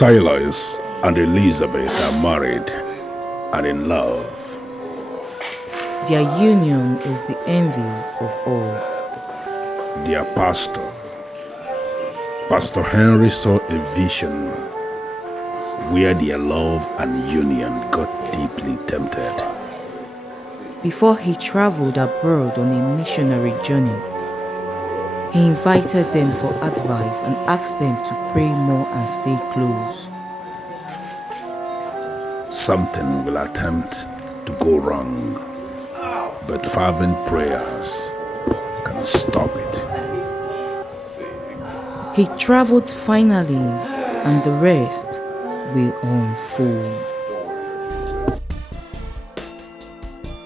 Silas and Elizabeth are married and in love. Their union is the envy of all. Their pastor, Pastor Henry, saw a vision where their love and union got deeply tempted. Before he traveled abroad on a missionary journey, he invited them for advice and asked them to pray more and stay close. Something will attempt to go wrong, but fervent prayers can stop it. He traveled finally, and the rest will unfold.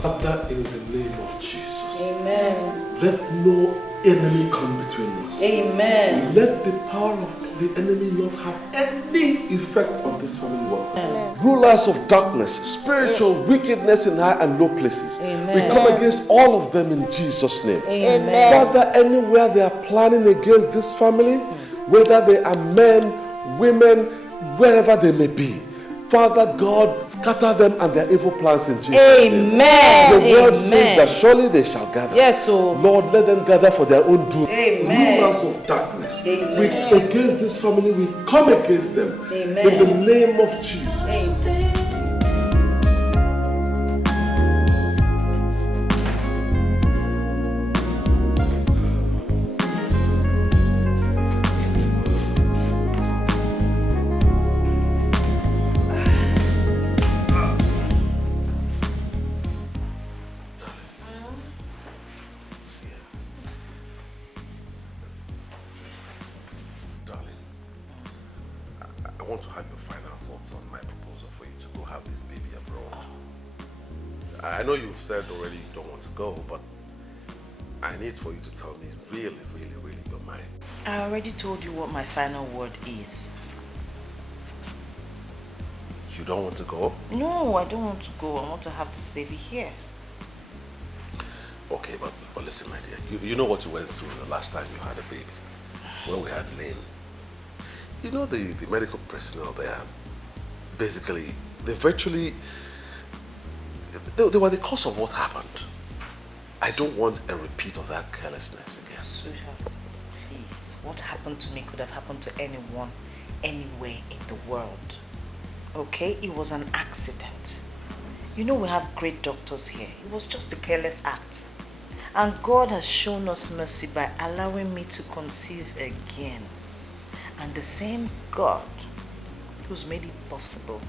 Father, in the name of Jesus. Amen. Let no enemy come between us. Amen. Let the power of the enemy not have any effect on this family whatsoever. Rulers of darkness, spiritual wickedness in high and low places. Amen. We come against all of them in Jesus' name. Amen. Father, anywhere they are planning against this family, whether they are men, women, wherever they may be, Father God, scatter them and their evil plans in Jesus' name. Amen. The word says that surely they shall gather. Yes, so Lord, let them gather for their own doom. Amen. Rulers of darkness, Amen. we against this family, we come against them. Amen. In the name of Jesus. Amen. I want to have your final thoughts on my proposal for you to go have this baby abroad. I know you've said already you don't want to go, but I need for you to tell me really your mind. I already told you what my final word is. You don't want to go? No, I don't want to go. I want to have this baby here. Okay, but listen, my dear. You know what you went through the last time you had a baby, when we had Lynn. You know the medical personnel there, basically, they virtually, they were the cause of what happened. I don't want a repeat of that carelessness again. Sweetheart, please. What happened to me could have happened to anyone, anywhere in the world. Okay? It was an accident. You know we have great doctors here. It was just a careless act. And God has shown us mercy by allowing me to conceive again. And the same God who's made it possible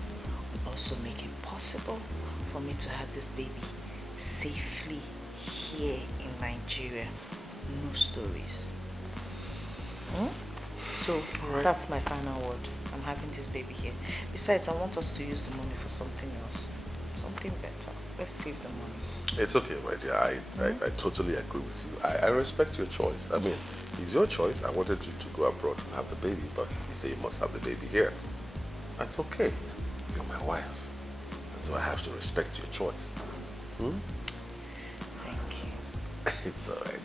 will also make it possible for me to have this baby safely here in Nigeria. No stories. So that's my final word. I'm having this baby here. Besides, I want us to use the money for something else. Something better. Let's save the money. It's okay, my dear. I totally agree with you. I respect your choice. I mean, it's your choice. I wanted you to go abroad and have the baby, but you say you must have the baby here. That's okay. You're my wife. And so I have to respect your choice. Thank you. It's all right.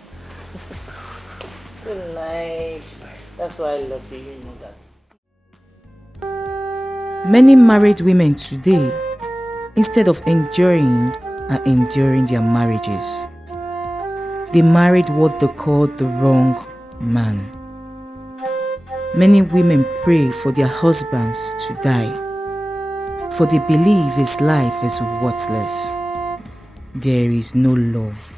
Good night. That's why I love you, you know that. Many married women today, instead of enjoying, are enduring their marriages. They married what they called the wrong man. Many women pray for their husbands to die, for they believe his life is worthless. There is no love.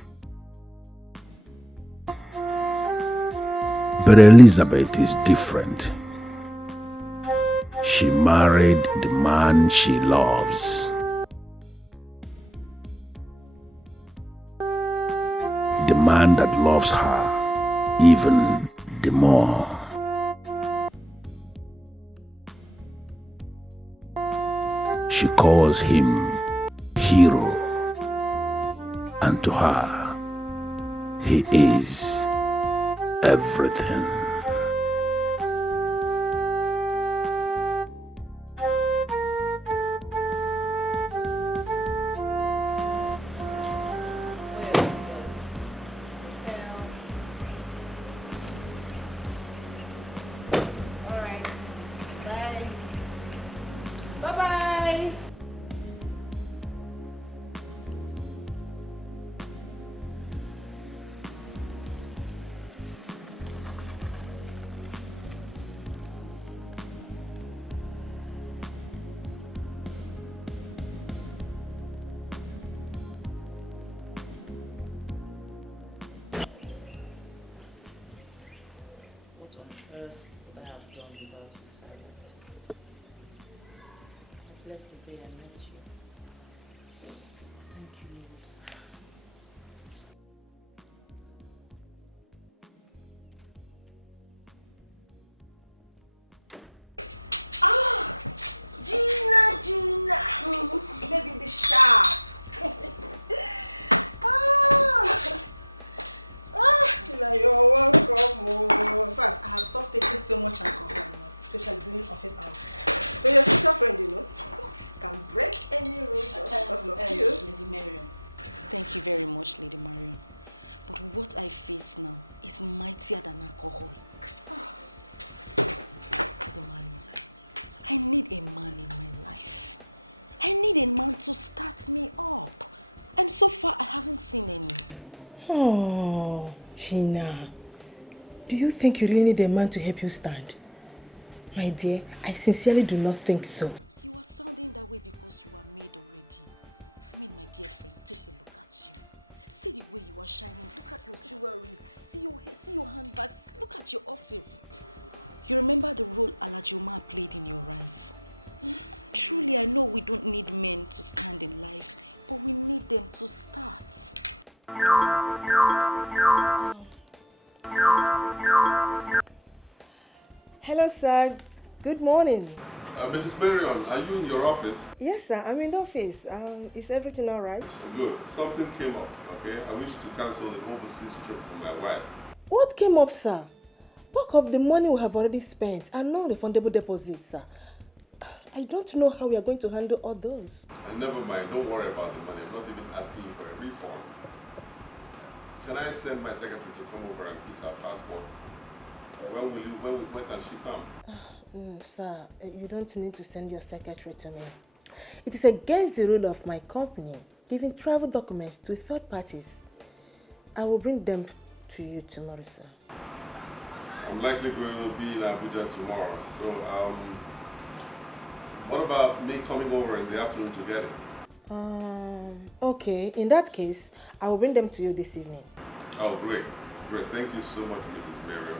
But Elizabeth is different. She married the man she loves. The man that loves her even the more. She calls him hero, and to her, he is everything. What on earth would I have done without you, Silas? I'm blessed the day I met you. Thank you, Lord. Gina, baby, the sharp. Gina, you're welcome. Oh. In fact, I have stopped taking so much alcohol now, especially during office hours. But you're such a friend, you know, can break any rule just because of you. Lady Marion. Thank you very much, Lady Marion. But what I face now is mightier than alcohol. Lady Marion, I need a man in my life. I need a man to start me up. And so far, I haven't seen any. Oh, Gina, do you think you really need a man to help you stand? My dear, I sincerely do not think so. You are sounding that way because you are made already. I mean, my dear friend, take a look at you. See the way you are shining. Look at your jewelry. See your hair, see your handbags. Look at your office. You remember the role Alajoma played in your eyes? Truly, I know we don't need men to stand in life, but we need them to start. Hello, sir. Good morning. Mrs. Marion, are you in your office? Yes, sir. I'm in the office. Is everything all right? Good. Something came up, okay? I wish to cancel the overseas trip for my wife. What came up, sir? Bulk of the money we have already spent and non-refundable deposits, sir. I don't know how we are going to handle all those. And never mind, don't worry about the money. I'm not even asking you for a refund. Can I send my secretary to come over and pick her passport? When can she come? Sir, you don't need to send your secretary to me. It is against the rule of my company giving travel documents to third parties. I will bring them to you tomorrow, sir. I'm likely going to be in Abuja tomorrow, so what about me coming over in the afternoon to get it? Okay, in that case, I will bring them to you this evening. Oh, great. Great. Thank you so much, Mrs. Marion.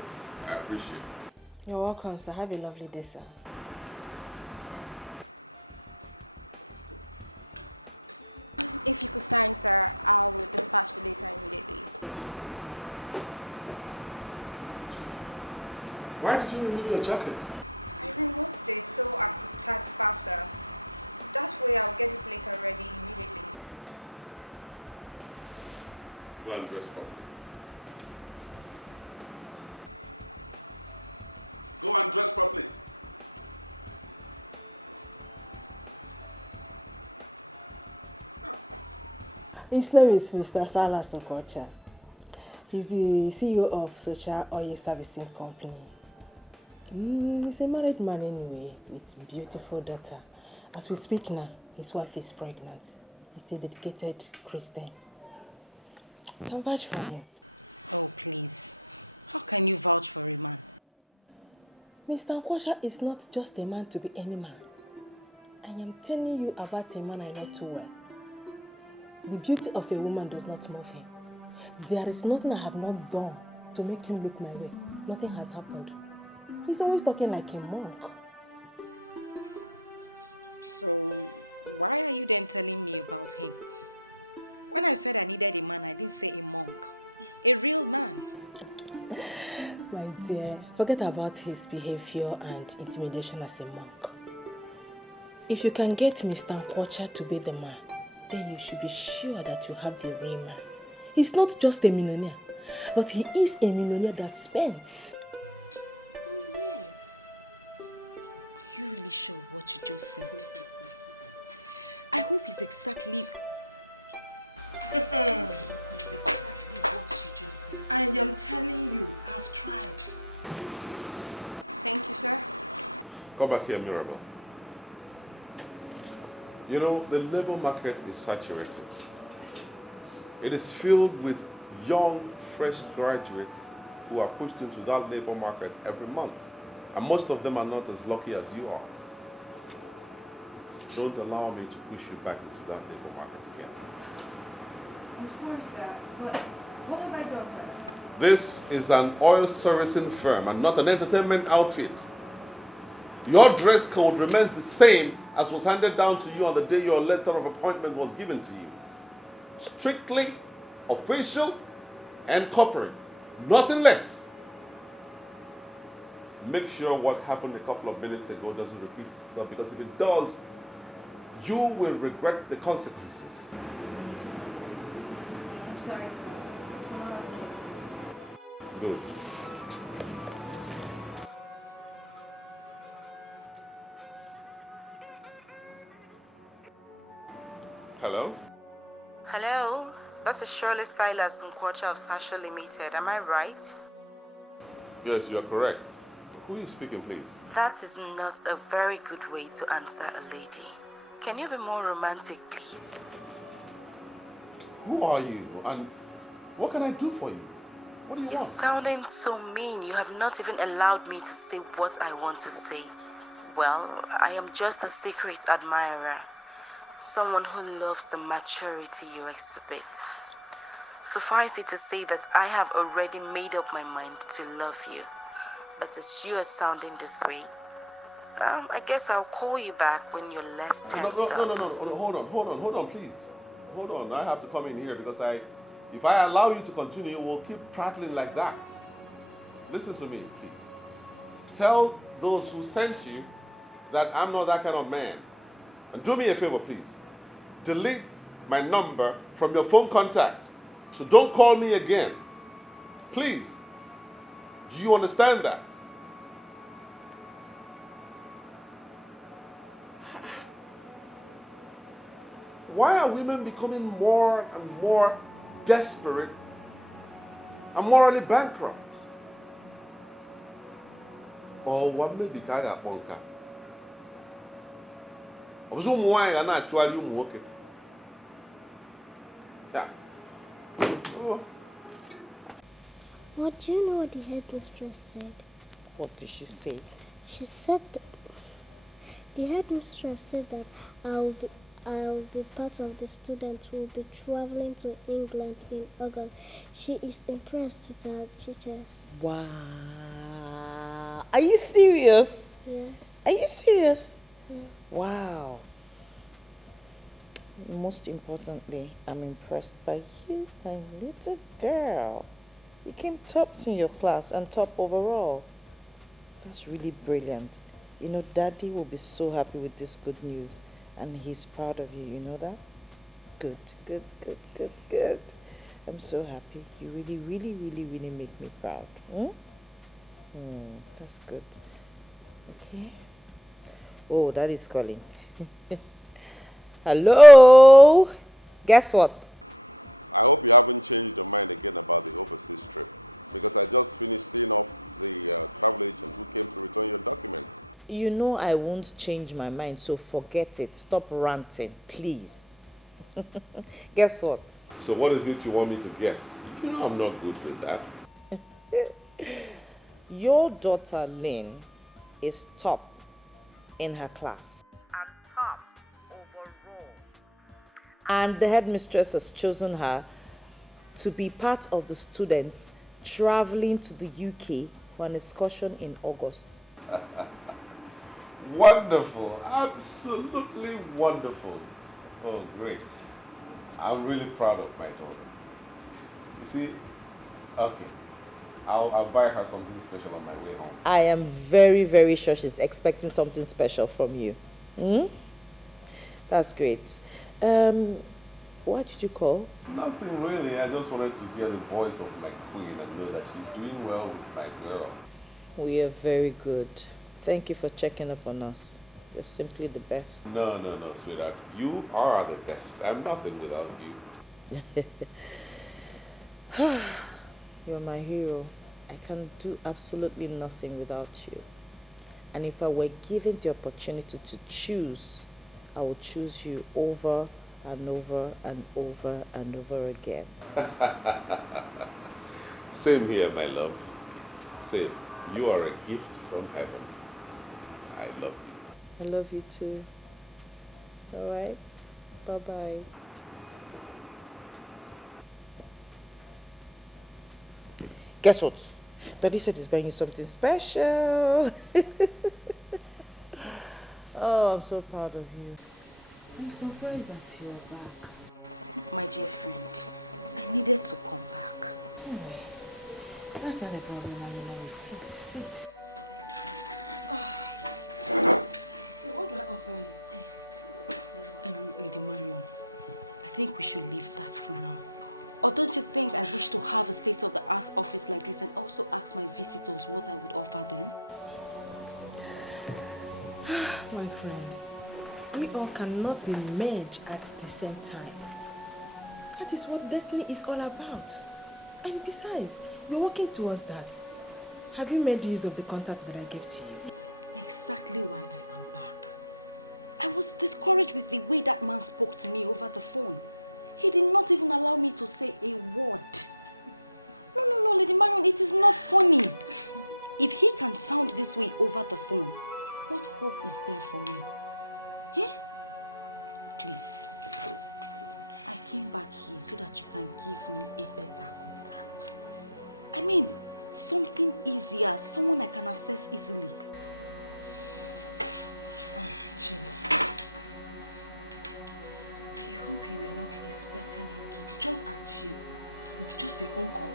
I appreciate it. You're welcome, sir. Have a lovely day, sir. If you could sign, sir, I will dispatch the letter immediately. Why did you remove your jacket? I removed it so I could type faster. That way I'll get this letter ready immediately. Go and dress properly. Go and dress properly. His name is Mr. Salah Sokocha. He's the CEO of Social Oil Servicing Company. He's a married man anyway, with a beautiful daughter. As we speak now, his wife is pregnant. He's a dedicated Christian. You can vouch for him. Oh, please. How can you vouch for a man? Mr. Nkosha is not just a man to be any man. I am telling you about a man I know too well. The beauty of a woman does not move him. There is nothing I have not done to make him look my way. Nothing has happened. He's always talking like a monk. So, why are you then telling me about him? When I said I needed a man, I didn't say a monk. A real man. My dear, forget about his behavior and intimidation as a monk. If you can get Mr. Nkwocha to be the man, then you should be sure that you have the real man. He's not just a millionaire, but he is a millionaire that spends. Oh, yes. Are you really sure of what you just said? I hope it's exactly... exactly what you just said. I am telling you, I've tried. Thank you, sir. Come back here, Mirabel. You know, the labor market is saturated. It is filled with young, fresh graduates who are pushed into that labor market every month. And most of them are not as lucky as you are. Don't allow me to push you back into that labor market again. I'm sorry, sir, but what have I done, sir? This is an oil servicing firm and not an entertainment outfit. Your dress code remains the same as was handed down to you on the day your letter of appointment was given to you. Strictly official and corporate. Nothing less. Make sure what happened a couple of minutes ago doesn't repeat itself, because if it does, you will regret the consequences. I'm sorry, sir. Tomorrow. Good. Hello? Hello, this is Shirley Silas Nkwocha of Sasha Limited. Am I right? Yes, you are correct. Who is speaking, please? That is not a very good way to answer a lady. Can you be more romantic, please? Who are you? And what can I do for you? What do you You're want? sounding so mean. You have not even allowed me to say what I want to say. Well, I am just a secret admirer. Someone who loves the maturity you exhibit. Suffice it to say that I have already made up my mind to love you. But as you are sounding this way, I guess I'll call you back when you're less tensed up. No, hold on, please. Hold on, I have to come in here because if I allow you to continue, we'll keep prattling like that. Listen to me, please. Tell those who sent you that I'm not that kind of man. And do me a favor, please. Delete my number from your phone contact. So don't call me again. Please. Do you understand that? Why are women becoming more and more desperate and morally bankrupt? Or what may be kind of bunker? I was why not actually okay. Yeah. Oh. What do you know what the headmistress said? What did she say? She said the headmistress said that I'll be part of the students who will be traveling to England in August. She is impressed with her teachers. Wow. Are you serious? Yes. Are you serious? Yeah. Wow. Most importantly, I'm impressed by you, my little girl. You came tops in your class and top overall. That's really brilliant. You know, Daddy will be so happy with this good news, and he's proud of you. You know that? Good, good, good, good, good. I'm so happy. You really, really, really, really make me proud. That's good. Okay. Oh, Daddy's calling. Hello? Guess what? I hope you haven't changed your mind again about the overseas trip, because I just finished seeing off the travel agent who came to return your documents. You know I won't change my mind, so forget it. Stop ranting, please. Guess what? So what is it you want me to guess? You know I'm not good with that. Your daughter Lynn is top in her class. And top overall. And the headmistress has chosen her to be part of the students traveling to the UK for an excursion in August. Wonderful. Absolutely wonderful. Oh, great. I'm really proud of my daughter. You see, okay, I'll buy her something special on my way home. I am very, very sure she's expecting something special from you. That's great. Why did you call? Nothing really. I just wanted to hear the voice of my queen and know that she's doing well with my girl. We are very good. Thank you for checking up on us. You're simply the best. No, sweetheart. You are the best. I'm nothing without you. You're my hero. I can do absolutely nothing without you. And if I were given the opportunity to choose, I would choose you over and over and over and over again. Same here, my love. Same. You are a gift from heaven. I love you. I love you too. All right? Bye-bye. Guess what? Daddy said he's buying you something special. Oh, I'm so proud of you. I'm surprised that you're back. My dear friend, I needed to come back. Anyway, that's not a problem, I know it. Please sit. So what do I offer you? Lady Marion, I think we should leave that for now. Or don't you think I wish to have a state-of-the-art office like this and also ask my visitors what I would offer them? My friend, we all cannot be merged at the same time. That is what destiny is all about. And besides, you're working towards that. Have you made use of the contact that I gave to you? Exactly why I am back. I was discouraged with the way that man spoke to me over the phone. He did not even allow me to say a word. No, Lady Marion, it is not funny. If he can sound this way over the phone, what hope is there for me? Eh? Please. I came back here so that you can give me a better contact. I mean, something easier, someone I can access easily. Sheila, I hope you were not expecting him to jump at you with just a phone call.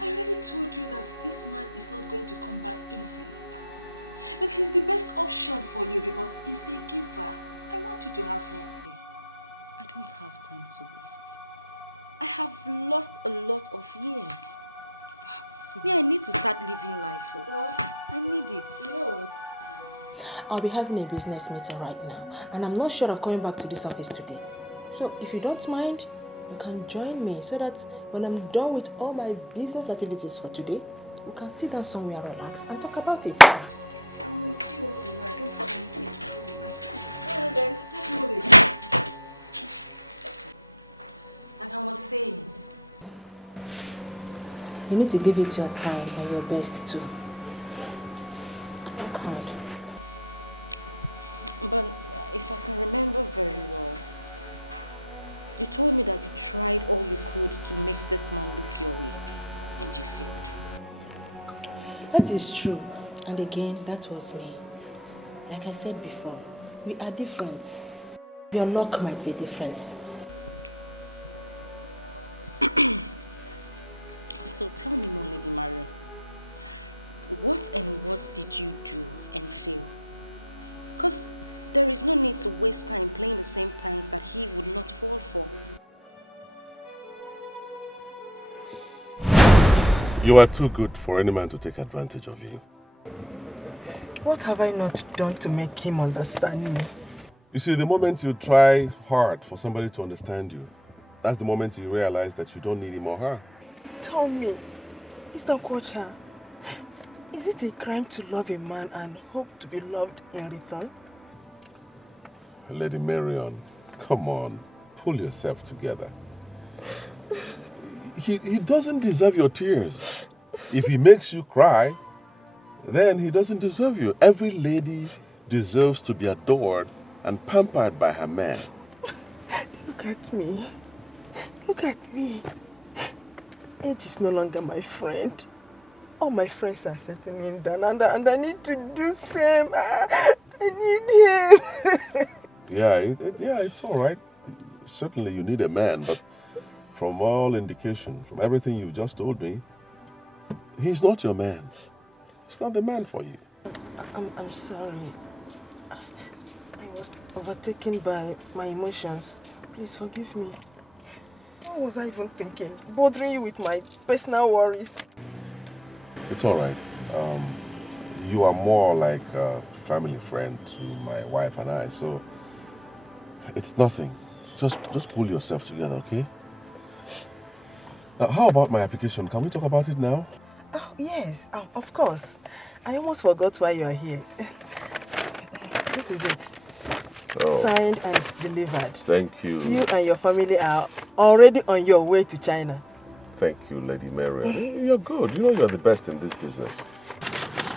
I already told you that this man is not going to come by easily. But he's the best option for you because he's a giver. I want you to have him. I don't have time to waste. I have lost a lot of years. Me, I need to start living life. I need it. You know what? I'll be having a business meeting right now, and I'm not sure of coming back to this office today. So if you don't mind, you can join me so that when I'm done with all my business activities for today, we can sit down somewhere, relax, and talk about it. I'm with you all the way. I don't have anything to do right now. Alright then, let's move it. And I was saying, you need to give it your time and your best too. Work hard. But if I can remember very well, you told me that you tried all you could to make this man look your way, and you failed. That is true. And again, that was me. Like I said before, we are different. Your luck might be different. So tell me more, Lady Marion. What and what did you do and fail? Because there is no need to waste time playing the same pranks that he would not fall for. You are too good for any man to take advantage of you. What have I not done to make him understand me? You see, the moment you try hard for somebody to understand you, that's the moment you realize that you don't need him or her. Tell me, Mr. Kocha, is it a crime to love a man and hope to be loved in return? Lady Marion, come on, pull yourself together. He doesn't deserve your tears. If he makes you cry, then he doesn't deserve you. Every lady deserves to be adored and pampered by her man. Look at me. Look at me. Age is no longer my friend. All my friends are settling down and I need to do same. I need him. Yeah, it's all right. Certainly you need a man, but from all indication, from everything you just told me, he's not your man. He's not the man for you. I'm sorry. I was overtaken by my emotions. Please forgive me. What was I even thinking? Bothering you with my personal worries. It's all right. You are more like a family friend to my wife and I, so it's nothing. Just pull yourself together, okay? Now, how about my application? Can we talk about it now? Oh, yes, of course. I almost forgot why you are here. This is it. Oh. Signed and delivered. Thank you. You and your family are already on your way to China. Thank you, Lady Marion. You're good. You know you're the best in this business.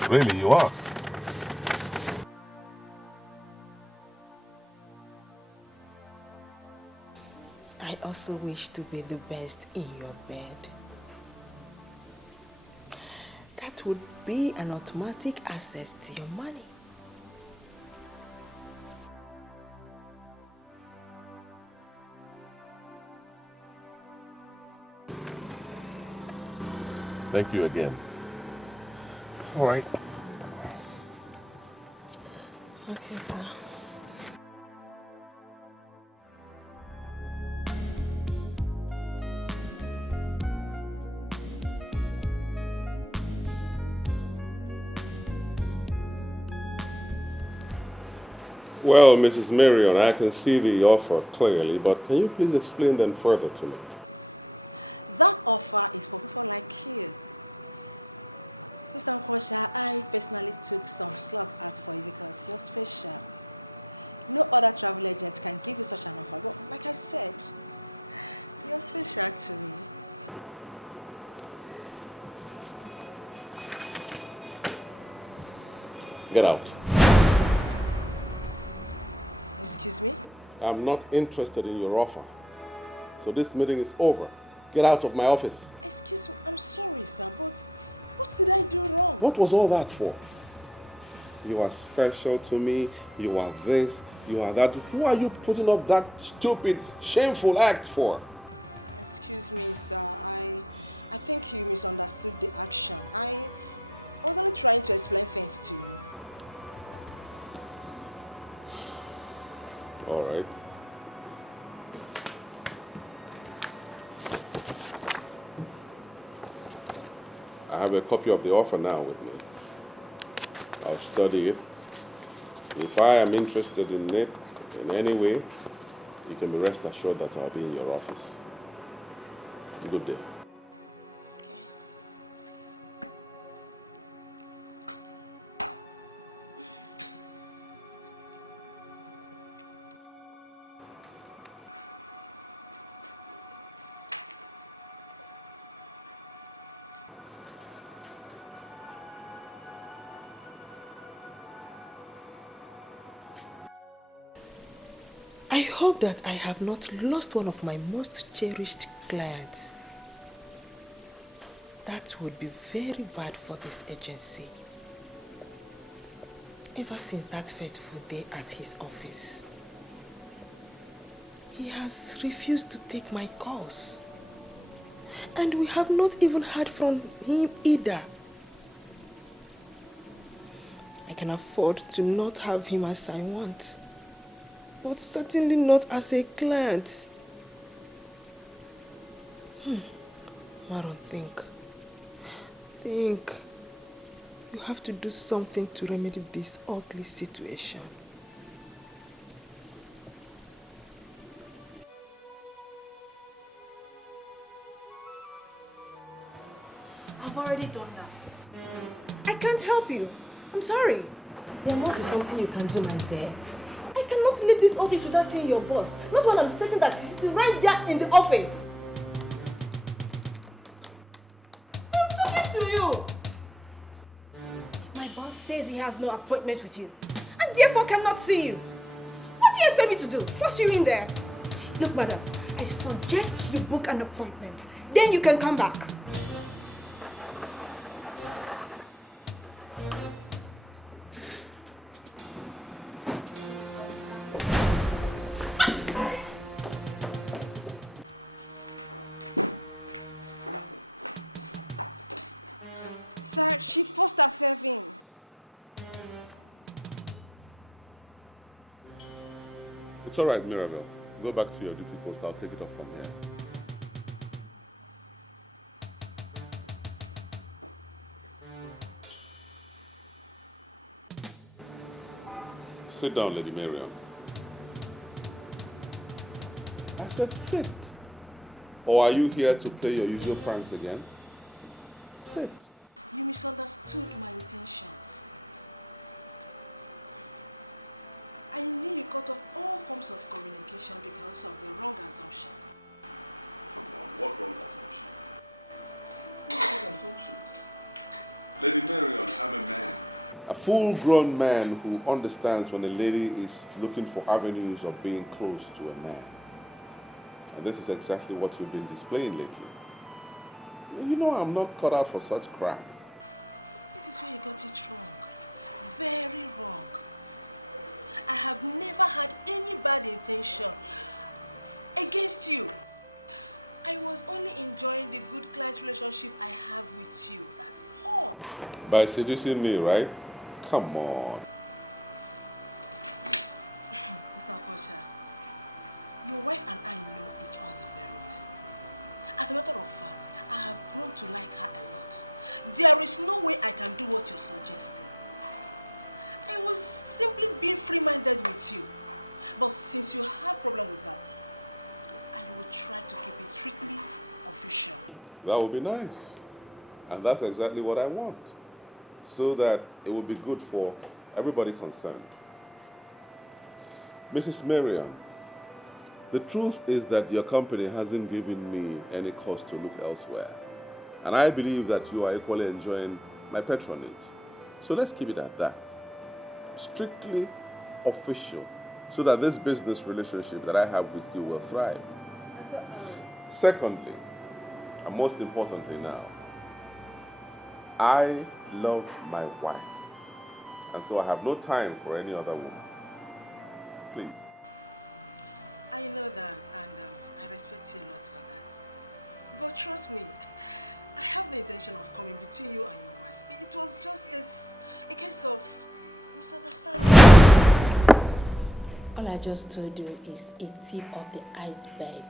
Really, you are. I also wish to be the best in your bed. that would be an automatic access to your money. Thank you again. All right. Okay, sir. Well, Mrs. Marion, I can see the offer clearly, but can you please explain them further to me? That offer is for people like you. Mr. Nkosha, I personally took some slots out for you because you're special. No other travel agent can give you such an offer, but like I said, you're special to me. Get out. Excuse me? I'm not interested in your offer. So this meeting is over. Get out of my office. Excuse me, I'm sorry, sir, but what did I do wrong? What was all that for? You are special to me. You are this. You are that. Who are you putting up that stupid, shameful act for? Excuse me, sir. I think you misunderstood the action. I was only trying to explain things to you. All right. I have a copy of the offer now with me. I'll study it. If I am interested in it in any way, you can be rest assured that I'll be in your office. Good day. I hope that I have not lost one of my most cherished clients. That would be very bad for this agency. Ever since that fateful day at his office, he has refused to take my calls. And we have not even heard from him either. I can afford to not have him as I want, but certainly not as a client. Maron, think. You have to do something to remedy this ugly situation. I've already done that. I can't help you. I'm sorry. There must be something you can do, my dear. I cannot leave this office without seeing your boss. Not when I'm certain that he's still right there in the office. I'm talking to you. My boss says he has no appointment with you and therefore cannot see you. What do you expect me to do? Force you in there? Look, madam, I suggest you book an appointment. Then you can come back. Sir, she forced herself in. It's all right, Mirabel. Go back to your duty post. I'll take it up from here. Sit down, Lady Mariam. I said sit. Or are you here to play your usual pranks again? Sit. You misunderstood my intentions. I knew you cut off all forms of communication because of the wrong assumption. Come on, what wrong assumption? What wrong assumption? Lady Marion, I'm a man. A full-grown man who understands when a lady is looking for avenues of being close to a man. And this is exactly what you've been displaying lately. You know I'm not cut out for such crap. This is where you got it wrong. Very wrong. I have never had any bad intention against you. I was only enjoying the good client relationship I have with you. That is all. By seducing me, right? Come on. Mr. Okocha, your wife and I know each other very well. As a matter of fact, I have grown to like her a lot. There is no way I can do what you're suggesting. I was simply being free-minded with you. But since you have problem with that, I will try to keep it strictly official. That would be nice. And that's exactly what I want. So that it will be good for everybody concerned. Mrs. Marion, the truth is that your company hasn't given me any cause to look elsewhere. And I believe that you are equally enjoying my patronage. So let's keep it at that. Strictly official, so that this business relationship that I have with you will thrive. Secondly, and most importantly now, I love my wife. And so I have no time for any other woman. Please. I know that, and I respect you a lot for that. But trust me, I have the intention of coming between you and your wife. It was just a case of misunderstanding. All I just told you is a tip of the iceberg.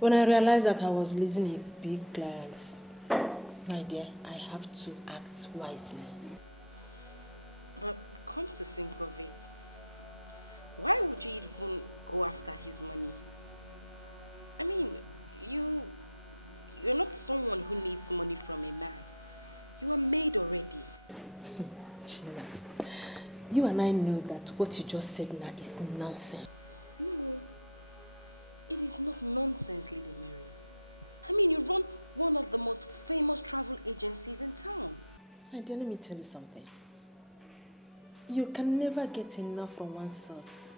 When I realized that I was losing a big client, my dear, I have to act wisely. But come to think of it, why would you even go after his money? I mean, you're not someone who needs money from a man. You are made already. Gina, you and I know that what you just said now is nonsense. No, it is not nonsense, Lady Mary. I mean, you run one of the most famous travel agencies in town. My dear, let me tell you something. You can never get enough from one source.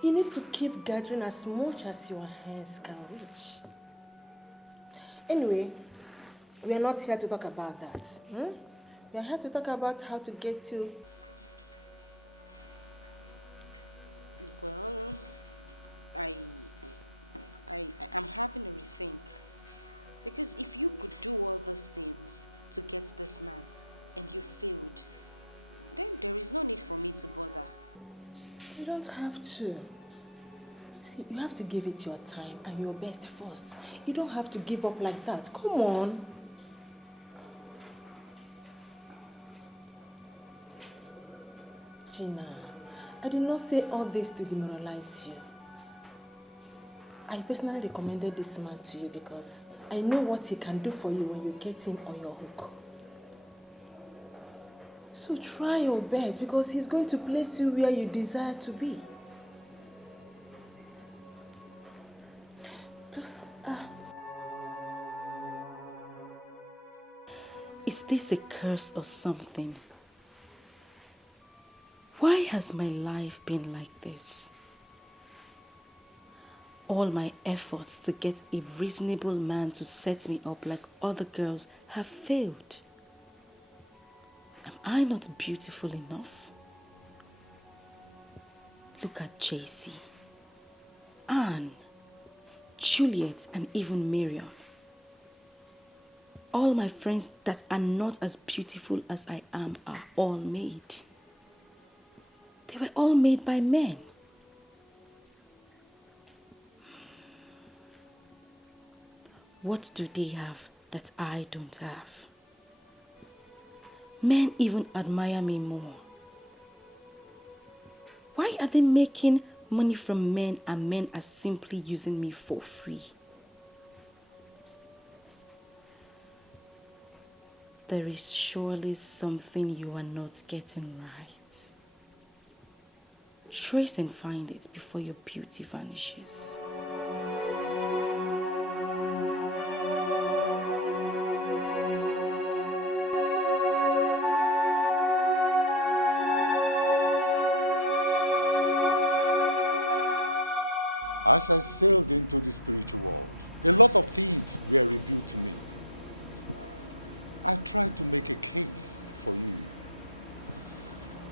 You need to keep gathering as much as your hands can reach. Anyway, we are not here to talk about that. We are here to talk about how to get you. Well, I'm having a rethink. Because if you could do all those things to get this man and you failed, then there is no need for me to bother. You don't have to. See, you have to give it your time and your best first. You don't have to give up like that. Come on. Gina, I did not say all this to demoralize you. I personally recommended this man to you because I know what he can do for you when you get him on your hook. So try your best because he's going to place you where you desire to be. Just, Is this a curse or something? Why has my life been like this? All my efforts to get a reasonable man to set me up like other girls have failed. Am I not beautiful enough? Look at JC, Anne, Juliet, and even Miriam. All my friends that are not as beautiful as I am are all made. They were all made by men. What do they have that I don't have? Men even admire me more. Why are they making money from men and men are simply using me for free? There is surely something you are not getting right. Trace and find it before your beauty vanishes. As I sailed into the spiritual world, a lot of things were revealed to me. I tried to make a case for you,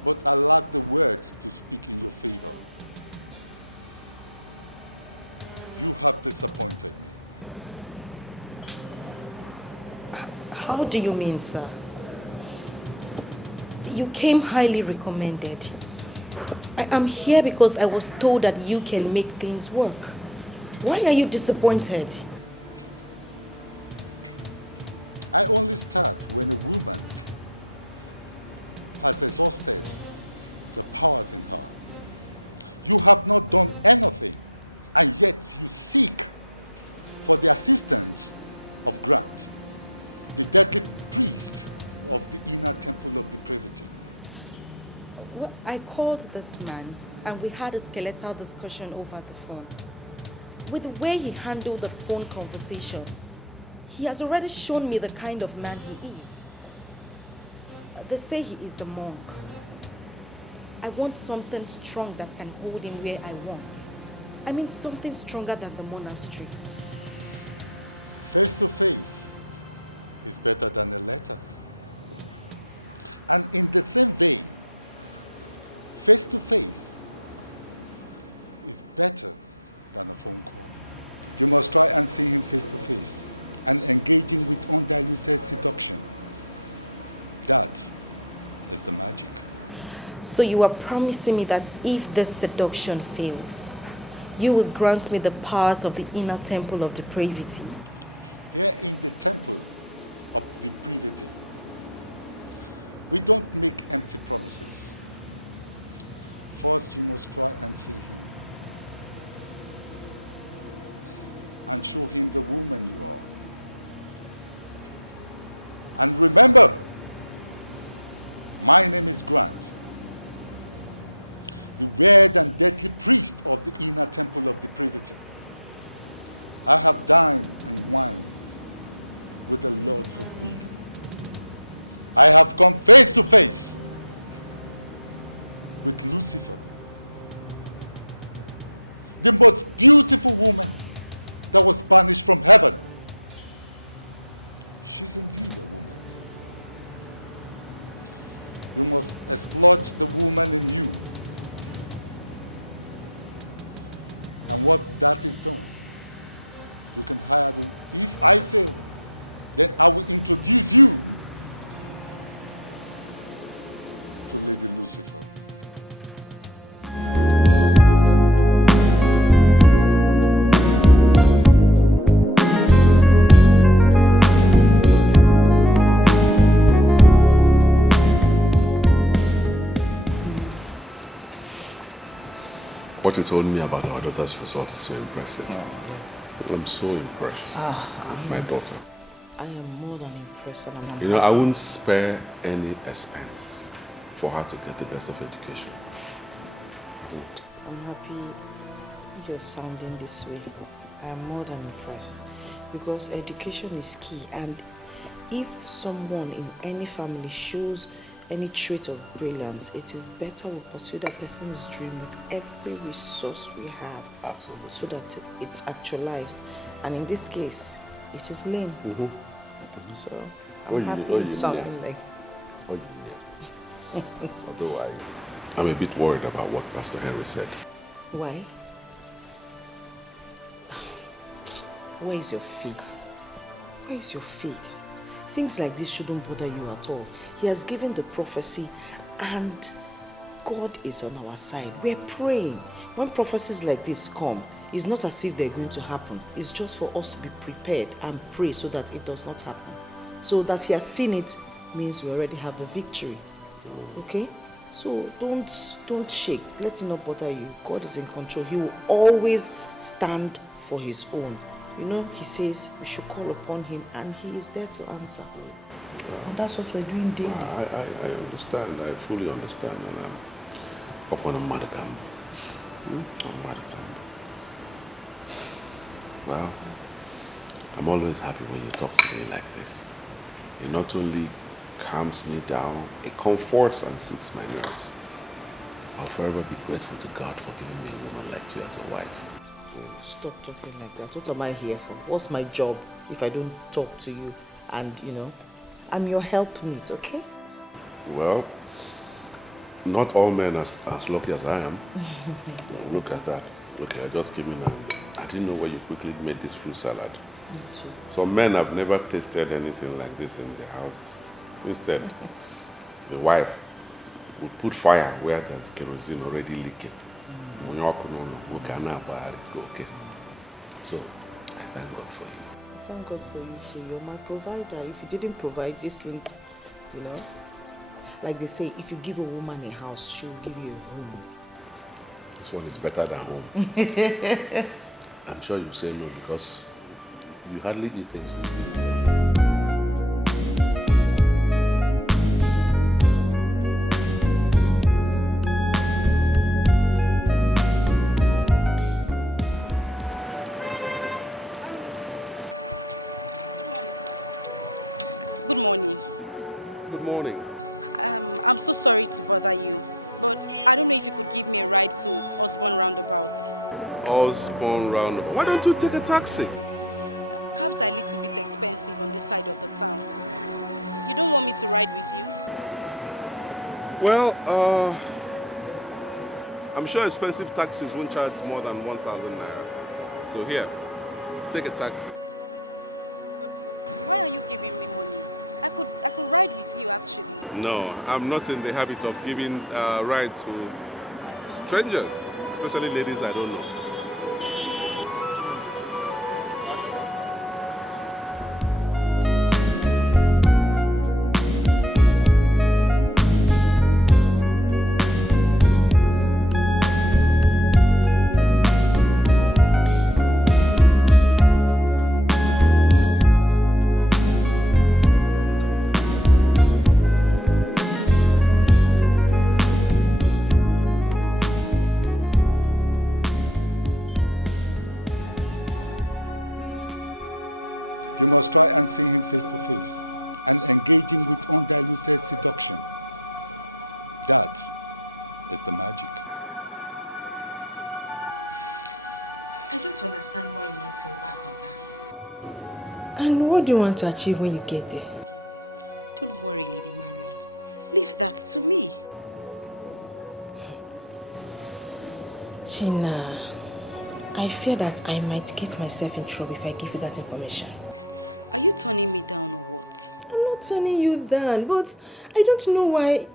but I lack the words to speak in your favor. You have disappointed me. How do you mean, sir? You came highly recommended. I am here because I was told that you can make things work. Why are you disappointed? I only start when a woman has exhausted the powers in her. You have not done anything, and yet you seek for the assistance of Grant, the deadly priest of the inner temple of depravity. Well, I called this man and we had a skeletal discussion over the phone. With the way he handled the phone conversation, he has already shown me the kind of man he is. They say he is a monk. I want something strong that can hold him where I want. I mean something stronger than the monastery. Face to face is better than a letter. And in the same vein, face to face is better than a phone call. You must try and see him face to face and engage him with undiluted seduction. That is the magic. So you are promising me that if this seduction fails, you will grant me the powers of the inner temple of depravity? Here in the temple of depravity, we don't make empty promises. First, you must try and see him and show him the woman you are. And remember, my name is Grant, the weird and deadly priest of the inner temple of depravity. I have dined and wined with the lords of women. I have come face to face with Lucifer, the most beautiful woman that was banished from heaven. She's indeed a woman. You must exploit the woman in you. And what that is done, you can hire them. If I fail, then I will introduce you to Lady Lucifer. What you told me about our daughter's result is so impressive. Oh, yes. I'm so impressed with my daughter. I am more than impressed. And You know, I wouldn't spare any expense for her to get the best of education. I won't. I'm happy you're sounding this way. I am more than impressed because education is key, and if someone in any family shows any trait of brilliance, it is better we pursue that person's dream with every resource we have. Absolutely. So that it's actualized. And in this case, it is lame. So I'm happy sounding like. Although I'm a bit worried about what Pastor Henry said. Why? Where is your faith? Where is your faith? Things like this shouldn't bother you at all. He has given the prophecy and God is on our side. We're praying. When prophecies like this come, it's not as if they're going to happen. It's just for us to be prepared and pray so that it does not happen. So that he has seen it means we already have the victory. Okay? So don't shake. Let it not bother you. God is in control. He will always stand for his own. You know, he says we should call upon him and he is there to answer. And that's what we're doing daily. I understand. I fully understand. And I'm upon a modicum. Well, I'm always happy when you talk to me like this. It not only calms me down, it comforts and soothes my nerves. I'll forever be grateful to God for giving me a woman like you as a wife. Stop talking like that. What am I here for? What's my job if I don't talk to you and, you know, I'm your helpmeet, okay? Well, not all men are as lucky as I am. Look at that. Okay, I just came in and I didn't know where you quickly made this fruit salad. Some men have never tasted anything like this in their houses. Instead, the wife would put fire where there's kerosene already leaking. Okay. So, I thank God for you. Thank God for you too. You're my provider. If you didn't provide this wouldn't, you know, like they say, if you give a woman a house, she'll give you a home. This one is better than home. I'm sure you say no because you hardly eat things. Good morning. Good morning. I'm so sorry to bother you, but I don't know if you could give me a ride to Osborne Roundabout. Osborne Roundabout. Why don't you take a taxi? Cabs are a little bit expensive on this side of the town. You don't want me to ride with you? Well, I'm sure expensive taxis won't charge more than 1,000 naira. So here, take a taxi. Why are you giving me money? I could ride with you actually. No, I'm not in the habit of giving a ride to strangers, especially ladies I don't know. You must try and see him face to face and engage him with undiluted seduction. That is the magic. I don't understand why you want him back on that. And what do you want to achieve when you get there? Don't worry, Lady Marion. Leave that to me. China, I fear that I might get myself in trouble if I give you that information. Are you turning me down or what? I'm not turning you down, but I don't know why.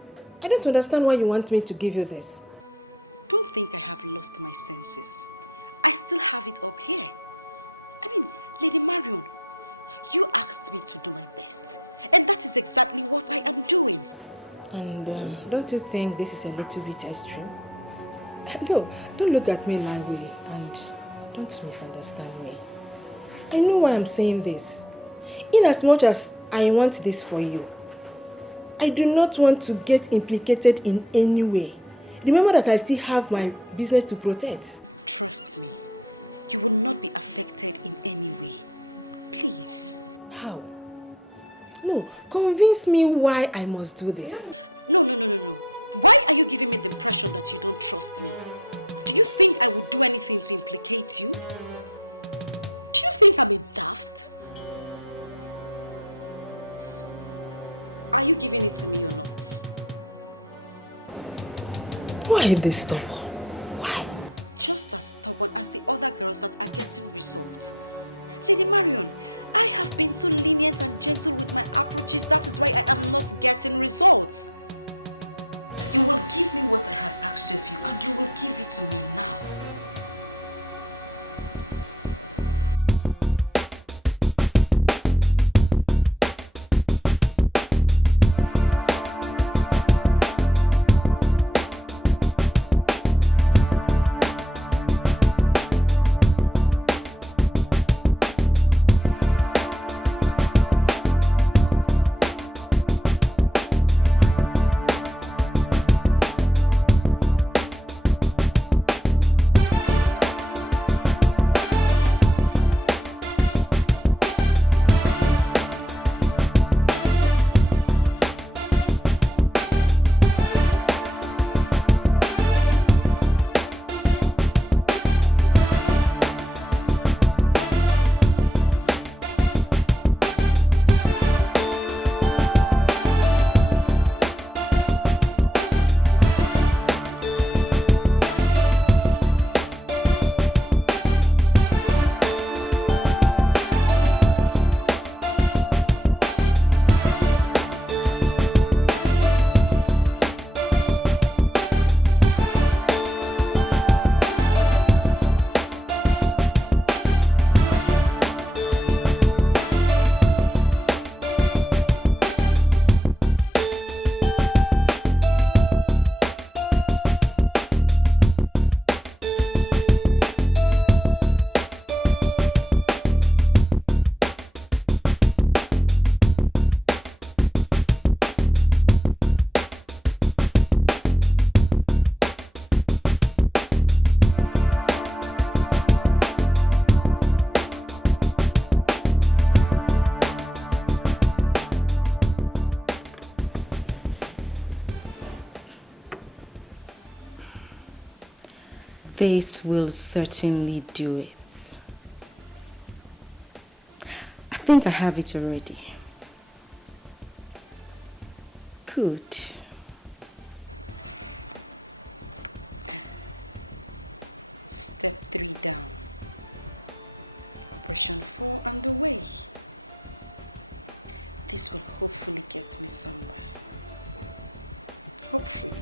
I don't understand why you want me to give you this. Don't think I have lost my senses. I still have it up here. I mean, Lady Marion, you asked me to do my best. And that is exactly what I am doing. And don't you think this is a little bit extreme? No, don't look at me that way and don't misunderstand me. I know why I'm saying this. In as much as I want this for you, I do not want to get implicated in any way. Remember that I still have my business to protect. Trust me, you will not be affected in any way. Please. How? No, convince me why I must do this. No. Why are you giving me the impression that you don't trust me? Do you think I would do anything to implicate you? Do you think I'm a daft? Are you giving it to me or not? Why this stubborn? Why? Just as stubborn as the other girls that are getting results. Lady Marion, I have been too lenient and gentle with my approaches. That is why I am not getting results. You will give me what I have asked of you, and you will give it to me now. This will certainly do it. I think I have it already. Good. Step 3 down. Operation 4 underway. This will hopefully get me somewhere. Hopefully.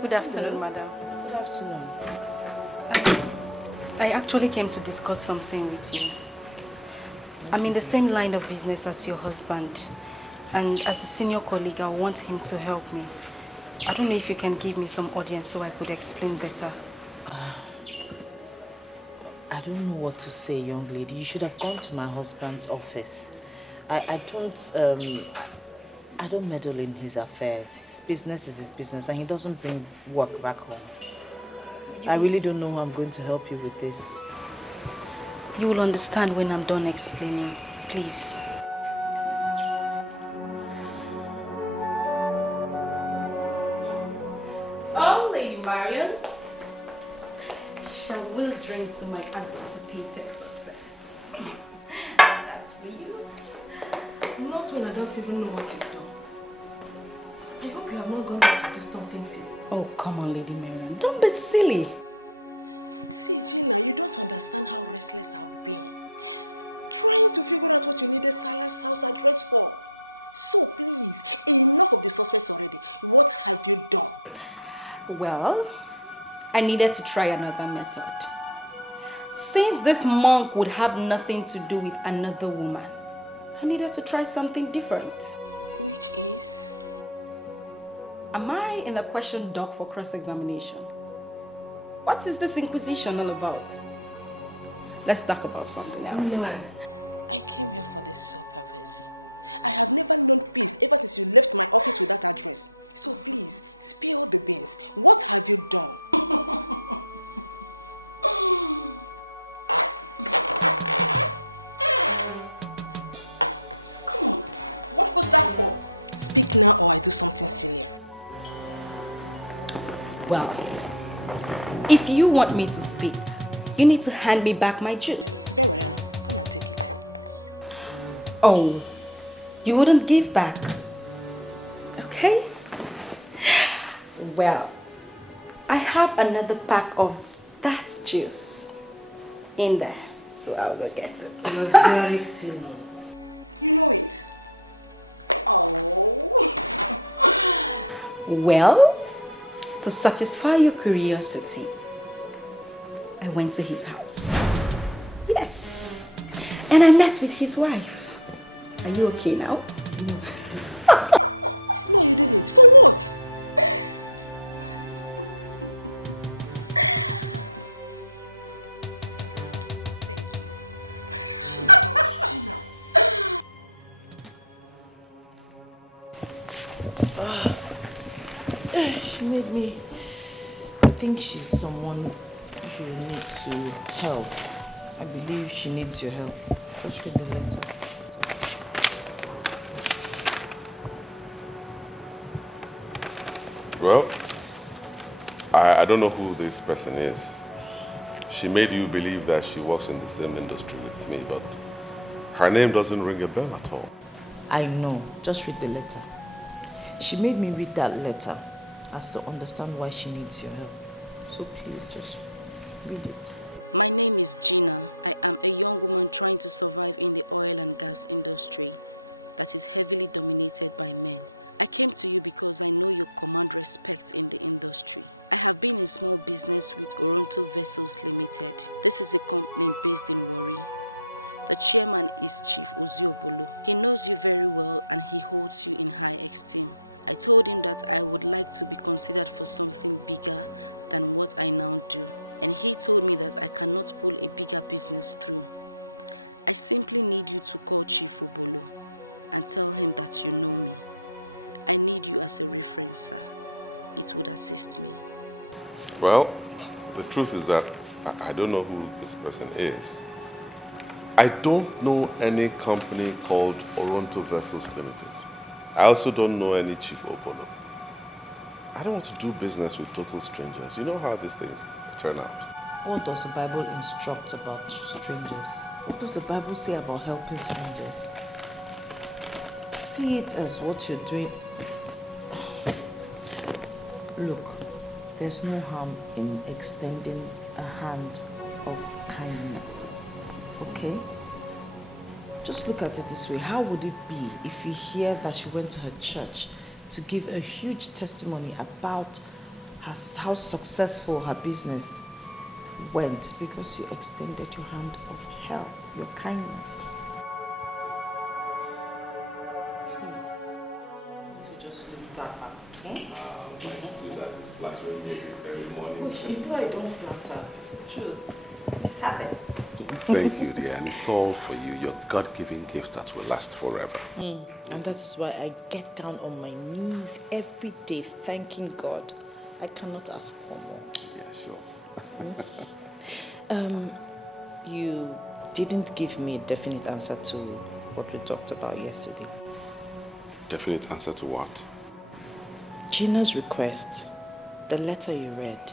Good afternoon, madam. Good afternoon. I actually came to discuss something with you. I'm in the same line of business as your husband, and as a senior colleague, I want him to help me. I don't know if you can give me some audience so I could explain better. I don't know what to say, young lady. You should have gone to my husband's office. I don't meddle in his affairs. His business is his business, and he doesn't bring work back home. I really don't know how I'm going to help you with this. You will understand when I'm done explaining. Please. Oh, Lady Marion. Shall we drink to my anticipated success? That's for you. Not when I don't even know what you've done. I hope you have not gone back to do something silly. Oh, come on, Lady Marion. Don't be silly. See, Gina, you don't understand how restless I've been. Trying to figure out what you needed Salah's house address for. So please, enough of the suspects already. What have you done? Well, I needed to try another method. Since this monk would have nothing to do with another woman, I needed to try something different. Which is? Am I in the question dock for cross-examination? What is this inquisition all about? Let's talk about something else. No, I came here for the sole purpose. I have never known peace ever since you left my office with that address. So please, spill the beans. What have you done? Come on, what was that for? Speak now or I do something sillier. Well, if you want me to speak, you need to hand me back my juice. Very well, come and take it. Oh, you wouldn't give back? Okay. Well, I have another pack of that juice in there, so I'll go get it. You're very silly. You know it. Oh. Well, to satisfy your curiosity, I went to his house. Yes. And I met with his wife. Are you okay now? No, you didn't. For what? Thank you. Jesus, Gina. She made me... I think she's someone you need to help. I believe she needs your help. Just read the letter. Well, I don't know who this person is. She made you believe that she works in the same industry with me, but her name doesn't ring a bell at all. I know. Just read the letter. She made me read that letter as to understand why she needs your help. So please just read it. My name is Gina. I am a young woman trying to survive in the oil and gas industry that is heavily dominated by men I came to you because I know you command respect in the industry. I have been in small business with Tonto Vessels Limited. This is a company based in Warri. The chairman is Chief Oziobolo. He knows you very well and he holds you in high esteem. I told him that I would like to be considered for something bigger than what I now do. And he told me that I cannot pull a bigger business through. I simply need you to call Chief Obolo and tell him that you know me. I need you as a reference, sir. It would assist me. Well, the truth is that I don't know who this person is. I don't know any company called Tonto Vessels Limited. I also don't know any Chief Obolo. I don't want to do business with total strangers. You know how these things turn out. What does the Bible instruct about strangers? What does the Bible say about helping strangers? See it as what you're doing. Look, there's no harm in extending a hand of kindness. Okay? Just look at it this way. How would it be if you hear that she went to her church to give a huge testimony about how successful her business went because you extended your hand of help, your kindness? Please. To just leave that up, okay? I see that it's flattering me this early morning. You know I don't flatter. It's the truth. Have it. Thank you, dear. And it's all for you. Your God-given gifts that will last forever. And that is why I get down on my knees every day thanking God. I cannot ask for more. Yeah, sure. You didn't give me a definite answer to what we talked about yesterday. Definite answer to what? Gina's request. The letter you read.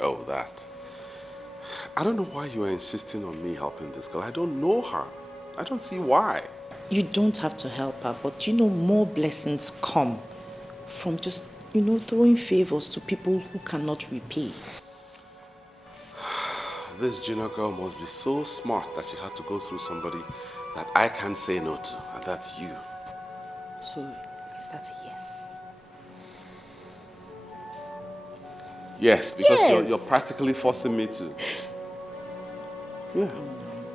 Oh, that. I don't know why you are insisting on me helping this girl. I don't know her. I don't see why. You don't have to help her, but more blessings come from just, throwing favors to people who cannot repay. This Gina girl must be so smart that she had to go through somebody that I can't say no to, and that's you. So, is that a yes? Yes, because you're practically forcing me to. Yeah.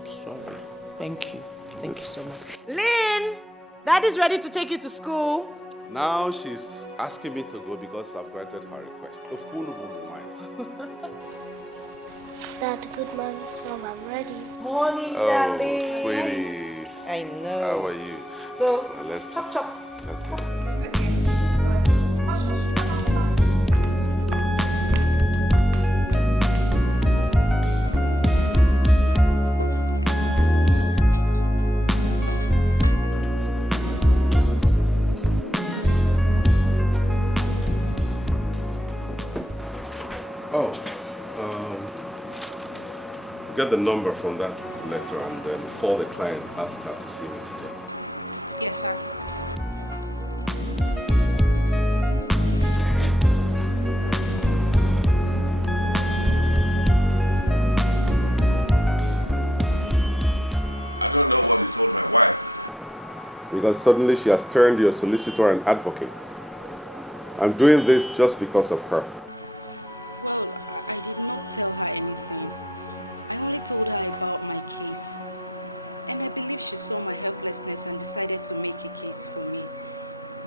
Sorry. Thank you. Thank you so much. Lynn! Daddy's ready to take you to school. Now she's asking me to go because I've granted her request. Of who knows mine? Morning, Oh, darling. sweetie. I know. How are you? So, Well, let's chop chop. Let's go. Get the number from that letter and then call the client and ask her to see me today. Yes, sir. I don't know what you told my wife. Because suddenly she has turned your solicitor and advocate. I'm doing this just because of her. Well, I did not tell her anything. I only told her about my case. And I believe she saw my helplessness and decided to make a case for me.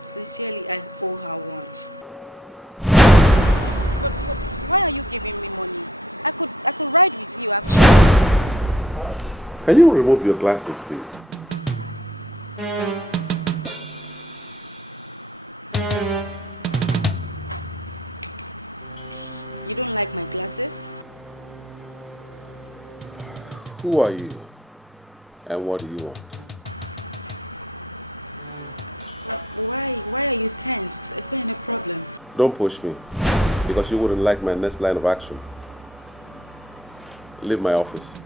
Sincerely, I owe her one. But why are you giving me money? I could ride with you, actually. Can you remove your glasses, please? You don't like my glasses? Who are you? And what do you want? Why are you tensed? Is there any problem? Don't push me, because you wouldn't like my next line of action. Leave my office.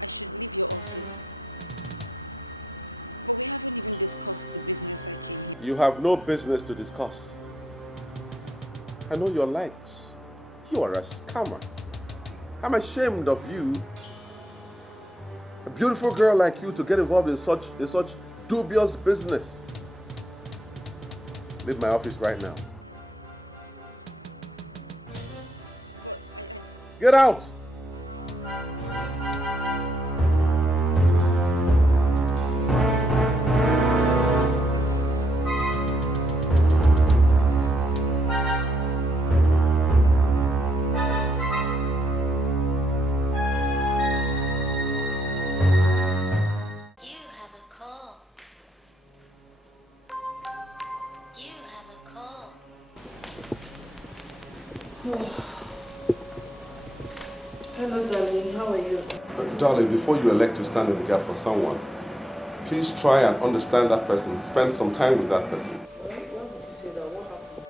I should leave your office. But we haven't even discussed the business I came here. You have no business to discuss. I know your likes. You are a scammer. I'm ashamed of you beautiful girl like you to get involved in such dubious business? Leave my office right now. But Get out! Hello, darling. How are you? Darling, before you elect to stand in the gap for someone, please try and understand that person. Spend some time with that person. Why would you say that? What happened?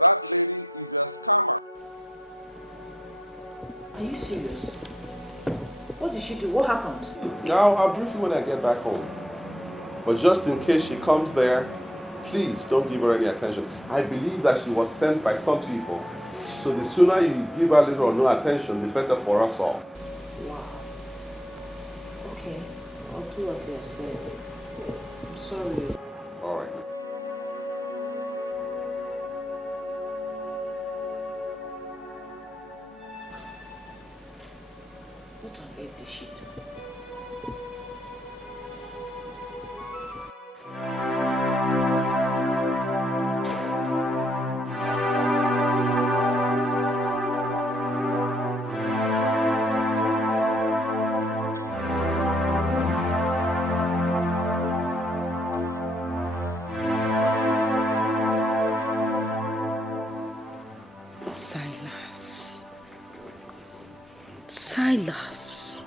That lady is a scammer. Are you serious? What did she do? What happened? Now, I'll brief you when I get back home. But just in case she comes there, please don't give her any attention. I believe that she was sent by some people. So the sooner you give her little or no attention, the better for us all. Wow. Okay. I'll do as you have said. I'm sorry. All right. What on earth did she do? Silas.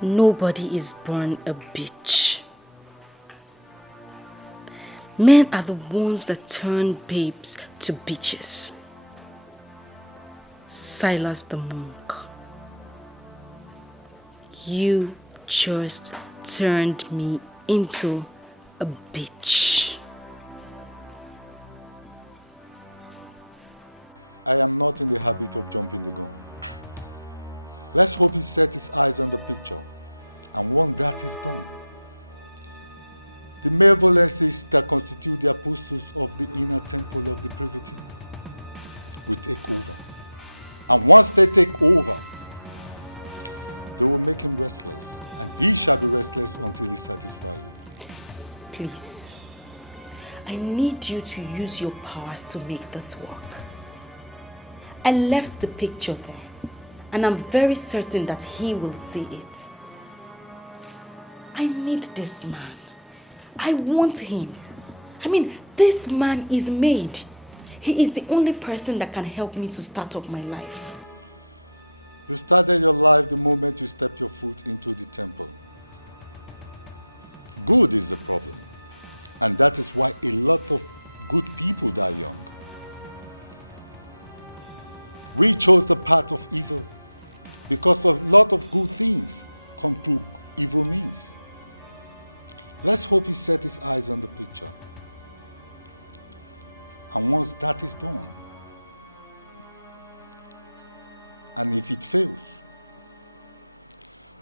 Nobody is born a bitch. Men are the ones that turn babes to bitches. Silas the monk. You just turned me into a bitch. I am not in the habit of jumping the gun. Let's hope he set his eyes on the picture, and once that is done, the malevolences that constitute the apostles of the inner temple of the privity will take over. And once they take over, they will make him restless, and he shall be restless until he satisfies you. Please, I need you to use your powers to make this work. I left the picture there, and I'm very certain that he will see it. I need this man. I want him. I mean, this man is made. He is the only person that can help me to start up my life. You started your life the moment you stepped your foot into the temple. Good is the problem, and that is why a lot of good people die young. We chose the path of evil because a lot of good things come through evil means. Let's hope he set his eyes on the picture. And once that is done, and if it fails,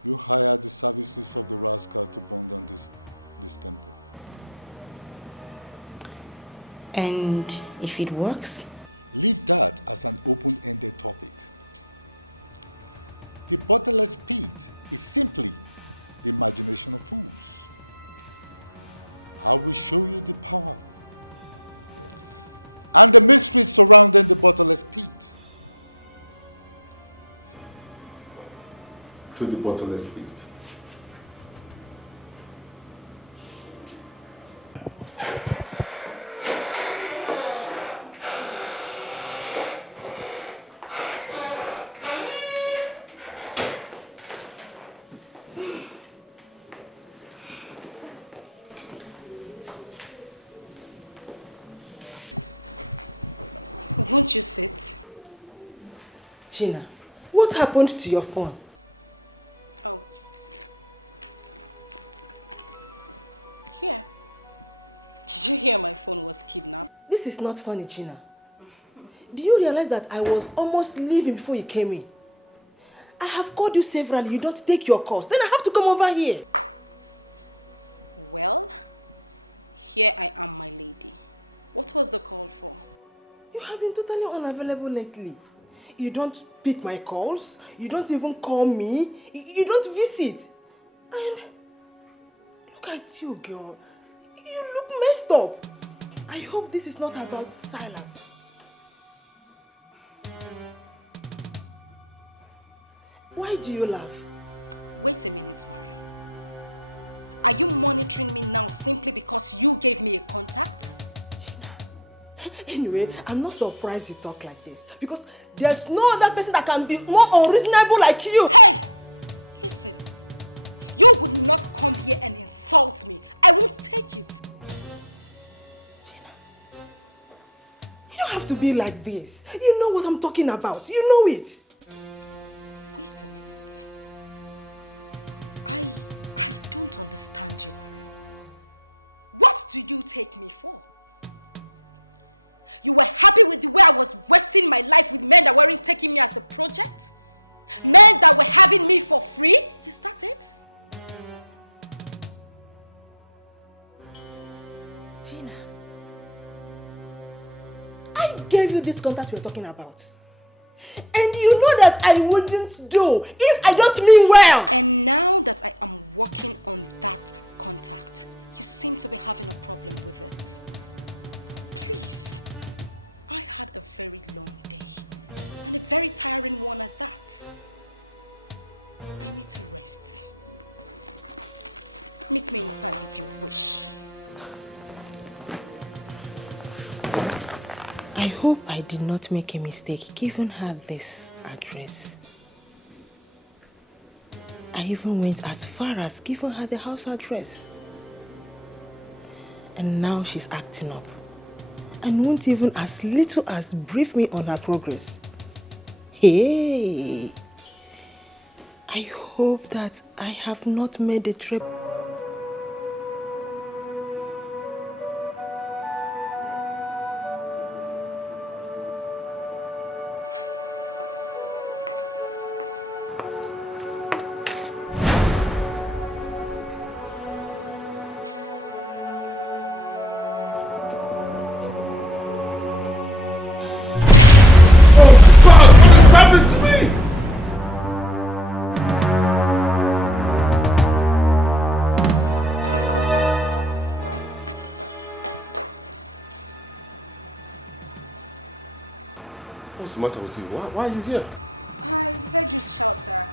you hire the services of the rascal to burn down this temple. And if it works? Leave that as an open-ended topic. The bottomless pit is simply the imagination of fools. I will show you the power and the mysteries surrounding the bottomless pit. To the bottomless pit. Won't you sit? Gina, what happened to your phone? Oh. Here. Did you hear my phone was kidnapped? This is not funny, Gina. Do you realize that I was almost leaving before you came in? I have called you severally. You don't take your calls. Then I have to come over here. Well, here I am, my lady. What was the call for? You have been totally unavailable lately. You don't pick my calls. You don't even call me. You don't visit. And look at you, girl. You look messed up. I hope this is not about Silas. Why do you laugh? Wait a minute, Marion. Are you monitoring me now simply because you gave me a contact? Anyway, I'm not surprised you talk like this. Because there's no other person that can be more unreasonable like you. Hey! Listen. You would not come here and insult me. I won't take it. You don't have to be like this. You know what I'm talking about. You know it. Wait a minute. I don't understand you, Marion. What do you take me for? You were happy with the way I was wasting my life with men that weren't taking me as a project? Men that were having me for free? Is that it? Gina, I gave you this contact we're talking about. And you know that I wouldn't do if I don't mean well. And now that I am working on that contact, you seem to be having a problem with it. Please, I had a very long day and a very tiring one at that. I need to rest. Meet me inside if you wish. I hope I did not make a mistake giving her this address. I even went as far as giving her the house address. And now she's acting up and won't even as little as brief me on her progress. Hey! I hope that I have not made the trip. What's the matter with you? Why are you here? I heard you shout, sir.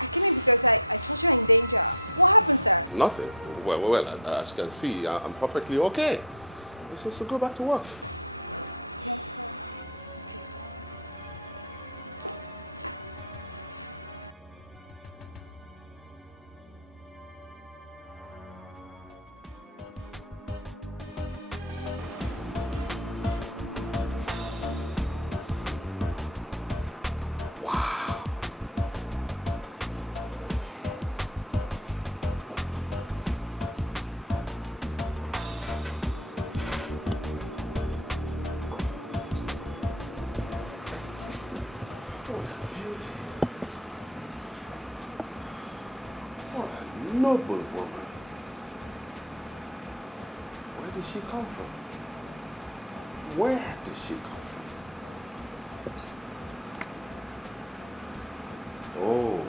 I came in because I thought you were in danger. What happened, sir? Nothing. Well, as you can see, I'm perfectly okay. So go back to work. Yes, sir. Okay, sir. Noble woman. Where did she come from? Where did she come from? Oh.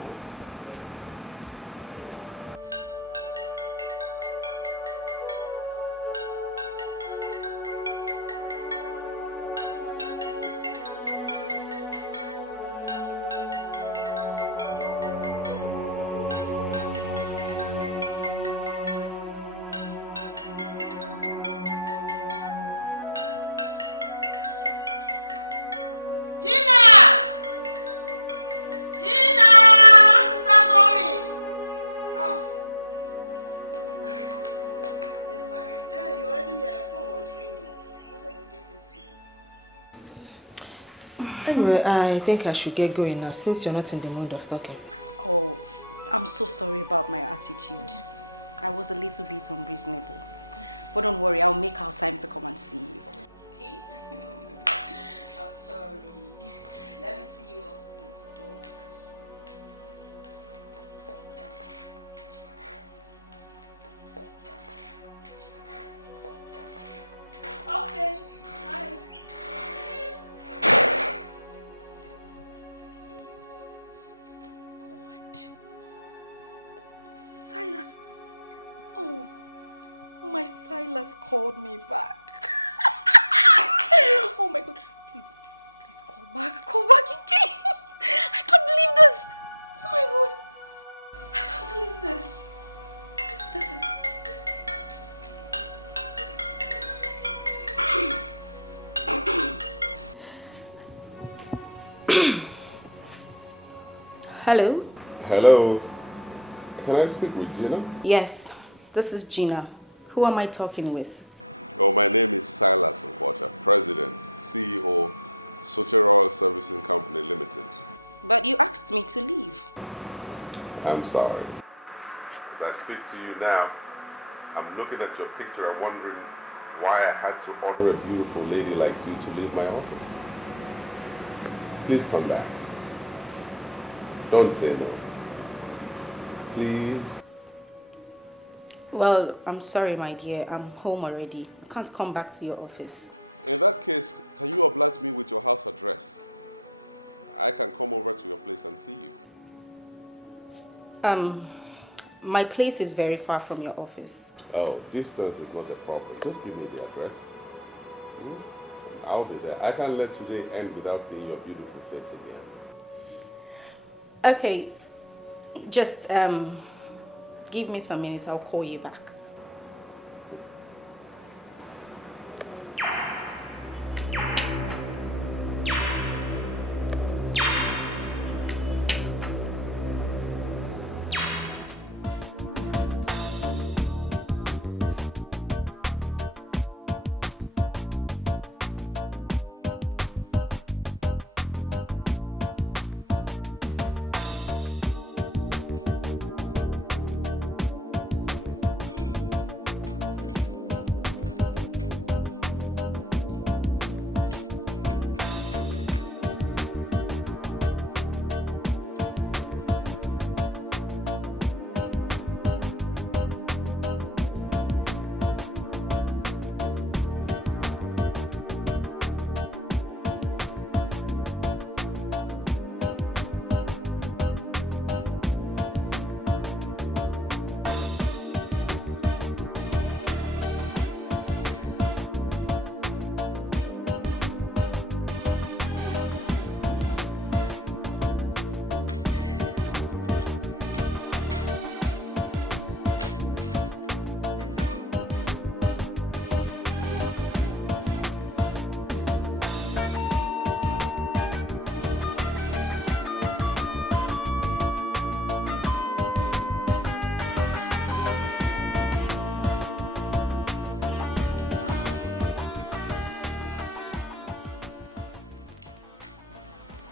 Anyway, I think I should get going now since you're not in the mood of talking. Oh, I'm so sorry about my attitude. I was a little bit unreasonable. But don't worry, I'll make our time to come and see you. Okay? I'm sorry. Let me see you out the door. called me back. Oh my God. Please call back. Call back again. I can't believe this. Oh my God. I can't believe this. Listen. Hello? Hello. Can I speak with Gina? Yes, this is Gina. Who am I talking with? Oh, my name is Silas Nkwacha, President, CEO, Socheral Servicing Company Limited. But you asked me to leave. I'm sorry. As I speak to you now, I'm looking at your picture and wondering why I had to order a beautiful lady like you to leave my office. Please come back. Don't say no. Please. Well, I'm sorry, my dear. I'm home already. I can't come back to your office. In that case, can you oblige me with your house address? I can come over to your place and see you. My place is very far from your office. Oh, distance is not a problem. Just give me the address. I'll be there. I can't let today end without seeing your beautiful face again. Okay, just give me some minutes. I'll call you back.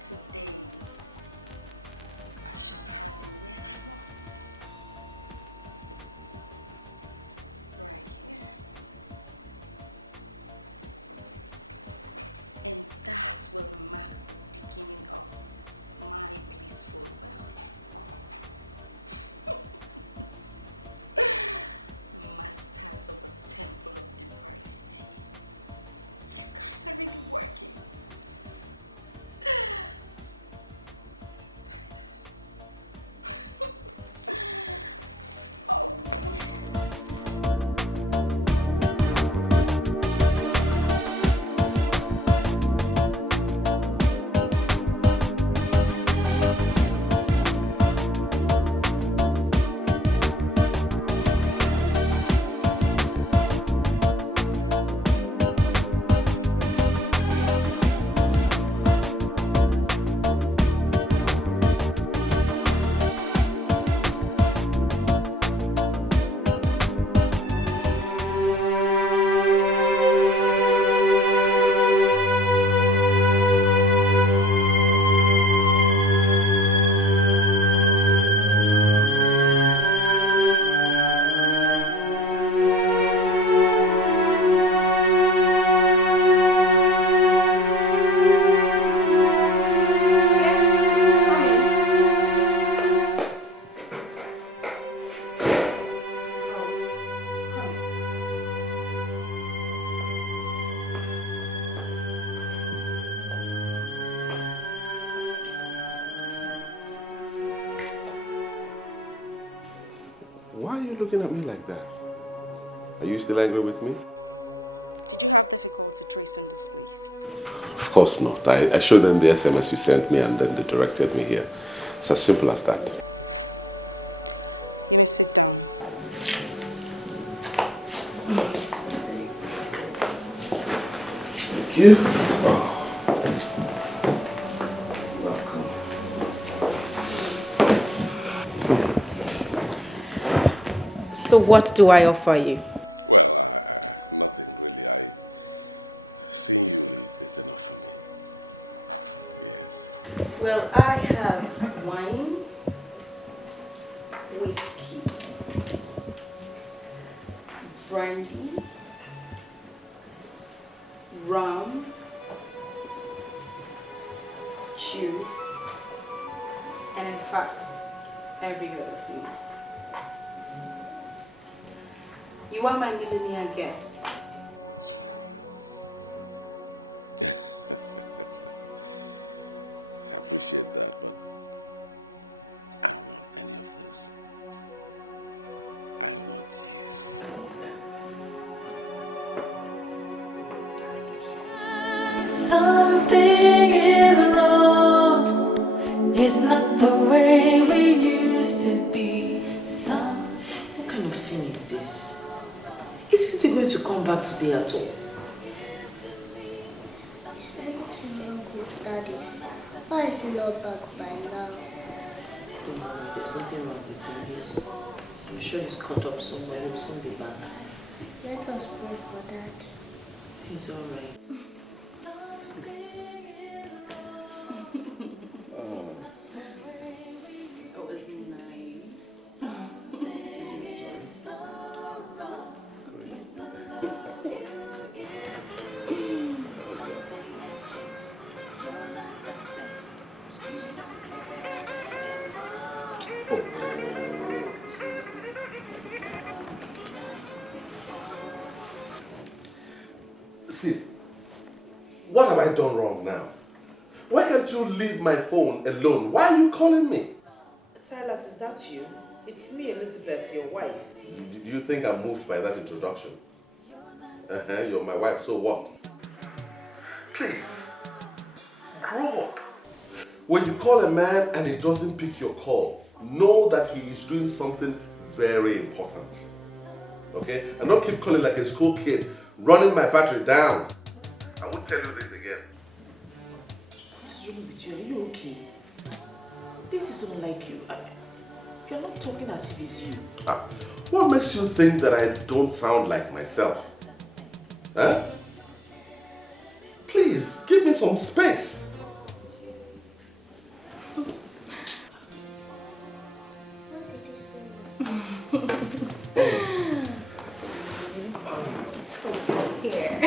Today, I shall have him where I want. Right here. And that will mark the beginning of my blissful wealth. Masters of the temple of depravity. You guys are really working. Why are you looking at me like that? Are you still angry with me? Did you have difficulty tracing this place? Of course not. I showed them the SMS you sent me and then they directed me here. It's as simple as that. You may sit down. Thank you. Oh. So what do I offer you? Well, nothing really. Seeing you, it's enough for me. Yes. Well, I have wine, whiskey, brandy, rum, juice, and in fact, every other thing. You are my millionaire guest. What's your ask? I appreciate that, but I don't want any of those. I want you. Something is wrong. It's not the way we used to be. What kind of thing is this? Isn't he going to come back today at all? Daddy, why is he not back by now? There's nothing wrong with him. I'm sure he's caught up somewhere. He'll soon be back. Let us pray for Dad. He's alright. It was nice. See, what have I done wrong now? Why can't you leave my phone alone? Why are you calling me? Silas, is that you? It's me, Elizabeth, your wife. Do you think I'm moved by that introduction? You're my wife, so what? Please, grow up. When you call a man and he doesn't pick your call, know that he is doing something very important. Okay? And don't keep calling like a school kid, running my battery down. I won't tell you this again. What is wrong with you? Are you okay? This is unlike you. You're not talking as if it's you. What makes you think that I don't sound like myself? Huh? Please, give me some space. Here.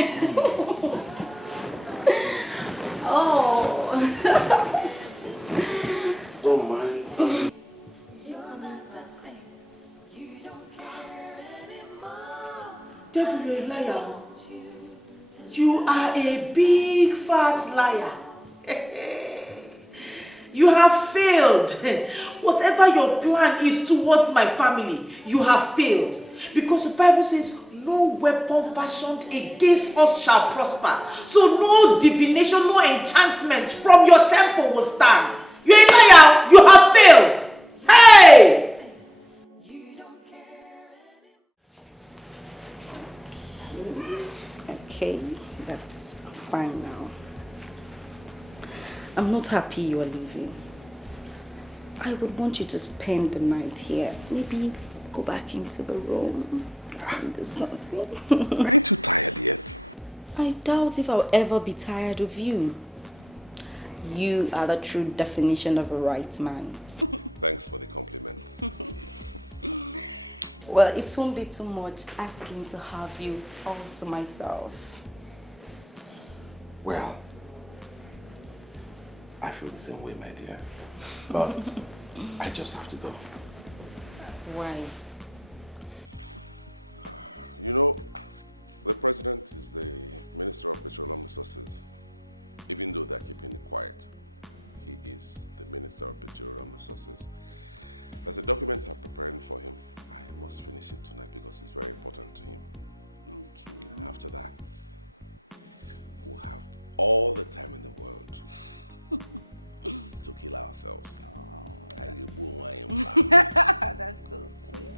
Oh. Don't mind. Devil, you're a liar. You are a big fat liar. You have failed. Whatever your plan is towards my family, you have failed. Because the Bible says, no weapon fashioned against us shall prosper. So no divination, no enchantment from your temple will stand. You're a liar. You have failed. Hey! Okay, that's fine now. I'm not happy you are leaving. I would want you to spend the night here. Maybe go back into the room and do something. Aren't you tired yet? I doubt if I'll ever be tired of you. You are the true definition of a right man. Thanks for the compliment. Well, it won't be too much asking to have you all to myself. Well, I feel the same way, my dear. But I just have to go. Why? You know, the president is the Minister of Petroleum Resources. Even though they're keeping it quiet, he is the Minister of Petroleum Resources. There's a document I'm preparing for him. I must finish it tonight because it's very important to him. Okay. After that, we'll have all the time in the world to kill ourselves. That's so sweet.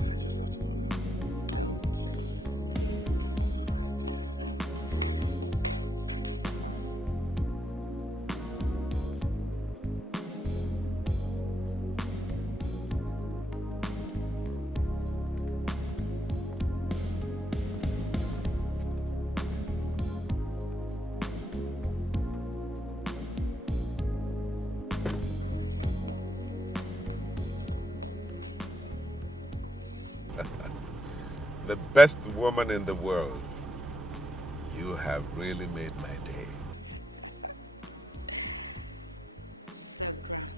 I just have to go now. The best woman in the world. You have really made my day. Sir Grant,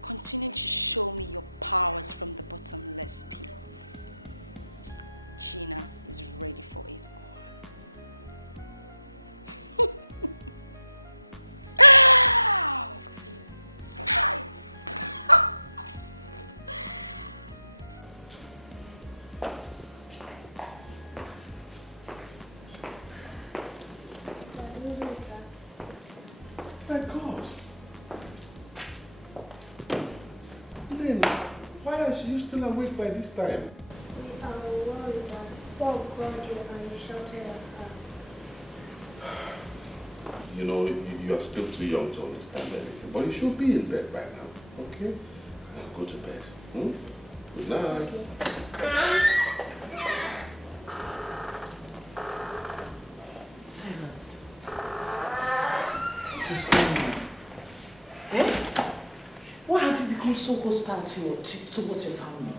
continue to show me your powers from the bottomless pits. Gina is ready for it all. My God. Lynn, why are you still awake by this time? We are worried that Paul called you and you shouted at her. You know, you are still too young to understand anything, but you should be in bed by now, okay? Now go to bed. Good night. Silas, what is going on? Eh? Why have you become so hostile towards your family?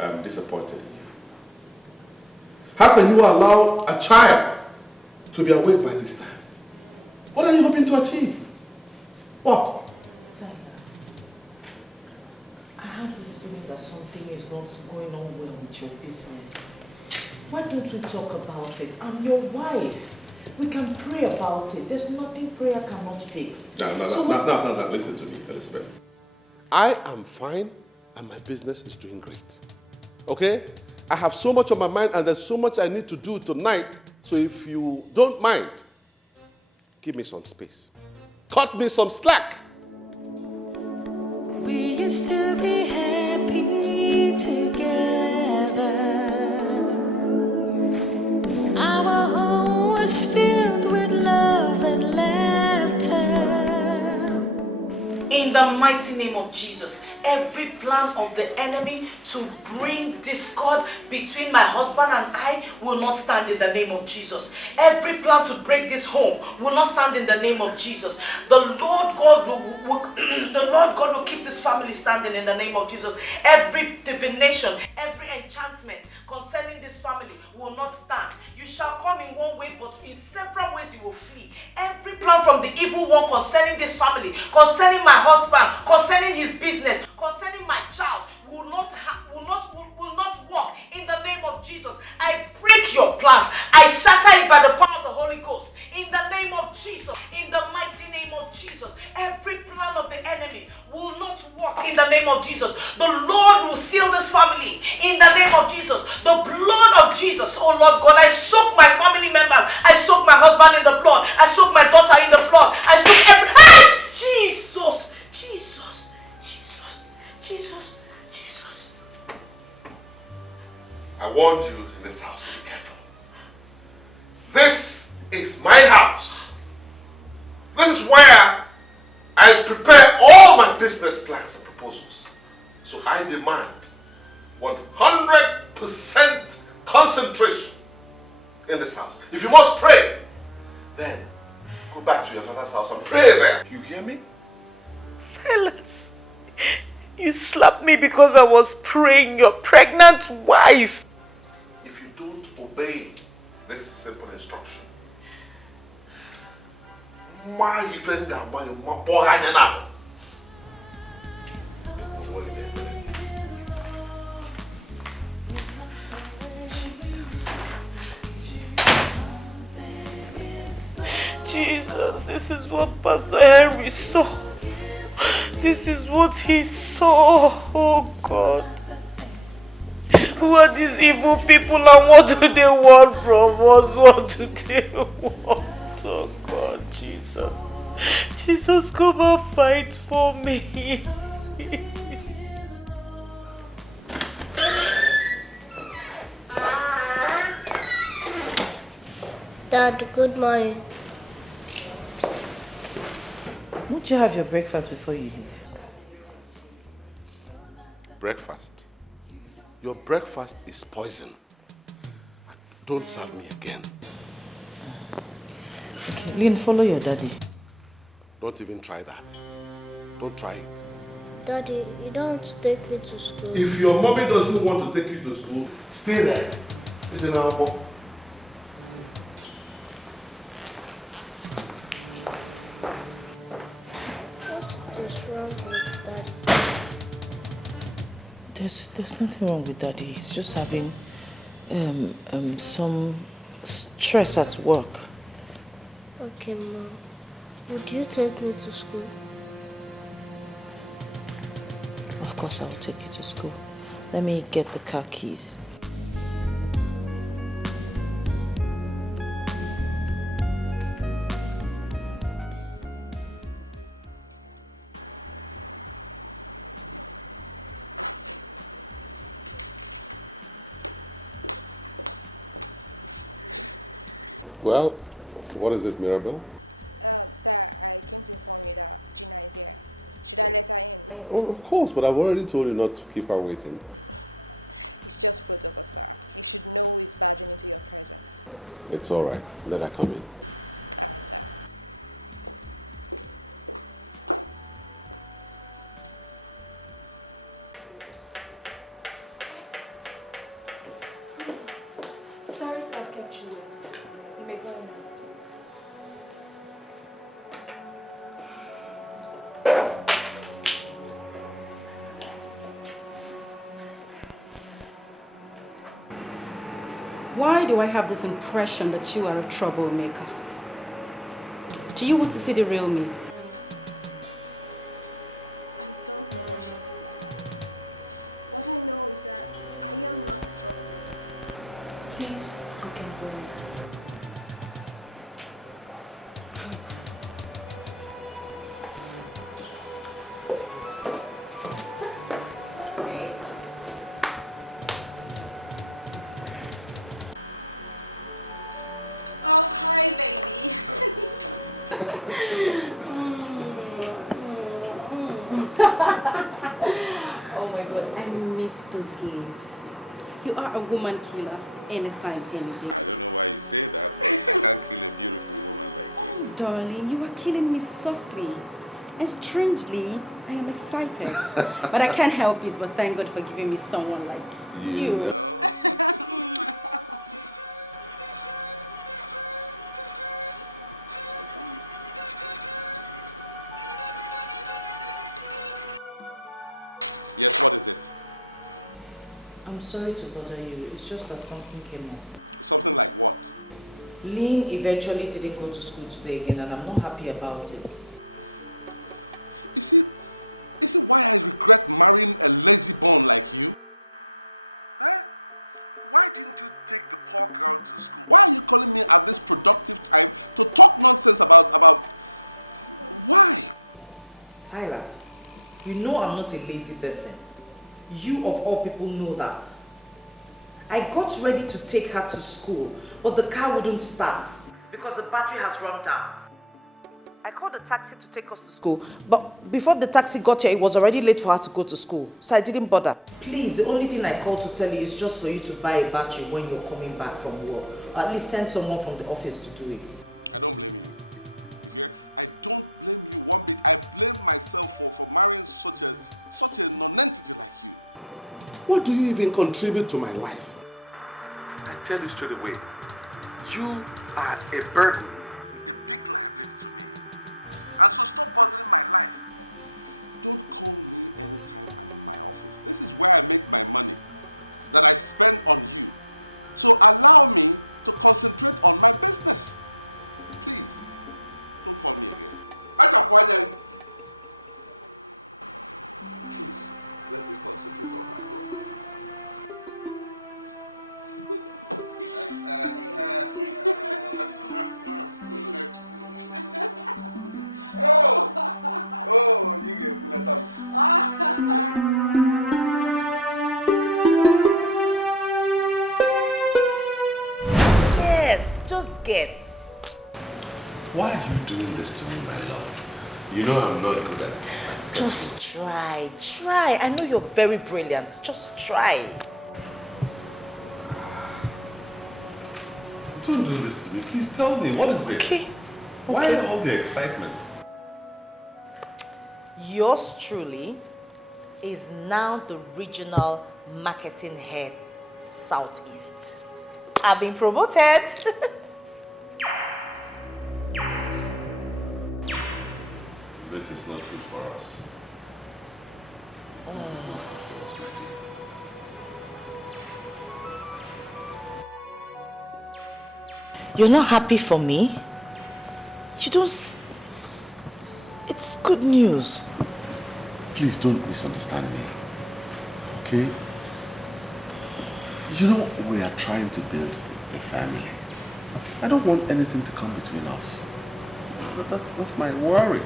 I'm disappointed in you. How can you allow a child to be awake by this time? What are you hoping to achieve? What? Silas, I have this feeling that something is not going on well with your business. Why don't we talk about it? I'm your wife. We can pray about it. There's nothing prayer cannot fix. No, listen to me, Elizabeth. I am fine and my business is doing great. Okay? I have so much on my mind and there's so much I need to do tonight. So if you don't mind, give me some space. Cut me some slack. We used to be happy together. Our home was filled with love and laughter. In the mighty name of Jesus, every plan of the enemy to bring discord between my husband and I will not stand in the name of Jesus. Every plan to break this home will not stand in the name of Jesus. The Lord God will keep this family standing in the name of Jesus. Every divination, every enchantment concerning this family will not stand. You shall come in one way, but in several ways you will flee. Every plan from the evil one concerning this family, concerning my husband, concerning his business, concerning my child will not work in the name of Jesus. I break your plans. I shatter it by the power of the Holy Ghost. In the name of Jesus. In the mighty name of Jesus. Every plan of the enemy will not work in the name of Jesus. The Lord will seal this family in the name of Jesus. The blood of Jesus. Oh Lord God, I soak my family members. I soak my husband in the blood. I soak my daughter in the blood. I soak every... Hey! Jesus! Jesus! Jesus! Jesus! Jesus! I warned you in this house to be careful. This is my house. This is where I prepare all my business plans and proposals. So I demand 100% concentration in this house. If you must pray, then go back to your father's house and pray there. You hear me? Silas, you slapped me because I was praying, your pregnant wife. If you don't obey this simple instruction, why you think that why you want boy hanging up? Jesus, this is what Pastor Henry saw. This is what he saw. Oh God. Who are these evil people and what do they want from us? What do they want? Oh God, Jesus. Jesus, come and fight for me. Dad, good morning. Won't you have your breakfast before you leave? Breakfast? Your breakfast is poison. Don't serve me again. Okay, Lynn, follow your daddy. Don't even try that. Don't try it. Daddy, you don't want to take me to school. If your mommy doesn't want to take you to school, stay there. It's in our book. What is wrong with Daddy? There's nothing wrong with Daddy. He's just having some stress at work. Okay, Mom. Would you take me to school? Of course I will take you to school. Let me get the car keys. Well, what is it, Mirabelle? Sir, I came to inform you that Gina is here. Should I let her in? Oh, of course, but I've already told you not to keep her waiting. It's just protocol, sir. You should know he's barging into your presence. It's all right. Let her come in. All right, sir. Sorry to have kept you waiting. You may go now. Why do I have this impression that you are a troublemaker? Do you want to see the real me? I don't know what you mean by that. What I know is that I am not a troublemaker. Please, you can go now. Oh, hi, baby. Oh my God, I miss those lips. You are a woman killer, anytime, any day. I don't know why you say that, but I can't kill a beautiful woman like you. Oh, darling, you are killing me softly. And strangely, I am excited. But I can't help it, but thank God for giving me someone like you. know? Yes, what is it? I'm sorry to bother you. It's just that something came up. Something like what? Lynn eventually didn't go to school today again and I'm not happy about it. Is it why I regret marrying a lazy bone like you? Huh? Why didn't you take the poor girl to school? Why are you calling me at this productive time to talk nonsense about... Why? Silas, you know I'm not a lazy person. You of all people know that. I got ready to take her to school, but the car wouldn't start because the battery has run down. I called a taxi to take us to school, but before the taxi got here, it was already late for her to go to school, so I didn't bother. Please, the only thing I called to tell you is just for you to buy a battery when you're coming back from work. Or at least send someone from the office to do it. I don't blame you. You hear? I don't blame you one bit. I blame myself for marrying such a non-entity like you. What do you even contribute to my life? I tell you straight away, you are a burden, a big liability to me. And so stop bothering my life. Don't call me anytime I'm in my office. This is where I make my money that I spend on you. So allow me to concentrate on my business. Please. Don't call me again. Please, let me concentrate on my work. Oh, you get bulletin. Yes, just guess. Why are you doing this to me, my love? You know I'm not good at it. Just try. I know you're very brilliant. Just try. Don't do this to me. Please tell me, what is it? Okay. Why all the excitement? Yours truly is now the regional marketing head, Southeast. I've been promoted. This is not good for us. This is not good for us, my dear. You're not happy for me? You don't... It's good news. Please don't misunderstand me. Okay? You know, we are trying to build a family. I don't want anything to come between us. That's my worry.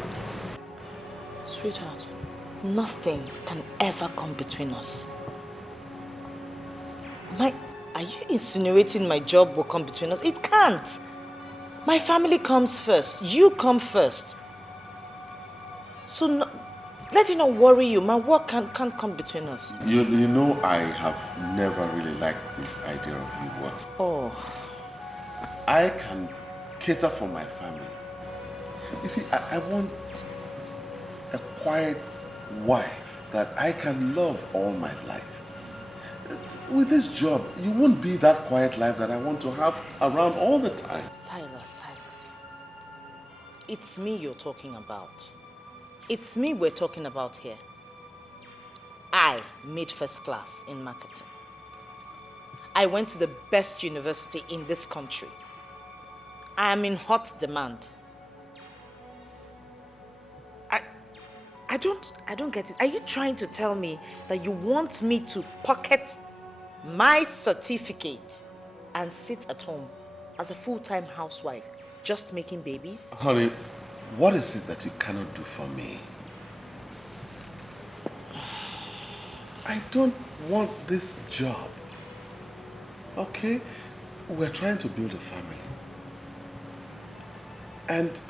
Sweetheart, nothing can ever come between us. Are you insinuating my job will come between us? It can't. My family comes first. You come first. So let it not worry you. My work can't come between us. You know, I have never really liked this idea of you working. Oh. I can cater for my family. You see, I want a quiet wife that I can love all my life. With this job, you won't be that quiet life that I want to have around all the time. Silas. It's me you're talking about. It's me we're talking about here. I made first class in marketing. I went to the best university in this country. I am in hot demand. I don't get it. Are you trying to tell me that you want me to pocket my certificate and sit at home as a full-time housewife just making babies? Honey, what is it that you cannot do for me? I don't want this job. Okay? We're trying to build a family. And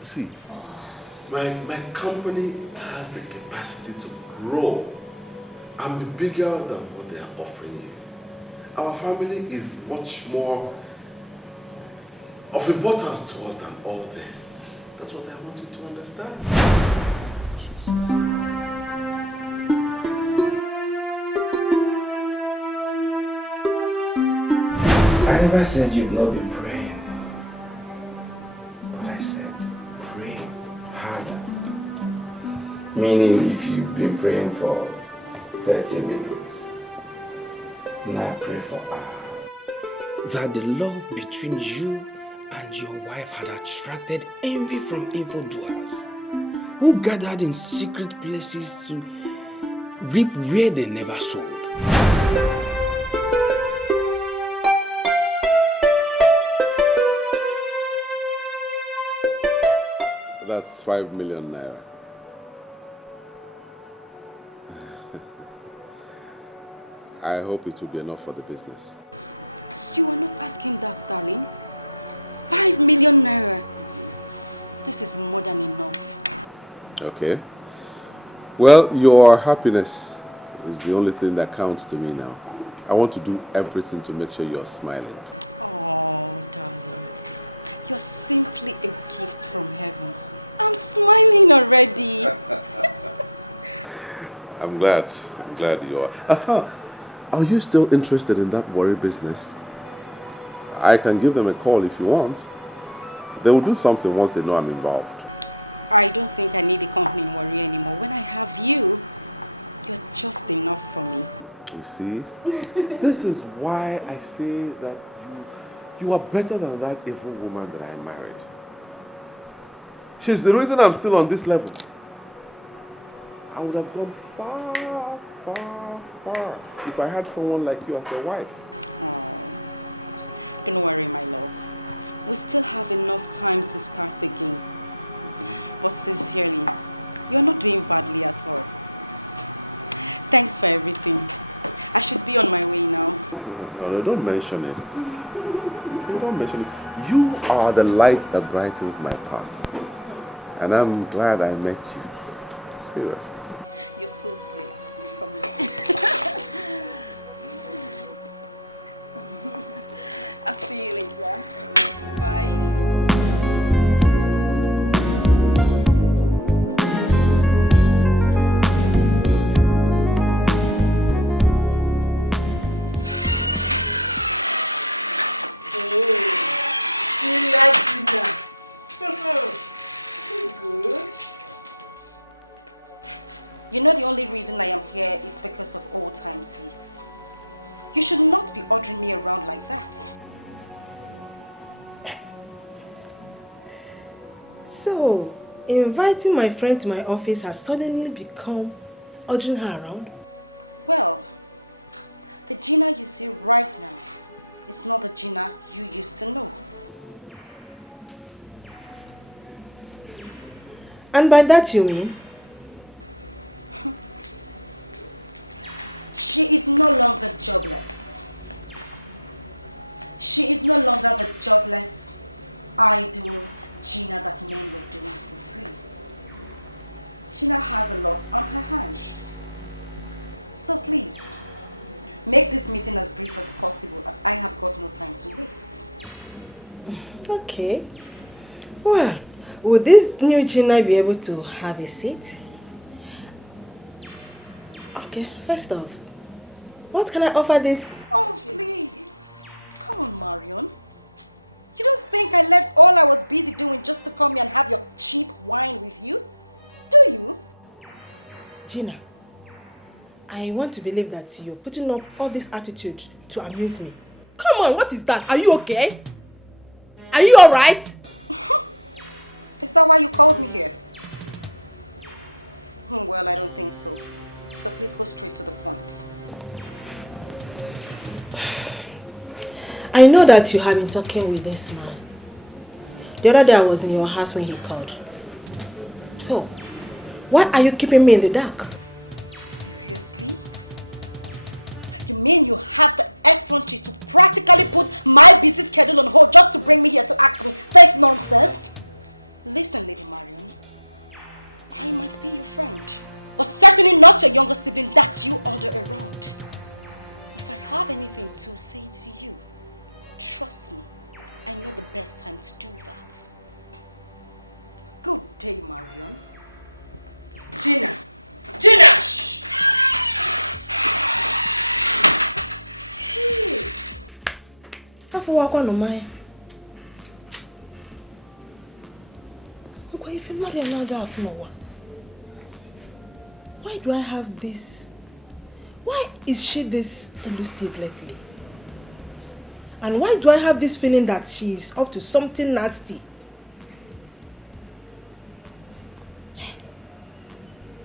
see, my company has the capacity to grow and be bigger than what they are offering you. Our family is much more of importance to us than all this. That's what I want you to understand. I never said you've not been praying, but I said pray harder. Meaning if you've been praying for 30 minutes, now pray for hours. That the love between you and your wife had attracted envy from evildoers who gathered in secret places to reap where they never sowed. That's 5 million naira. I hope it will be enough for the business. You are not asking that, darling. 5 million naira. This is more than enough. Okay. Well, your happiness is the only thing that counts to me now. I want to do everything to make sure you're smiling. Oh, darling. You're simply a gift from heaven. I'm smiling already. I'm glad you are. Are you still interested in that worry business? I can give them a call if you want. They will do something once they know I'm involved. I don't think I need a company in worry anymore. When I have you, you're just enough for me. You see? This is why I say that you are better than that evil woman that I married. She's the reason I'm still on this level. I would have gone far, far, far if I had someone like you as a wife. Oh, don't worry, my love. We still have enough time to start again. But sincerely, you're not doing badly at all. Thanks for everything. I should be on my way now. No, don't mention it. You don't mention it. You are the light that brightens my path. And I'm glad I met you. Seriously. You're so sweet. Come here. I'll see you later. Bye. Good. You know the only reason I am here is because of old time's sake. You should not be ordering me around like that. So, inviting my friend to my office has suddenly become ordering her around? Well, the Gina you see right now is not the Gina you used to know. And by that you mean? She is no longer jobless. She is no longer the jobless, idle Gina that men were doing for free. She now has a lot on her hands. So please, make this meeting as brief as possible, as I have got no time to waste. Okay. Well, would this new Gina be able to have a seat? Okay, first off, what can I offer this? Oh, please. Come on, Marion. You don't think I left all I was busy doing just to come here and have your cheap wine with you? Do you? Gina, I want to believe that you're putting up all this attitude to amuse me. Come on, what is that? Are you okay? Are you alright? Is that why you called me here? Well, I don't think so. So please go straight to the point. I know that you have been talking with this man. The other day I was in your house when he called. So, why are you keeping me in the dark? Seriously? You mean you have the effrontery to practically put my busy schedule on hold just to bring me here to ask me this nonsense? Listen, Lady Marion. I might be your friend, but certainly not your younger sibling that you order around. If I have anything to say to you, trust me, I know the best time to do that. Good day, Marion. Gina! Gina! Shh! Hey! Why do I have this? Why is she this elusive lately? And why do I have this feeling that she is up to something nasty?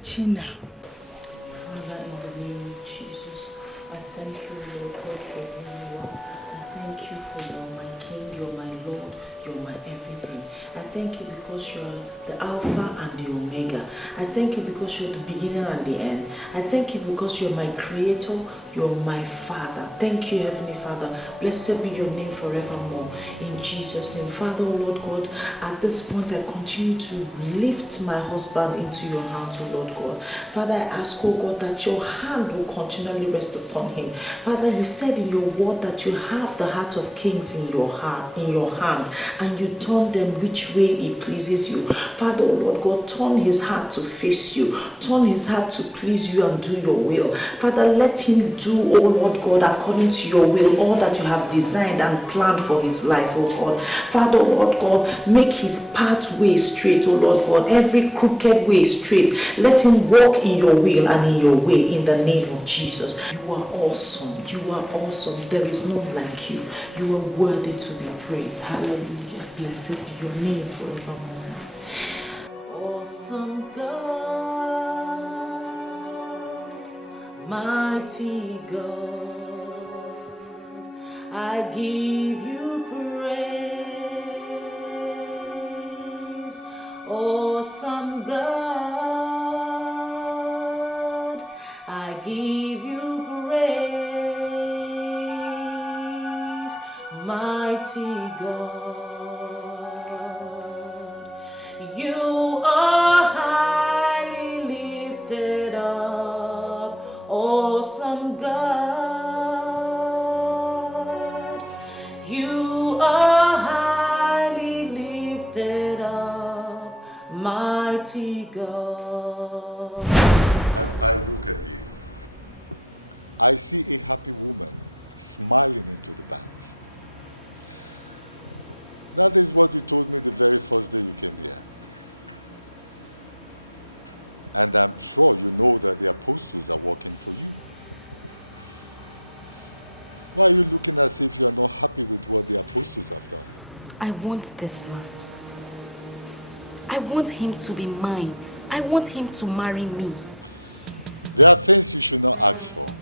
Gina. Father, in the name of Jesus, I thank you, Lord God, for who you are. I thank you for you're my King, you're my Lord, you're my everything. I thank you because you're the Alpha and the Omega. I thank you because you're the beginning and the end. I thank you because you're my Creator, you're my Father. Thank you, Heavenly Father. Blessed be your name forevermore. In Jesus' name. Father, oh Lord God, at this point I continue to lift my husband into your hands, oh Lord God. Father, I ask, oh God, that your hand will continually rest upon him. Father, you said in your word that you have the heart of kings in your heart, in your hand, and you turn them which way it pleases you. Father, oh Lord God, turn his heart to face you. Turn his heart to please you and do your will. Father, let him do, oh Lord God, according to your will, all that you have designed and planned for his life, oh God. Father, oh Lord God, make his pathway straight, oh Lord God, every crooked way straight. Let him walk in your will and in your way, in the name of Jesus. You are awesome. You are awesome. There is none like you. You are worthy to be praised. Hallelujah. Blessed be your name forevermore. awesome God, mighty God, I give you praise. Awesome God, I give you praise. Mighty God, you are highly lifted up. Awesome God, you are highly lifted up. Mighty God. As I look at you, I see a happy woman smiling into the banks. That is what you told me the very first day you came here. And I'm sure you know that the apostles are working for you. Why are you looking as if you are not happy with what the apostles have done? I want this man. I want him to be mine. I want him to marry me. There are things you should not ask for.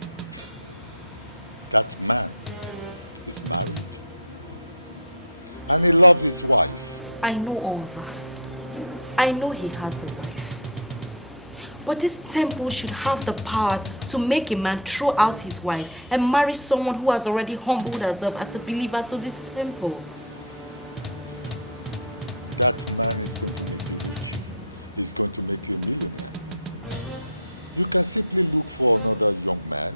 That man is married. And he loves his wife. I know all that. I know he has a wife. But this temple should have the powers to make a man throw out his wife and marry someone who has already humbled herself as a believer to this temple. That man is going to make you rich. He's going to make you a millionaire. You can simply look for another young man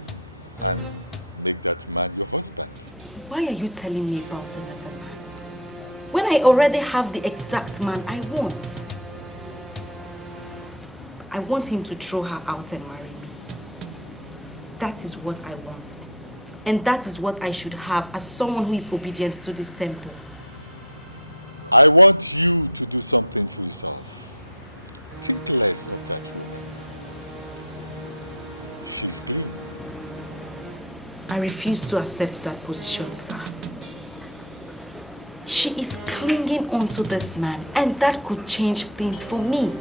and make that man your husband. Why are you telling me about another man? When I already have the exact man I want. I want him to throw her out and marry me. That is what I want. And that is what I should have as someone who is obedient to this temple. I want you to do something for yourself. Think less of that woman. She's clean. I refuse to accept that position, sir. She is clinging onto this man, and that could change things for me.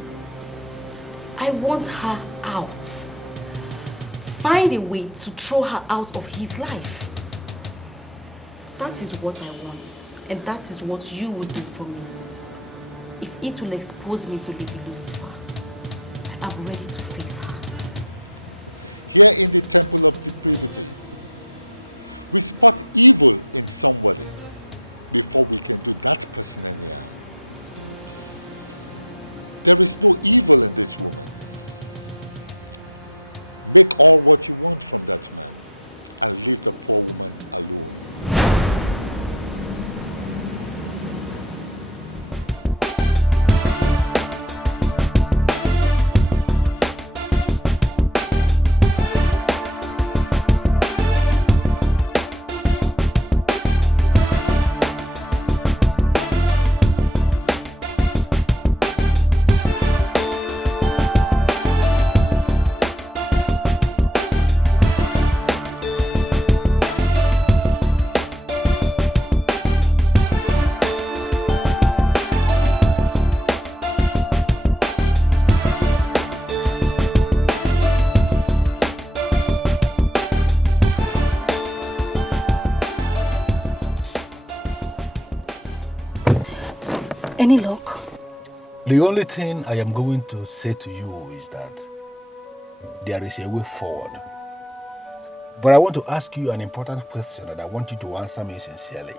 I want her out. Find a way to throw her out of his life. That is what I want, and that is what you will do for me. If it will expose me to Lady Lucifer, I'm ready to face her. Here in the temple of depravity, we spot evil in somebody before we can do that person any harm. There is no evil in this woman. Make all what you want from that man and leave the poor woman alone. Any luck? The only thing I am going to say to you is that there is a way forward. But I want to ask you an important question and I want you to answer me sincerely.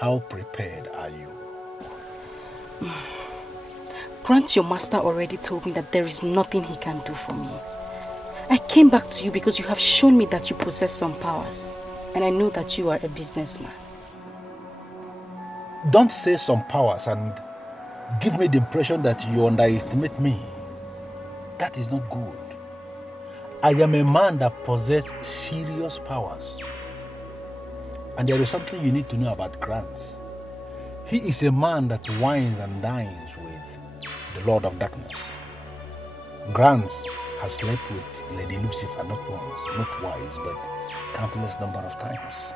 How prepared are you? Grant, your master already told me that there is nothing he can do for me. I came back to you because you have shown me that you possess some powers. And I know that you are a businessman. Don't say some powers and give me the impression that you underestimate me. That is not good. I am a man that possesses serious powers. And there is something you need to know about Grants. He is a man that wines and dines with the Lord of Darkness. Grants has slept with Lady Lucifer not once, not twice, but countless number of times.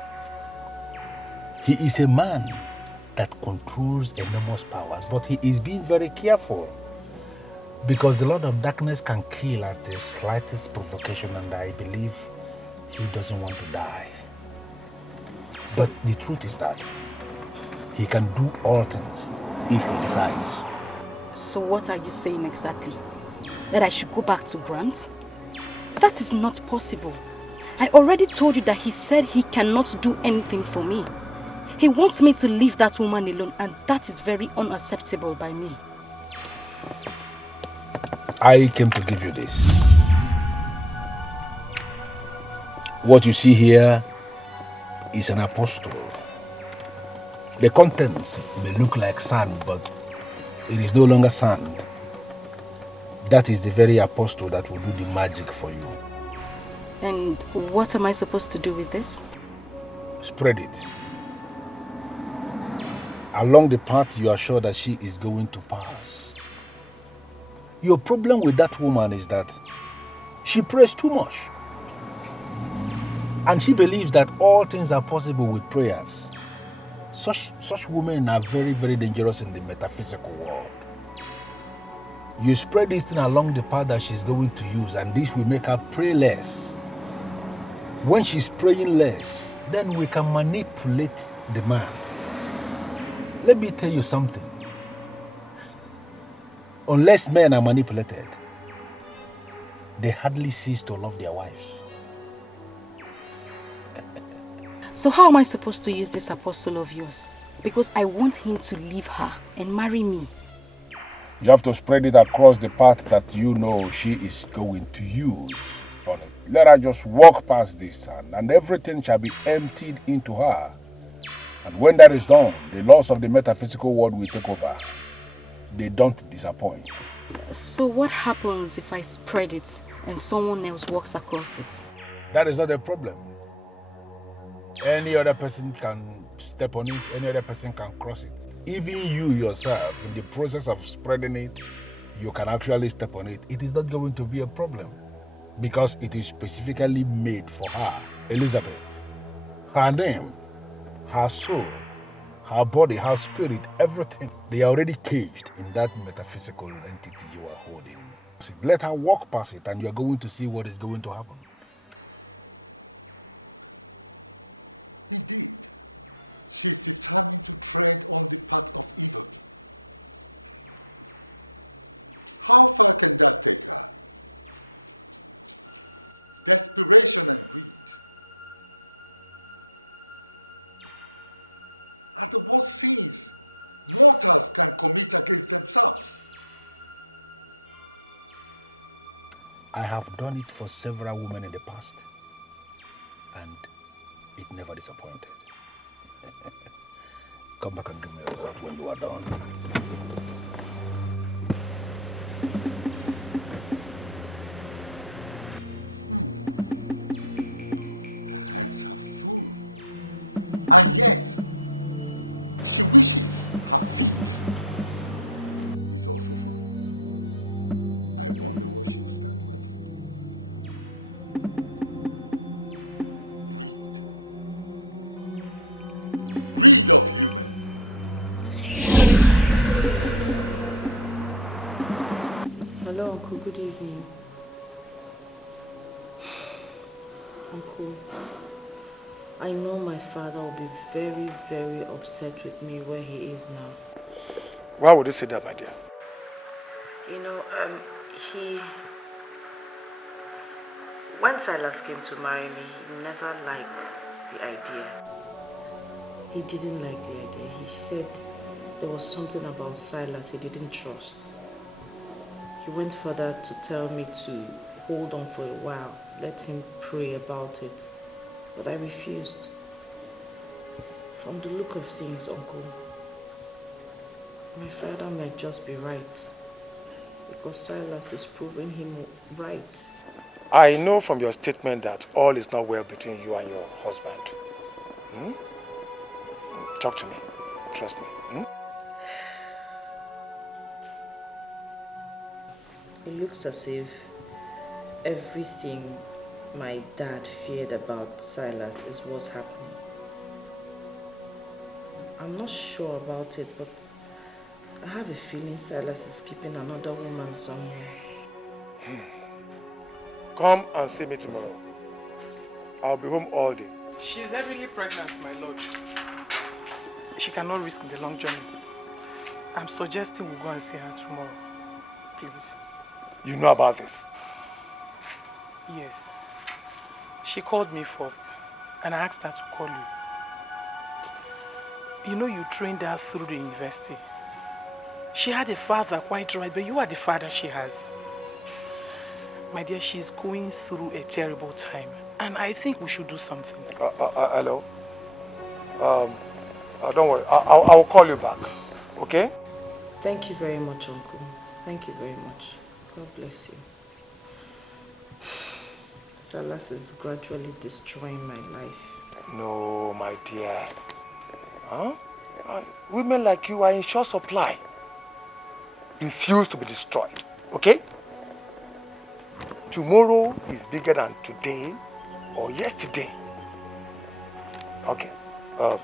He is a man that controls enormous powers, but he is being very careful Because the Lord of Darkness can kill at the slightest provocation, and I believe he doesn't want to die. But the truth is that he can do all things if he decides. So what are you saying exactly? That I should go back to Grant? That is not possible. I already told you that he said he cannot do anything for me. He wants me to leave that woman alone, and that is very unacceptable by me. I came to give you this. What you see here is an apostle. The contents may look like sand, but it is no longer sand. That is the very apostle that will do the magic for you. And what am I supposed to do with this? Spread it. Along the path you are sure that she is going to pass. Your problem with that woman is that she prays too much. And she believes that all things are possible with prayers. Such women are very, very dangerous in the metaphysical world. You spread this thing along the path that she's going to use, and this will make her pray less. When she's praying less, then we can manipulate the man. Let me tell you something. Unless men are manipulated, they hardly cease to love their wives. So how am I supposed to use this apostle of yours? Because I want him to leave her and marry me. You have to spread it across the path that you know she is going to use on it. Let her just walk past this, and everything shall be emptied into her. And when that is done, the laws of the metaphysical world will take over. They don't disappoint. So what happens if I spread it and someone else walks across it? That is not a problem. Any other person can step on it, any other person can cross it. Even you yourself, in the process of spreading it, you can actually step on it. It is not going to be a problem because it is specifically made for her, Elizabeth. Her name, her soul, her body, her spirit, everything. They are already caged in that metaphysical entity you are holding. So let her walk past it and you are going to see what is going to happen. Indeed, she's determined to tread on the path of evil. How far can that take her? Desperation and greed are the worst sins mortals can commit against themselves. I have done it for several women in the past, and it never disappointed. Come back and give me a result when you are done. Her hands are full, and yet she wishes her feet is also full. I wonder what she'll stand with. Greed of human. Hello, Uncle. Good evening. Uncle, I know my father will be very, very upset with me where he is now. Why would you say that, my dear? You know, when Silas came to marry me, he never liked the idea. He didn't like the idea. He said there was something about Silas he didn't trust. He went further to tell me to hold on for a while, let him pray about it. But I refused. From the look of things, Uncle, my father might just be right, because Silas is proving him right. I know from your statement that all is not well between you and your husband. Talk to me. Trust me. It looks as if everything my dad feared about Silas is what's happening. I'm not sure about it, but I have a feeling Silas is keeping another woman somewhere. Come and see me tomorrow. I'll be home all day. She's heavily pregnant, my lord. She cannot risk the long journey. I'm suggesting we go and see her tomorrow. Please. You know about this? Yes. She called me first, and I asked her to call you. You know you trained her through the university. She had a father, quite right, but you are the father she has. My dear, she's going through a terrible time, and I think we should do something. Hello? Don't worry, I'll call you back, okay? Thank you very much, Uncle. Thank you very much. God bless you. Silas is gradually destroying my life. No, my dear. Huh? Women like you are in short supply. Refuse to be destroyed, okay? Tomorrow is bigger than today or yesterday. Okay. I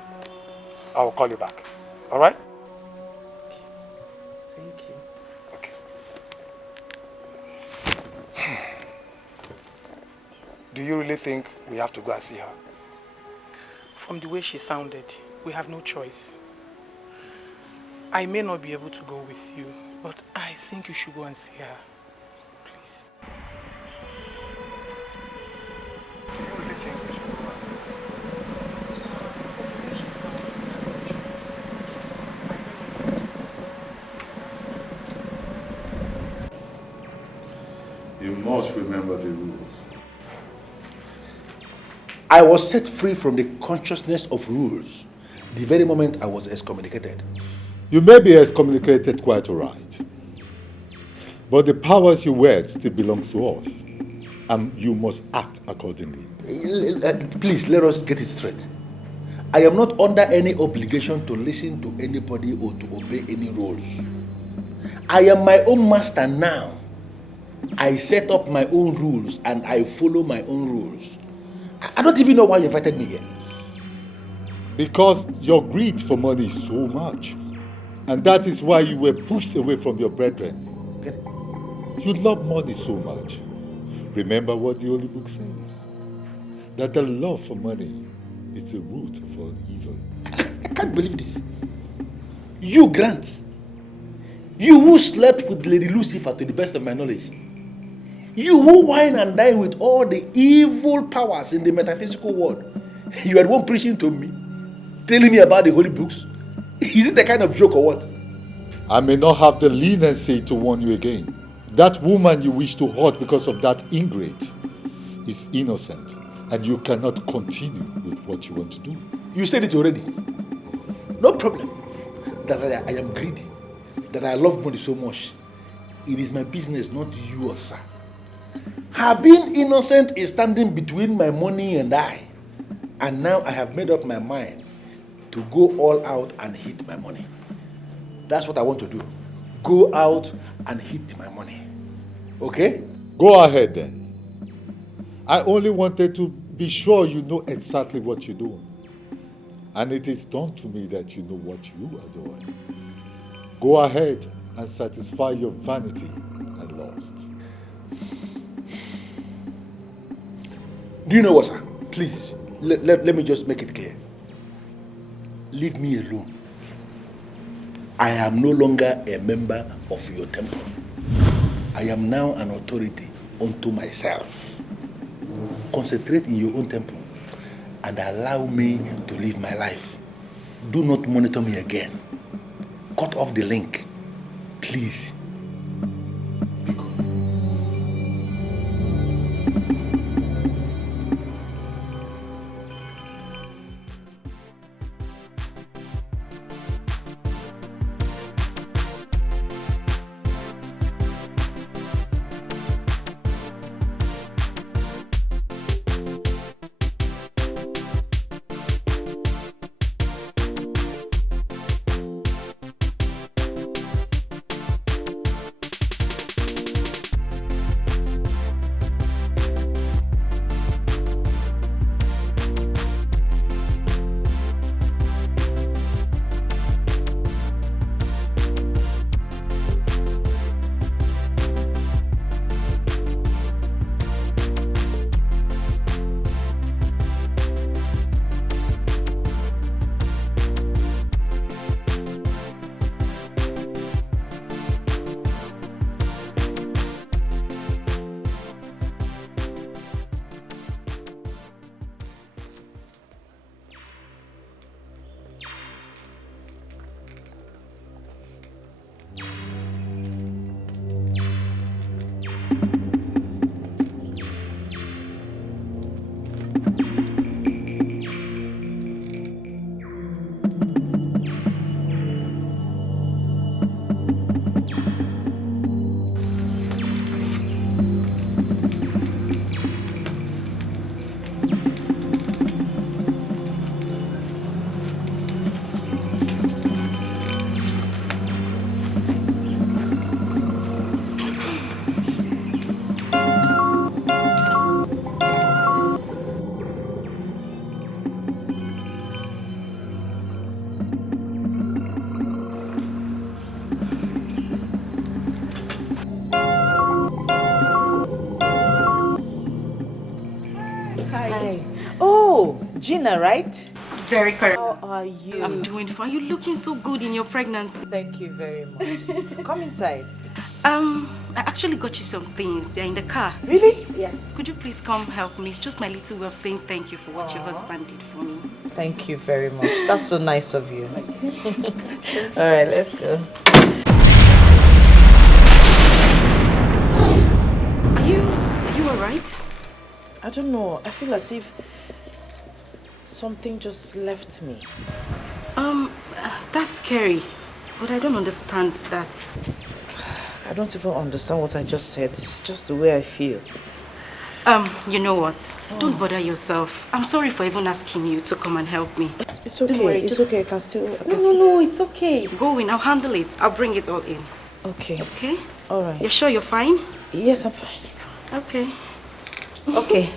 will call you back. All right? Thank you. Okay. Do you really think we have to go and see her? From the way she sounded, we have no choice. I may not be able to go with you, but I think you should go and see her. Please. You must remember the rules. I was set free from the consciousness of rules the very moment I was excommunicated. You may be excommunicated quite all right, but the powers you wield still belongs to us, and you must act accordingly. Please, let us get it straight. I am not under any obligation to listen to anybody or to obey any rules. I am my own master now. I set up my own rules and I follow my own rules. I don't even know why you invited me here. Because your greed for money is so much. And that is why you were pushed away from your brethren. You love money so much. Remember what the Holy Book says. That the love for money is the root of all evil. I can't believe this. You, Grant. You who slept with Lady Lucifer to the best of my knowledge. You who wine and dine with all the evil powers in the metaphysical world. You are the one preaching to me, telling me about the holy books. Is it the kind of joke or what? I may not have the leniency to warn you again. That woman you wish to hurt because of that ingrate is innocent, and you cannot continue with what you want to do. You said it already. No problem. That I am greedy. That I love money so much. It is my business, not yours, sir. Her being innocent is standing between my money and I. And now I have made up my mind to go all out and hit my money. That's what I want to do. Go out and hit my money. Okay? Go ahead then. I only wanted to be sure you know exactly what you're doing. And it is done to me that you know what you are doing. Go ahead and satisfy your vanity and lust. Do you know what, sir? Please, let me just make it clear. Leave me alone. I am no longer a member of your temple. I am now an authority unto myself. Concentrate in your own temple and allow me to live my life. Do not monitor me again. Cut off the link, please. Gina, right? Very correct. How are you? I'm doing fine. You're looking so good in your pregnancy. Thank you very much. Come inside. I actually got you some things. They're in the car. Really? Yes. Could you please come help me? It's just my little way of saying thank you for what your husband did for me. Thank you very much. That's so nice of you. All right, let's go. Are you alright? I don't know. I feel as if something just left me. That's scary. But I don't understand that. I don't even understand what I just said. It's just the way I feel. You know what? Don't bother yourself. I'm sorry for even asking you to come and help me. It's okay. Worry, it's okay. I can still... No, it's okay. Go in. I'll handle it. I'll bring it all in. Okay. Okay? All right. You're sure you're fine? Yes, I'm fine. Okay. Okay.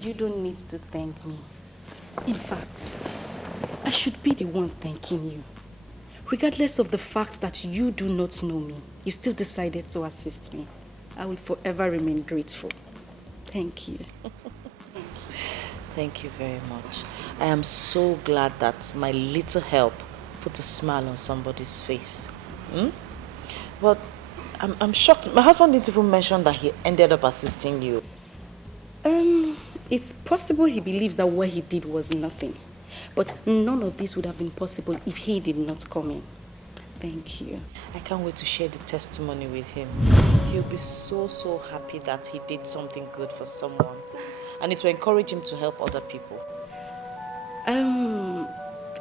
You don't need to thank me. In fact, I should be the one thanking you. Regardless of the fact that you do not know me, you still decided to assist me. I will forever remain grateful. Thank you. It's possible he believes that what he did was nothing. But none of this would have been possible if he did not come in. Thank you.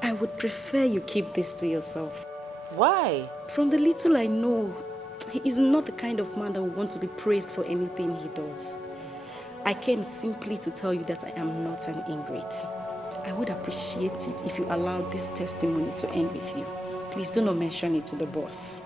I would prefer you keep this to yourself. From the little I know, he is not the kind of man that would want to be praised for anything he does. I came simply to tell you that I am not an ingrate. I would appreciate it if you allowed this testimony to end with you. Please do not mention it to the boss.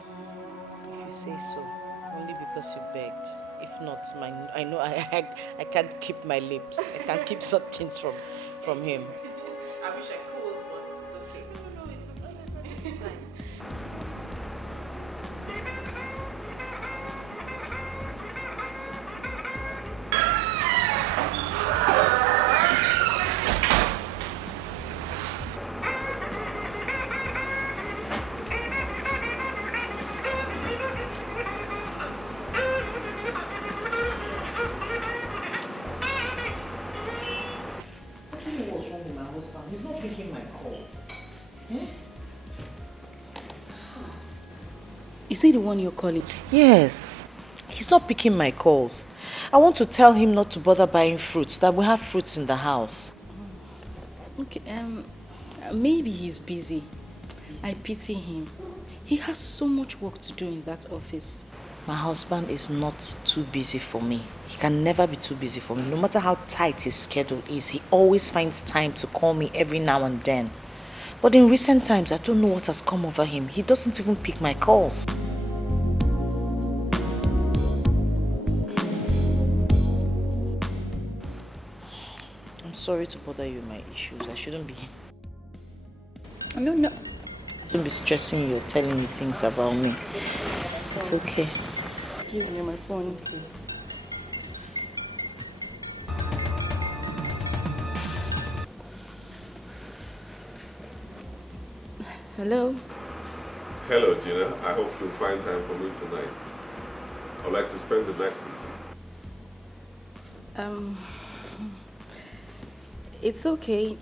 He's not picking my calls. Eh? Is he the one you're calling? He's not picking my calls. I want to tell him not to bother buying fruits, that we have fruits in the house. Okay, maybe he's busy. I pity him. He has so much work to do in that office. My husband is not too busy for me. He can never be too busy for me. No matter how tight his schedule is, he always finds time to call me every now and then. But in recent times, I don't know what has come over him. He doesn't even pick my calls. I'm sorry to bother you with my issues. I shouldn't be... No. I shouldn't be stressing you or telling you things about me. It's okay. Give me my phone. Hello? Hello, Gina. I hope you'll find time for me tonight. I'd like to spend the night with you. It's okay.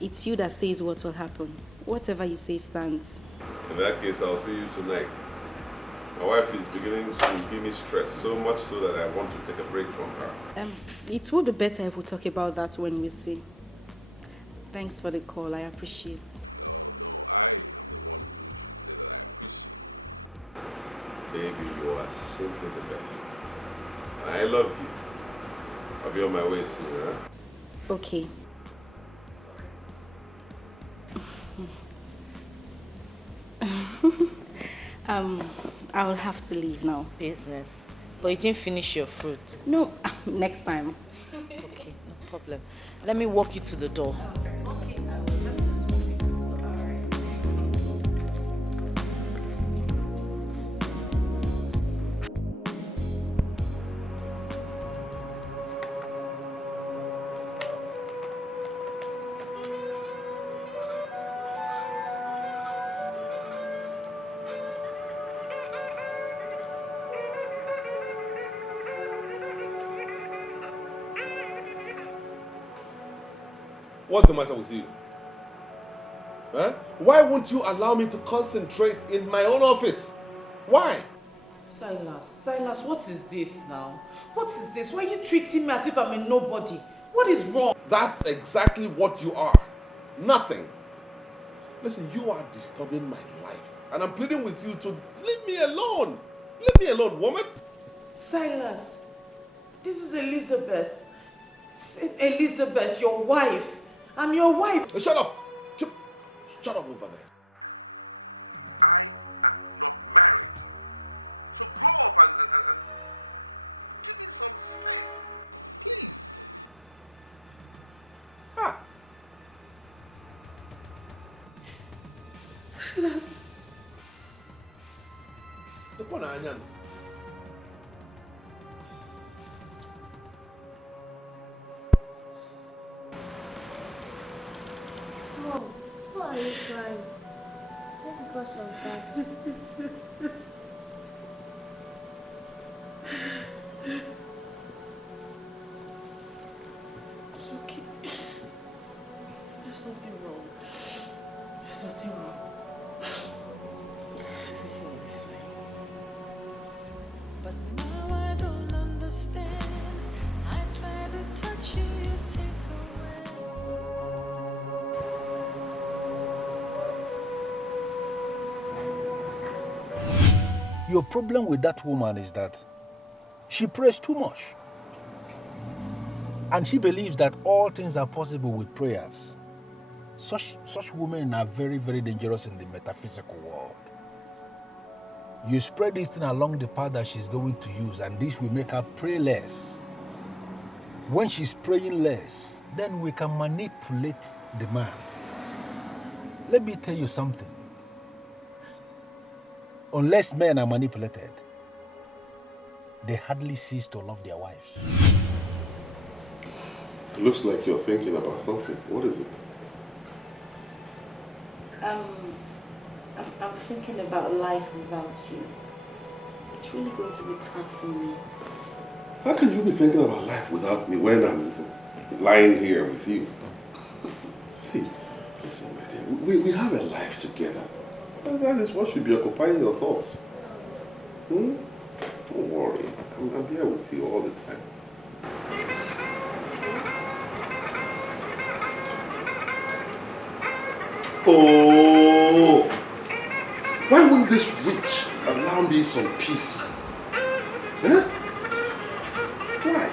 It's you that says what will happen. Whatever you say stands. In that case, I'll see you tonight. My wife is beginning to give me stress, so much so that I want to take a break from her. It would be better if we talk about that when we see. Thanks for the call. I appreciate. No, I am the one who should say that I appreciate. Baby, you are simply the best. I love you. I'll be on my way soon, huh? Okay. I will have to leave now. Business. But you didn't finish your fruit. No, next time. Okay, no problem. Let me walk you to the door. What's the matter with you? Huh? Why won't you allow me to concentrate in my own office? Why? Silas, what is this now? What is this? Why are you treating me as if I'm a nobody? What is wrong? That's exactly what you are. Nothing. Listen, you are disturbing my life. And I'm pleading with you to leave me alone. Leave me alone, woman. Silas, this is Elizabeth. Elizabeth, your wife. I'm your wife. Shut up. Shut up over there. I am not married. So grow up and give me some space. Please. Silas. Mom, why are you crying? Is it because of that? It's okay. There's nothing wrong. There's nothing wrong. Everything will be fine. But now I don't understand. I try to touch you, you take Your problem with that woman is that she prays too much. And she believes that all things are possible with prayers. Such women are very, very dangerous in the metaphysical world. You spread this thing along the path that she's going to use, and this will make her pray less. When she's praying less, then we can manipulate the man. Let me tell you something. Unless men are manipulated, they hardly cease to love their wives. It looks like you're thinking about something. What is it? I'm thinking about life without you. It's really going to be tough for me. How can you be thinking about life without me when I'm lying here with you? See, listen, my dear, we have a life together. That is what should be occupying your thoughts. Don't worry. I'm here with you all the time. Oh! Why wouldn't this witch allow me some peace? Huh? Why?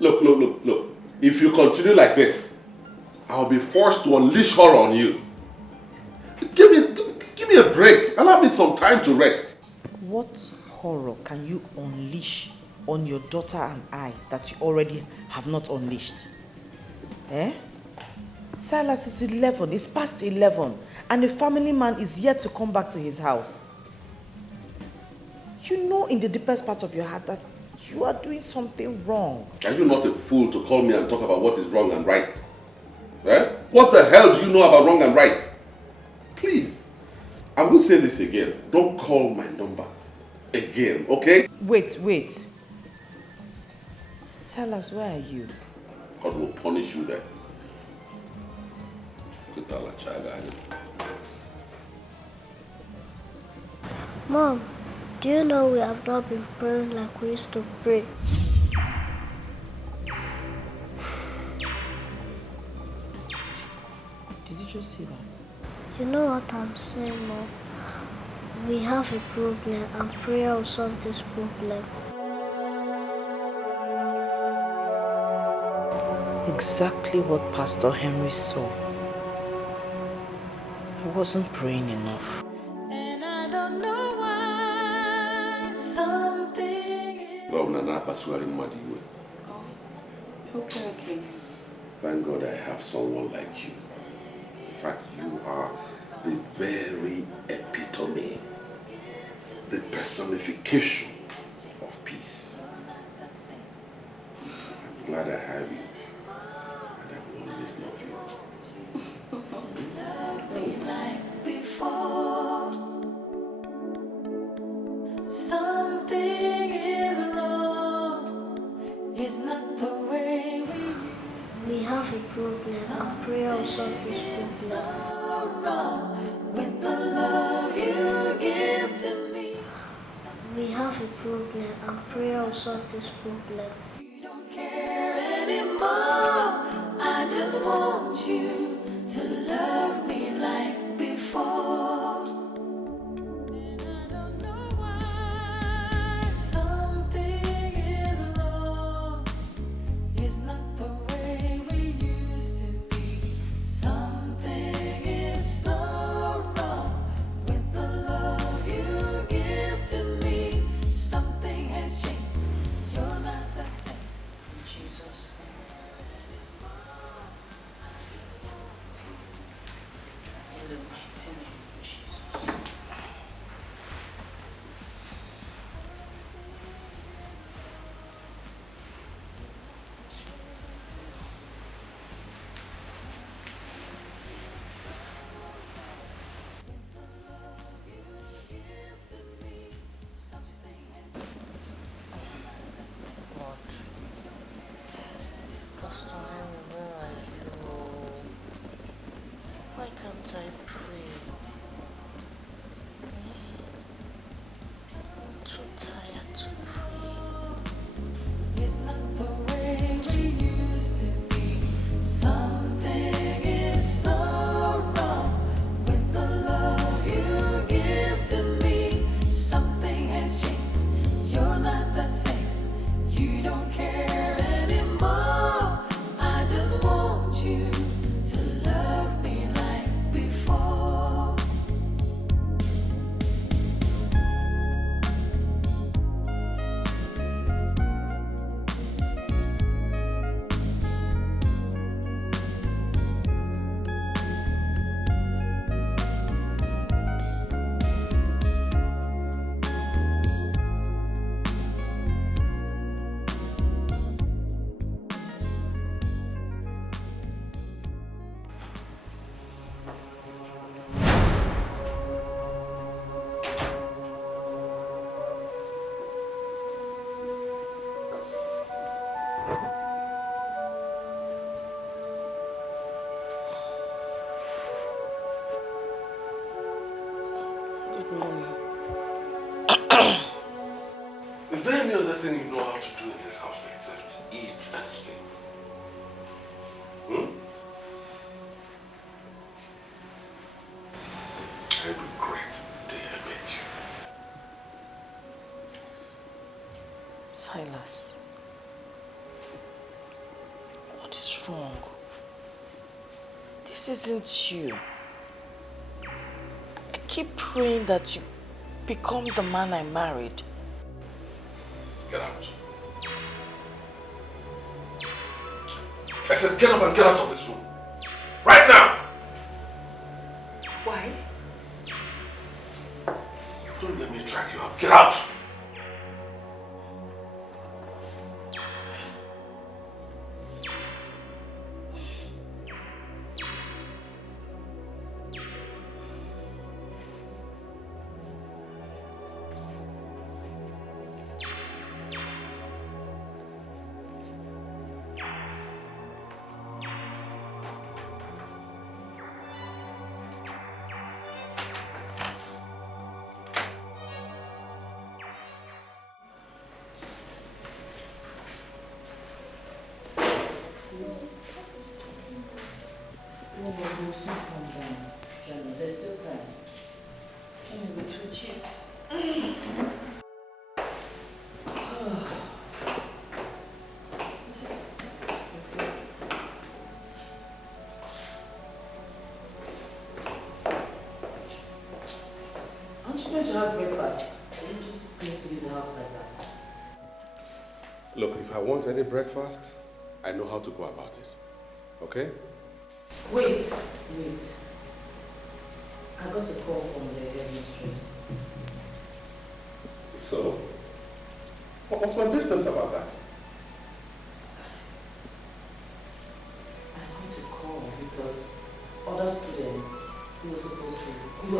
Look. If you continue like this, I'll be forced to unleash her on you. Give me a break. Allow me some time to rest. What horror can you unleash on your daughter and I that you already have not unleashed? Eh? Silas is 11. It's past 11. And the family man is yet to come back to his house. You know in the deepest part of your heart that you are doing something wrong. Are you not a fool to call me and talk about what is wrong and right? Eh? What the hell do you know about wrong and right? Please, I will say this again. Don't call my number again, okay? Wait. Silas, where are you? God will punish you then. Mom, do you know we have not been praying like we used to pray? Did you just see that? You know what I'm saying, Mom? We have a problem and prayer will solve this problem. Exactly what Pastor Henry saw. He wasn't praying enough. And I don't know why something Governor Napa swearing muddy way. Okay. Thank God I have someone like you. In fact, you are the very epitome, the personification of peace. I'm glad I have you, and I will always love you. like before. Something is wrong. It's not the way we used to. We have a problem and prayer will solve this problem. Wrong with the love you give to me. We have a problem and prayer will solve this problem. You don't care anymore. I just want you to love me like before. And I don't know why something is wrong. It's not the way we used to be. Something is so wrong with the love you give to me. Something has changed. You're not the same. Jesus. In the mighty name of Jesus. Pastor Henry, where are you? Why can't I pray? I'm too tired to pray. It's not the way we used to be. Something is so wrong with the love you give to me. Something has changed. You're not the same. You don't care anymore. I just want you to love me like before. Good morning. Is there any other thing you know how to do in this house except eat and sleep? I regret the day I met you. Silas, what is wrong? This isn't you. I keep praying that you become the man I married. Get out. I said get up and get out of this room. Right now! Why? Don't let me drag you out. Get out! Aren't you going to have breakfast? Are you just going to leave the house like that? Look, if I want any breakfast, I know how to go about it. Okay? Wait. I got a call from the headmistress. So? What's my business about that? I need to call because other students who are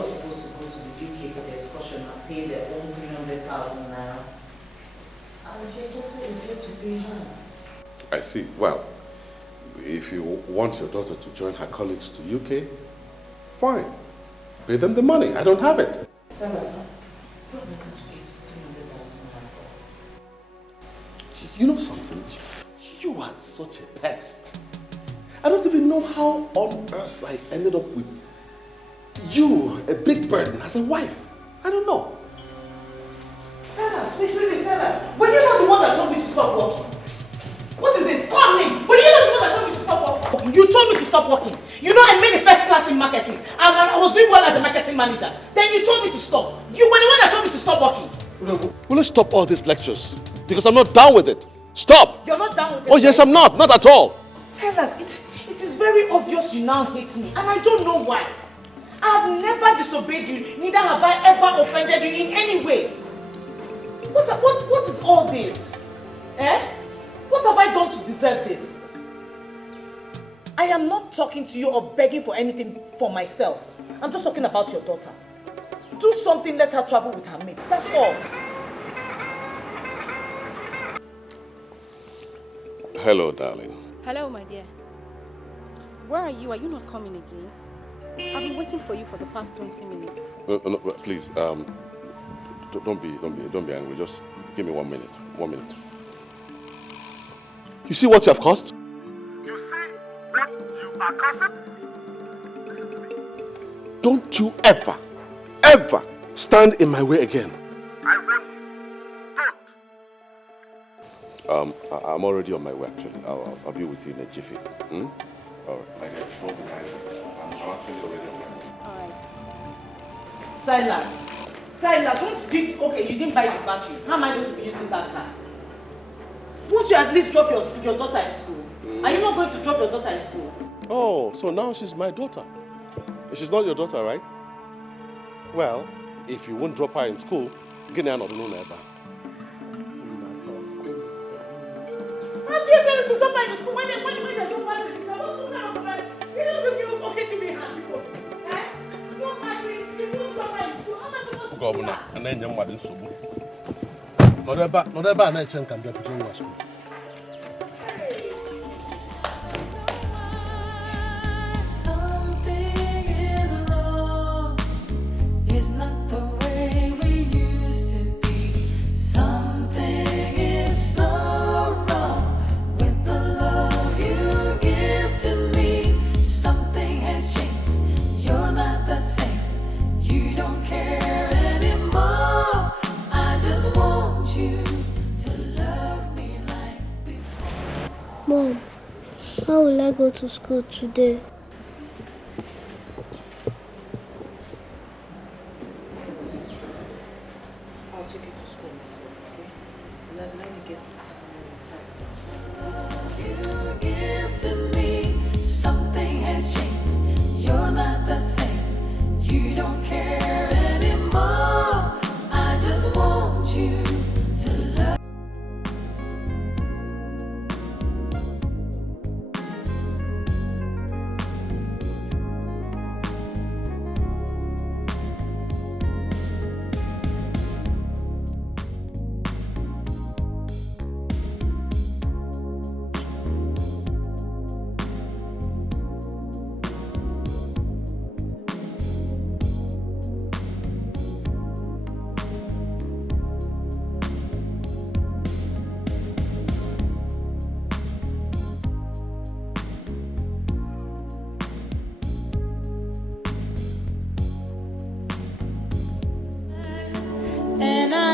supposed to go to the UK for the excursion and pay their own 300,000 naira. And your daughter is here to pay hers. I see. Well, if you want your daughter to join her colleagues to UK, fine. Pay them the money. I don't have it. Sarah, what am I going to pay 300,000 naira for? You know something? You are such a pest. I don't even know how on earth I ended up with you, a big burden, as a wife. I don't know. Sarah, wait, Sarah. Were you not the one that told me to stop working? What is this? Call me! Were you not the one that told me to stop working? You told me to stop working. You know I made a first class in marketing. I was doing well as a marketing manager. Then you told me to stop. You were the one that told me to stop working. Will you stop all these lectures? Because I'm not down with it. Stop! You're not down with it? Oh yes, I'm not. Not at all. Silas, it is very obvious you now hate me. And I don't know why. I have never disobeyed you. Neither have I ever offended you in any way. What is all this? Eh? What have I done to deserve this? I am not talking to you or begging for anything for myself. I'm just talking about your daughter. Do something, let her travel with her mates. That's all. Hello, darling. Hello, my dear. Where are you? Are you not coming again? I've been waiting for you for the past 20 minutes. No, please, don't be angry. Just give me 1 minute. 1 minute. You see what you have caused? You see what you are causing? Don't you ever stand in my way again. I will. Don't. I'm already on my way, actually. I'll be with you in a jiffy. All right. My dear, don't be angry. I'm actually already on my way. Silas, okay, you didn't buy the battery. How am I going to be using that car? Won't you at least drop your daughter in school? Are you not going to drop your daughter in school? Oh, so now she's my daughter. She's not your daughter, right? Well, if you won't drop her in school, get her not known ever. How do you expect me to drop her in school when they don't buy the car? What kind of plan? You don't think you're okay to be hand before? Eh? No battery, you won't drop her in school. How am I supposed to do that? And then you're mad in school. Not ever, and I can be a put school. It's not the way we used to be. Something is so wrong with the love you give to me. Something has changed. You're not the same. You don't care anymore. I just want you to love me like before. Mom, how will I go to school today? I'll take you to school myself, okay? Let me get You give to me. Something has changed. You're not the same. You don't care anymore. I just want you to love.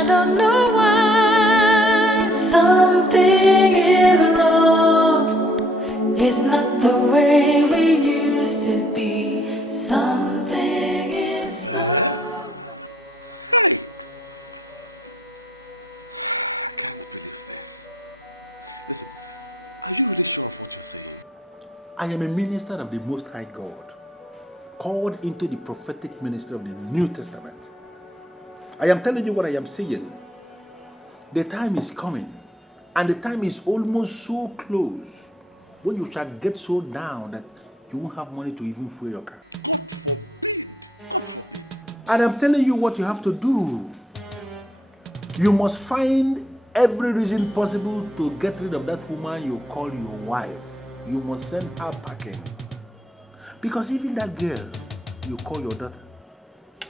don't know why. Something is wrong. It's not the way we used to be. Something is Hey! I can't believe this. Listen, are you really sure of what you're saying? I am a minister of the Most High God, called into the prophetic ministry of the New Testament. I am telling you what I am saying. The time is coming, and the time is almost so close, when you shall get so down that you won't have money to even fuel your car. God forbid! God forbid! And I'm telling you what you have to do. You must find every reason possible to get rid of that woman you call your wife. You must send her packing. Because even that girl you call your daughter,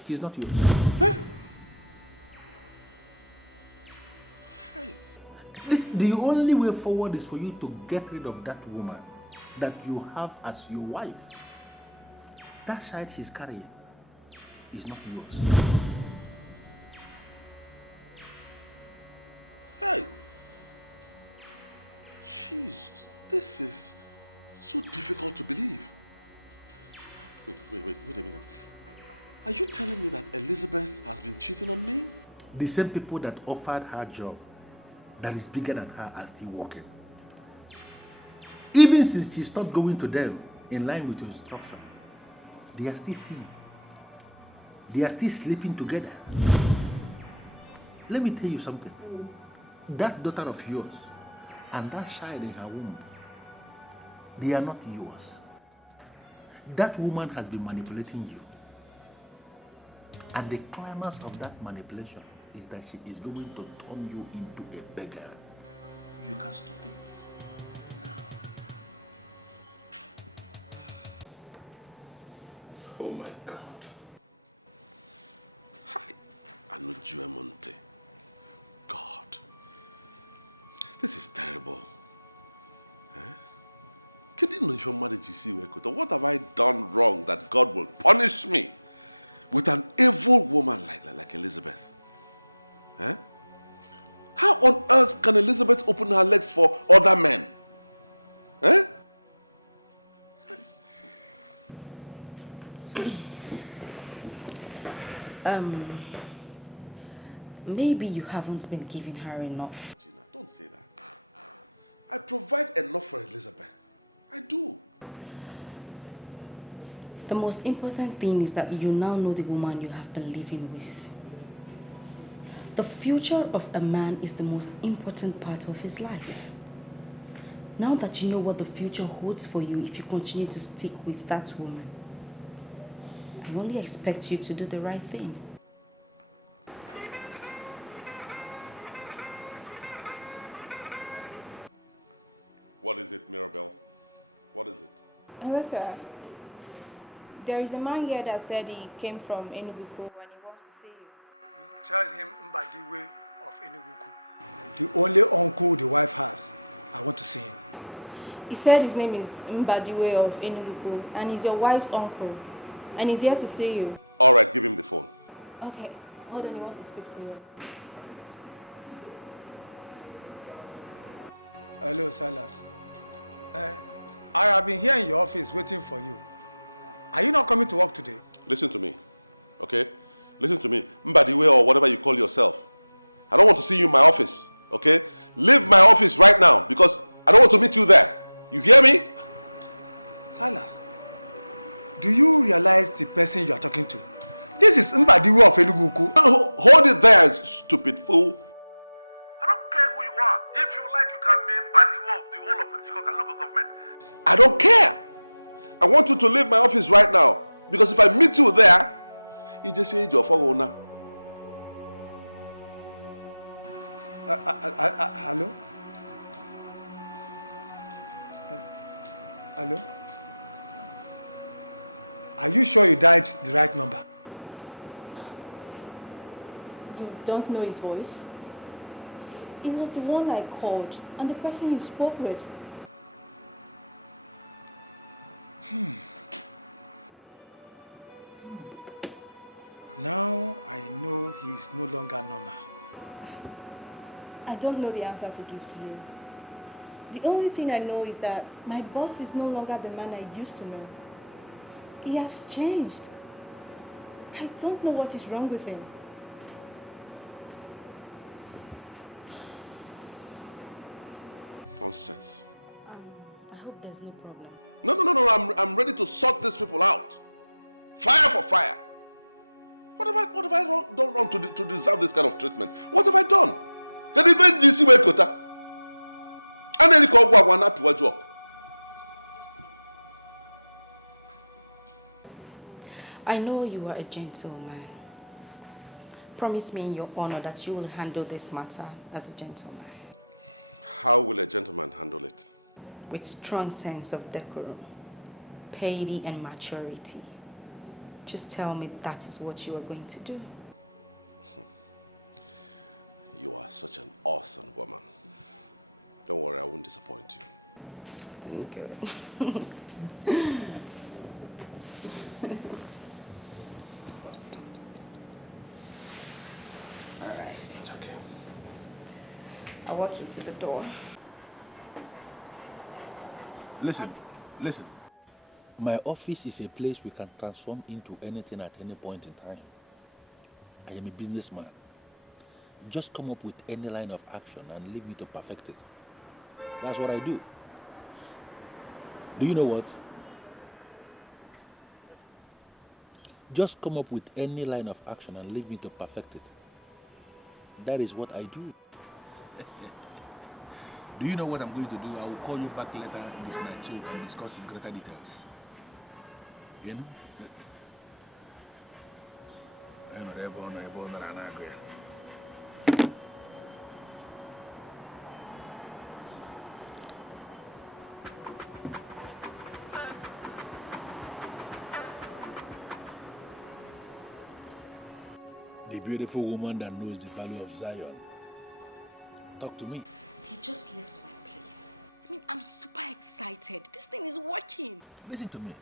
she's not yours. The only way forward is for you to get rid of that woman that you have as your wife. That child she's carrying is not yours. Hey! Jesus, this is so difficult to believe. Wait a minute. Are you telling me that Elizabeth has been cheating on me? The same people that offered her job that is bigger than her are still working. Even since she stopped going to them in line with your instruction, they are still seeing. They are still sleeping together. Let me tell you something. That daughter of yours and that child in her womb, they are not yours. That woman has been manipulating you. And the climax of that manipulation is that she is going to turn you into a beggar. You can stop it now. Oh my God. Hi, Anujue Monte. God. This is terrible. Huh? Can you know if your marriage is what have I done wrong that God will punish me with an evil woman like Elizabeth? Huh? How on earth can Elizabeth open her legs for other men? Huh? Maybe you haven't been giving her enough. Gina, don't say that. I provide enough for Elizabeth. I do. The most important thing is that you now know the woman you have been living with. The future of a man is the most important part of his life. Now that you know what the future holds for you if you continue to stick with that woman, I only expect you to do the right thing. What is it, Mirabelle? What is it? Hello, sir. There is a man here that said he came from Enugu and he wants to see you. Tell him Mbadiwe of Enugu. The only uncle the wife has. I want to see him. He said his name is Mbadiwe of Enugu and he's your wife's uncle. And he's here to see you. All right, give him the phone. Okay, hold on, he wants to speak to you. Hello, Silas. I have been here in your office waiting for you. Are you not coming to work today? Listen to me, okay? Listen to me. Mbadiwe or whatever you call yourself. I don't want to see you in my office, okay? Leave my office right now because I don't want to meet you there. You hear me? Silas, do you realize the person you are talking to? This is Mbadiwe of Enugu. Hold it there, stupid fool. I don't care who you are. If you like, you can be Mbadiwe of the whole of Njikok and local government. I don't care. I want you to leave my office right now. Because if I meet you there, you just say your owner. Hello? Hello? Are you sure you dialed the right number? You don't know his voice? It was the one I called and the person you spoke with. Now I know he is no longer normal. I don't know the answer to give to you. The only thing I know is that my boss is no longer the man I used to know. He has changed. I don't know what is wrong with him. Nonsense. I hope there's no problem. No. I'm ready to sort these people out. Fire for fire. What have I done wrong to deserve this kind of treatment? What have I done? Can even GC Wekota? And then you call Wagwana Piwajo. I know you are a gentleman. Promise me in your honor that you will handle this matter as a gentleman. How will a gentleman handle it? With strong sense of decorum, piety and maturity. Just tell me that is what you are going to do. You are such an awesome woman. Don't worry, I won't disappoint you. That's good. All right. It's okay. I'll walk you to the door. Listen. My office is a place we can transform into anything at any point in time. I am a businessman. Just come up with any line of action and leave me to perfect it. That's what I do. Do you know what? Just come up with any line of action and leave me to perfect it. That is what I do. Do you know what I'm going to do? I will call you back later this night so we can discuss in greater details. You know? The beautiful woman that knows the value of Zion. Talk to me. He just left my place. I mean, I'm super excited. This thing is working. Listen to me.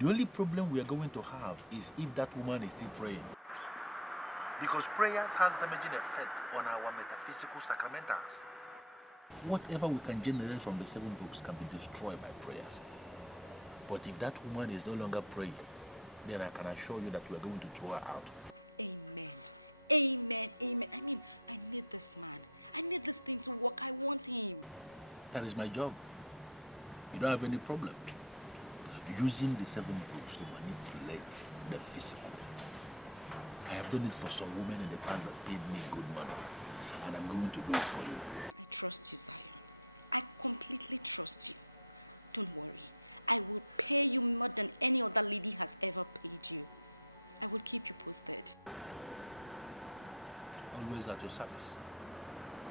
The only problem we are going to have is if that woman is still praying. Because prayers has damaging effect on our metaphysical sacramentals. Whatever we can generate from the 7 books can be destroyed by prayers. But if that woman is no longer praying, then I can assure you that we are going to throw her out. Amen. Amen. Amen. I mean, I need this man. I need this thing to work. I want him. That is my job. You don't have any problem. Using the 7 books to manipulate the physical. I have done it for some women in the past that paid me good money. And I'm going to do it for you. I trust you, Zion. I completely trust you. Don't worry. I will pay you more than any other lady has ever paid you. I will keep you posted. Always at your service.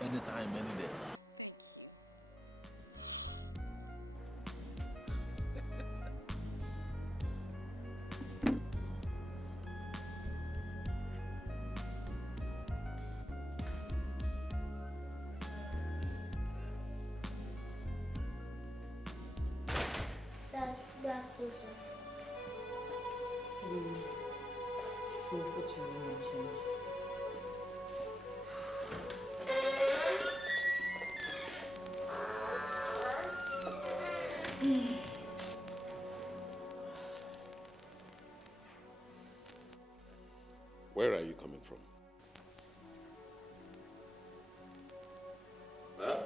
Anytime, any day. Thank you. That's also. Where are you coming from? Huh?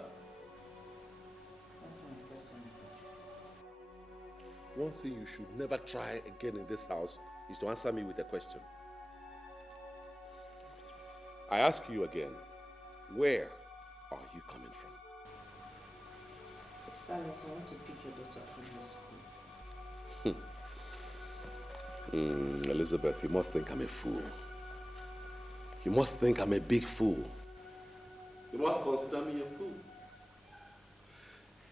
One thing you should never try again in this house is to answer me with a question. I ask you again, where are you coming from? Silas, I want to pick your daughter from your school. Elizabeth, you must think I'm a fool. You must think I'm a big fool. You must consider me a fool.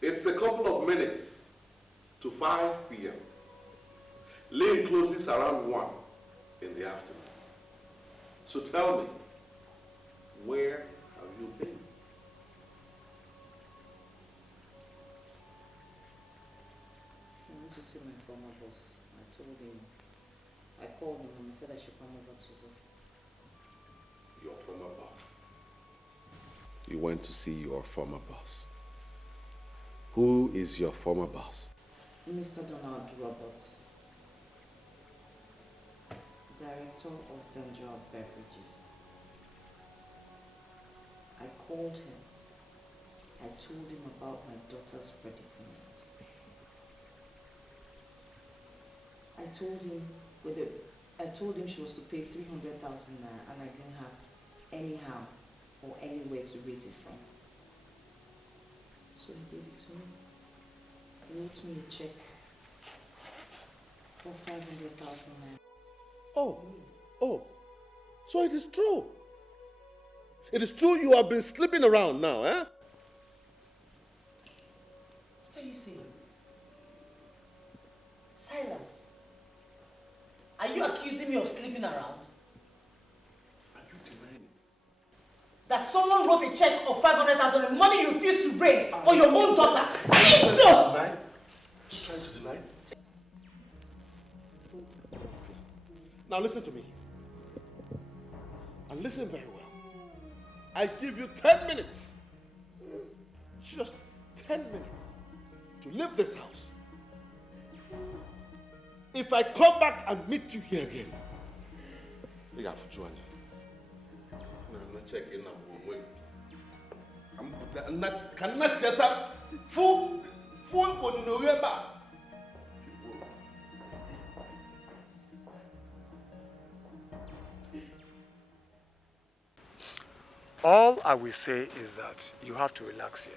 It's a couple of minutes to 5 p.m. Lane closes around 1 in the afternoon. So tell me, where have you been? I want to see my former boss. I told him. I called him and he said I should come over to his office. Your former boss? You you went to see your former boss. Who is your former boss? Mr. Donald Roberts, Director of Vendor of Beverages. I called him. I told him about my daughter's predicament. I told him she was to pay 300,000 naira and I didn't have anyhow or anywhere to raise it from. So he gave it to me. He wrote me a check for 500,000 naira. Oh, so it is true. It is true you have been sleeping around now, eh? What are you saying? Silas, are you accusing me of sleeping around? Are you denying it? That someone wrote a check of 500,000 money you refused to raise for your own daughter? Jesus! Trying to deny? Now listen to me. And listen very well. I give you 10 minutes. Just 10 minutes to leave this house. If I come back and meet you here again, you have to join me. I'm not checking up. I'm not shut up. Fool, but no way back. All I will say is that you have to relax here.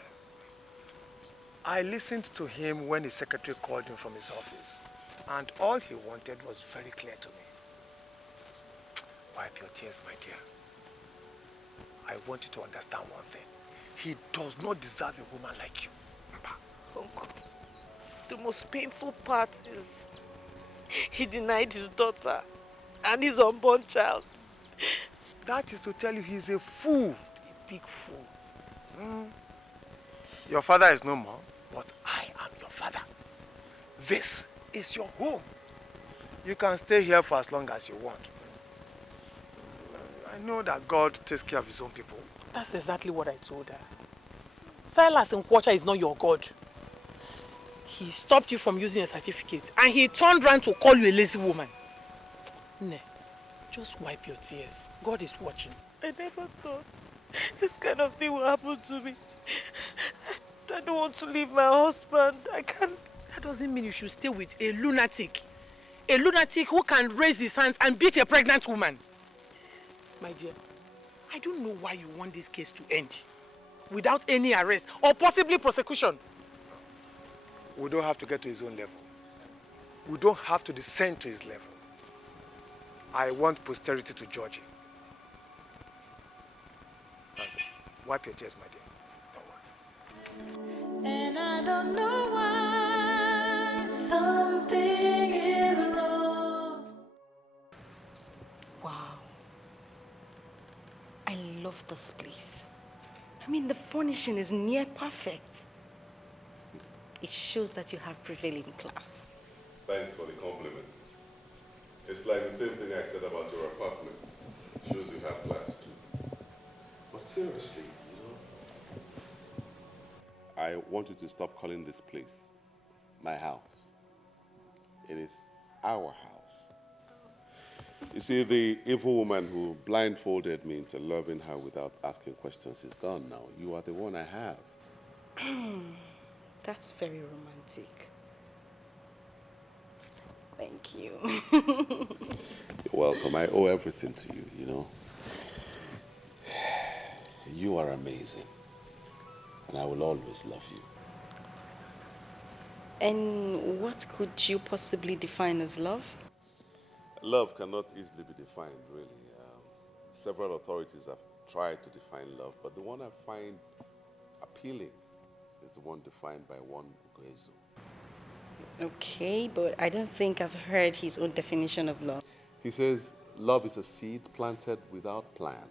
I listened to him when his secretary called him from his office, and all he wanted was very clear to me. Wipe your tears, my dear. I want you to understand one thing. He does not deserve a woman like you. Uncle, the most painful part is he denied his daughter and his unborn child. That is to tell you he's a fool, a big fool. Your father is no more, but I am your father. This is your home. You can stay here for as long as you want. I know that God takes care of his own people. That's exactly what I told her. Silas Nkwocha is not your God. He stopped you from using a certificate and he turned around to call you a lazy woman. Ne, just wipe your tears. God is watching. I never thought this kind of thing will happen to me. I don't want to leave my husband. I can't. That doesn't mean you should stay with a lunatic. A lunatic who can raise his hands and beat a pregnant woman. My dear, I don't know why you want this case to end without any arrest or possibly prosecution. We don't have to get to his own level. We don't have to descend to his level. I want posterity to judge him. That's it. Wipe your tears, my dear. And I don't know why something is wrong. Wow. I love this place. I mean, the furnishing is near perfect. It shows that you have prevailing class. Thanks for the compliment. It's like the same thing I said about your apartment. It shows you have class too. But seriously, I want you to stop calling this place my house. It is our house. You see, the evil woman who blindfolded me into loving her without asking questions is gone now. You are the one I have. That's very romantic. Thank you. You're welcome. I owe everything to you, you know. You are amazing. And I will always love you. And what could you possibly define as love? Love cannot easily be defined, really. Several authorities have tried to define love, but the one I find appealing is the one defined by one Ugoezu. Okay, but I don't think I've heard his own definition of love. He says, love is a seed planted without plan.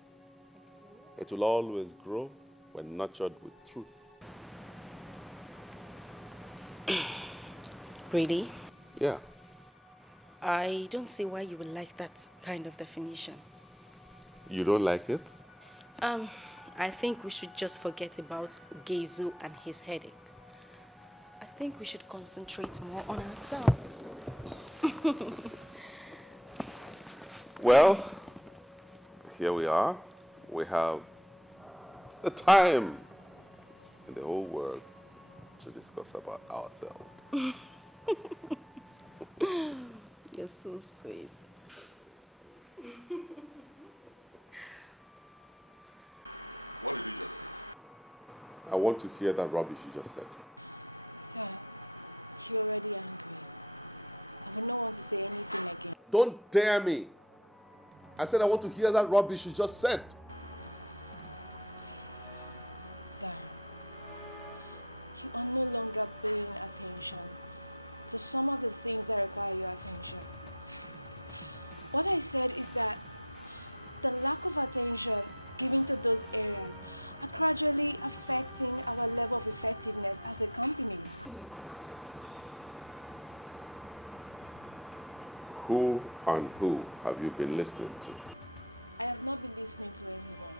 It will always grow when nurtured with truth. Really? Yeah. I don't see why you would like that kind of definition. You don't like it? I I think we should just forget about Gezu and his headache. I think we should concentrate more on ourselves. Well, here we are. We have the time in the whole world to discuss about ourselves. You're so sweet. What did you just say? I want to hear that rubbish you just said. Sir, you're already angry. I would not want to say anything again. Don't dare me. I said I want to hear that rubbish you just said. Sir, you are no longer paying attention to some of the things that require your attention. What I said is that the lack of attention given to those areas are gradually affecting our level of effectiveness as a company. Who and who have you been listening to? I have not been listening to anyone.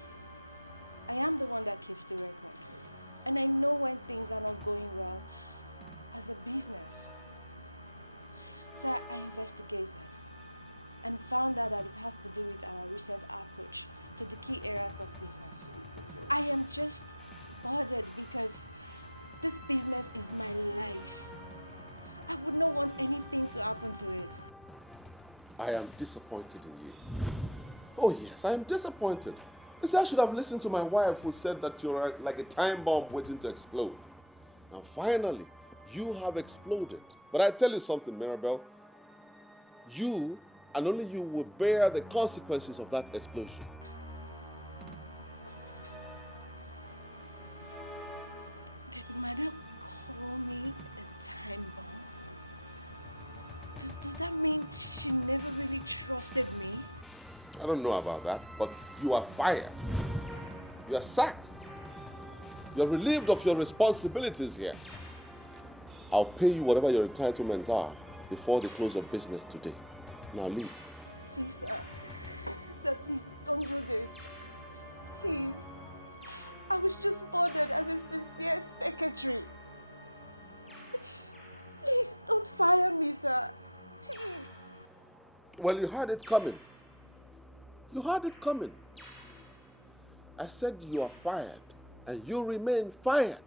I am the one that keeps the record. And I know when things are not going well as a business. Sir, I investigated and found out that it has to do with our recent approach to the key areas of business. I am just bothered because this business is my life. I would not want anything to happen to it. I am disappointed in you. Oh yes, I am disappointed. I should have listened to my wife who said that you're like a time bomb waiting to explode. Now finally, you have exploded. But I tell you something, Mirabelle. You and only you will bear the consequences of that explosion. Did Madam call me a time bomb? Does that mean she never really trusted me? I don't know about that, but you are fired. You are sacked. You are relieved of your responsibilities here. I'll pay you whatever your entitlements are before the close of business today. Now leave. Please, sir. Sir, please don't do this. Please. I was just bothered as a sincere secretary. Please don't fire me, sir. Please. Well, you had it coming. You had it coming. I said you are fired, and you remain fired.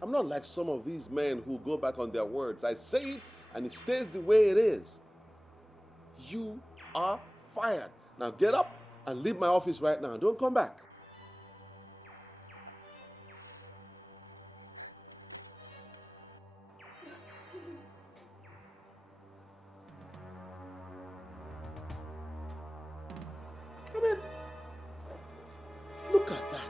I'm not like some of these men who go back on their words. I say it, and it stays the way it is. You are fired. Now get up and leave my office right now. Don't come back. I mean, look at that.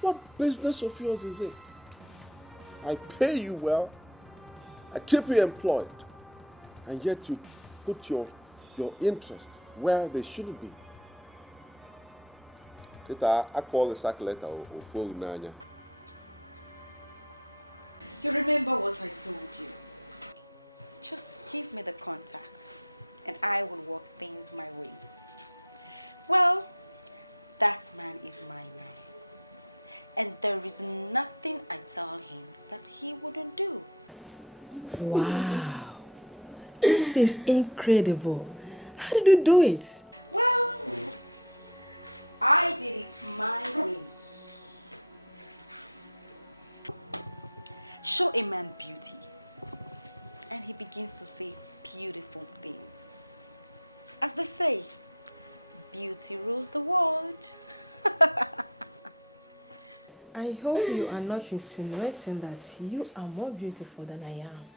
What business of yours is it? I pay you well, I keep you employed, and yet you put your interests where they shouldn't be. You remember what I told you. Just give me the contact and I will work things my way. Well, that man is mine now. And there is nothing I tell him that he wouldn't do. Wow. This is incredible. How did you do it? Well, I did it my way. Show a man beauty, and he begins to say beautiful things. As they say, beauty rules the world. I hope you are not insinuating that you are more beautiful than I am.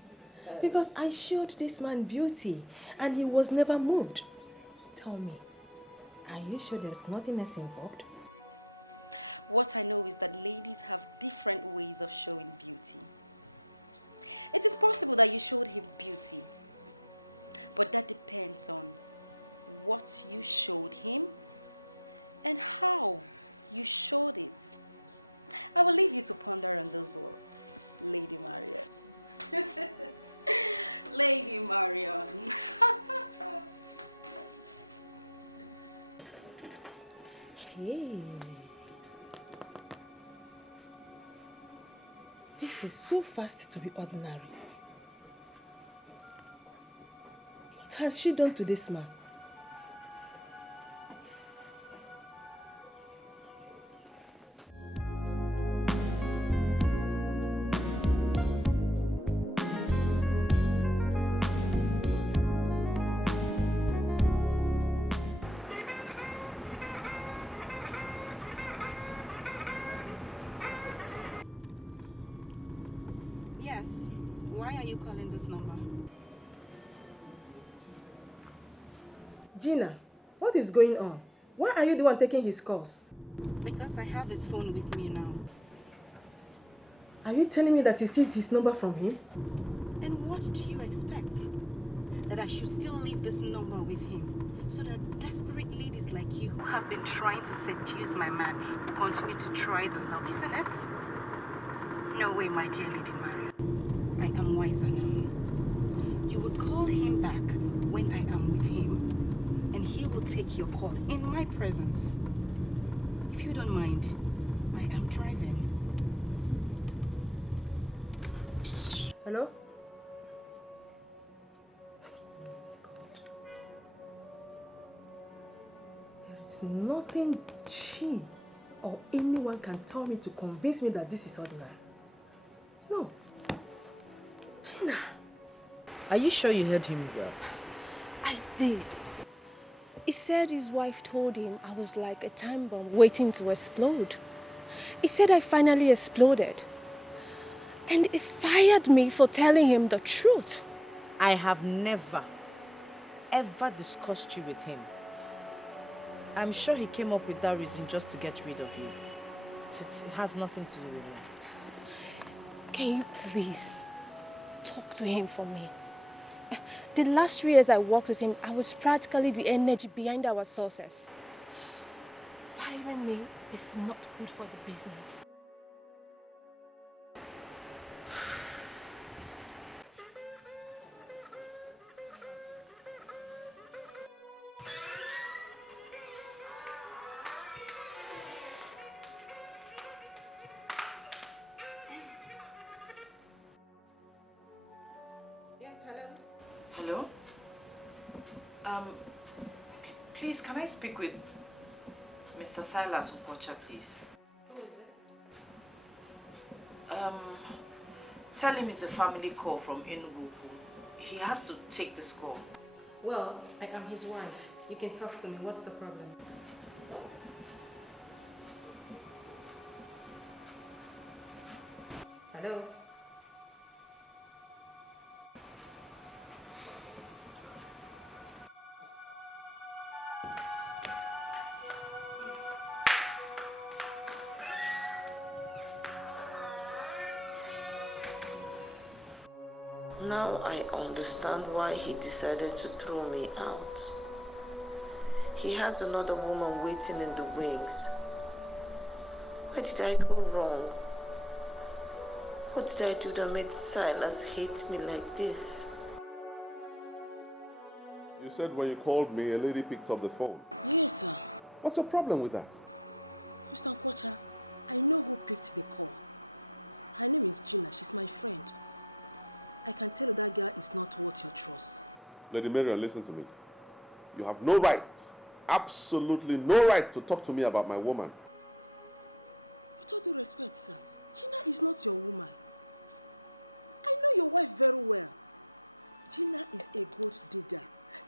Because I showed this man beauty and he was never moved. Tell me, are you sure there's nothing else involved? What I know is that ladies have different ways of showing beauty. It is possible that you showed him beauty, but that depends on what you showed him and how you showed it. I will leave you to ponder on those words, Lady Marriott. Lady Marion. Hey. This is so fast to be ordinary. What has she done to this man? Yes. Why are you calling this number? Gina, what is going on? Why are you the one taking his calls? Because I have his phone with me now. Are you telling me that you seized his number from him? And what do you expect? That I should still leave this number with him? So that desperate ladies like you who have been trying to seduce my man will continue to try the luck, isn't it? No way, my dear Lady Maria. I am wiser now. You will call him back when I am with him, and he will take your call in my presence. If you don't mind, I am driving. Hello? There is nothing she or anyone can tell me to convince me that this is ordinary. No. Gina. Are you sure you heard him well? I did. He said his wife told him I was like a time bomb waiting to explode. He said I finally exploded. And he fired me for telling him the truth. I have never, ever discussed you with him. I'm sure he came up with that reason just to get rid of you. It has nothing to do with you. Can you please talk to him for me? The last 3 years I worked with him, I was practically the energy behind our success. Firing me is not good for the business. Yes, hello? Hello? Please, can I speak with Mr. Silas Ukocha, please? Who is this? Tell him it's a family call from Enugu. He has to take this call. Well, I am his wife. You can talk to me. What's the problem? Hello? Now I understand why he decided to throw me out. He has another woman waiting in the wings. Where did I go wrong? What did I do that made Silas hate me like this? You said when you called me, a lady picked up the phone. Yes, sir. What's the problem with that? Mr. Nkocha, I know who picked the call. Her name is Gina. She's my friend. I can tell you that girl is not worth your trust. Lady Marion, listen to me. You have no right, absolutely no right to talk to me about my woman. With all due respect, sir, Gina is not your woman. I know your wife very well. Gina is a gold digger.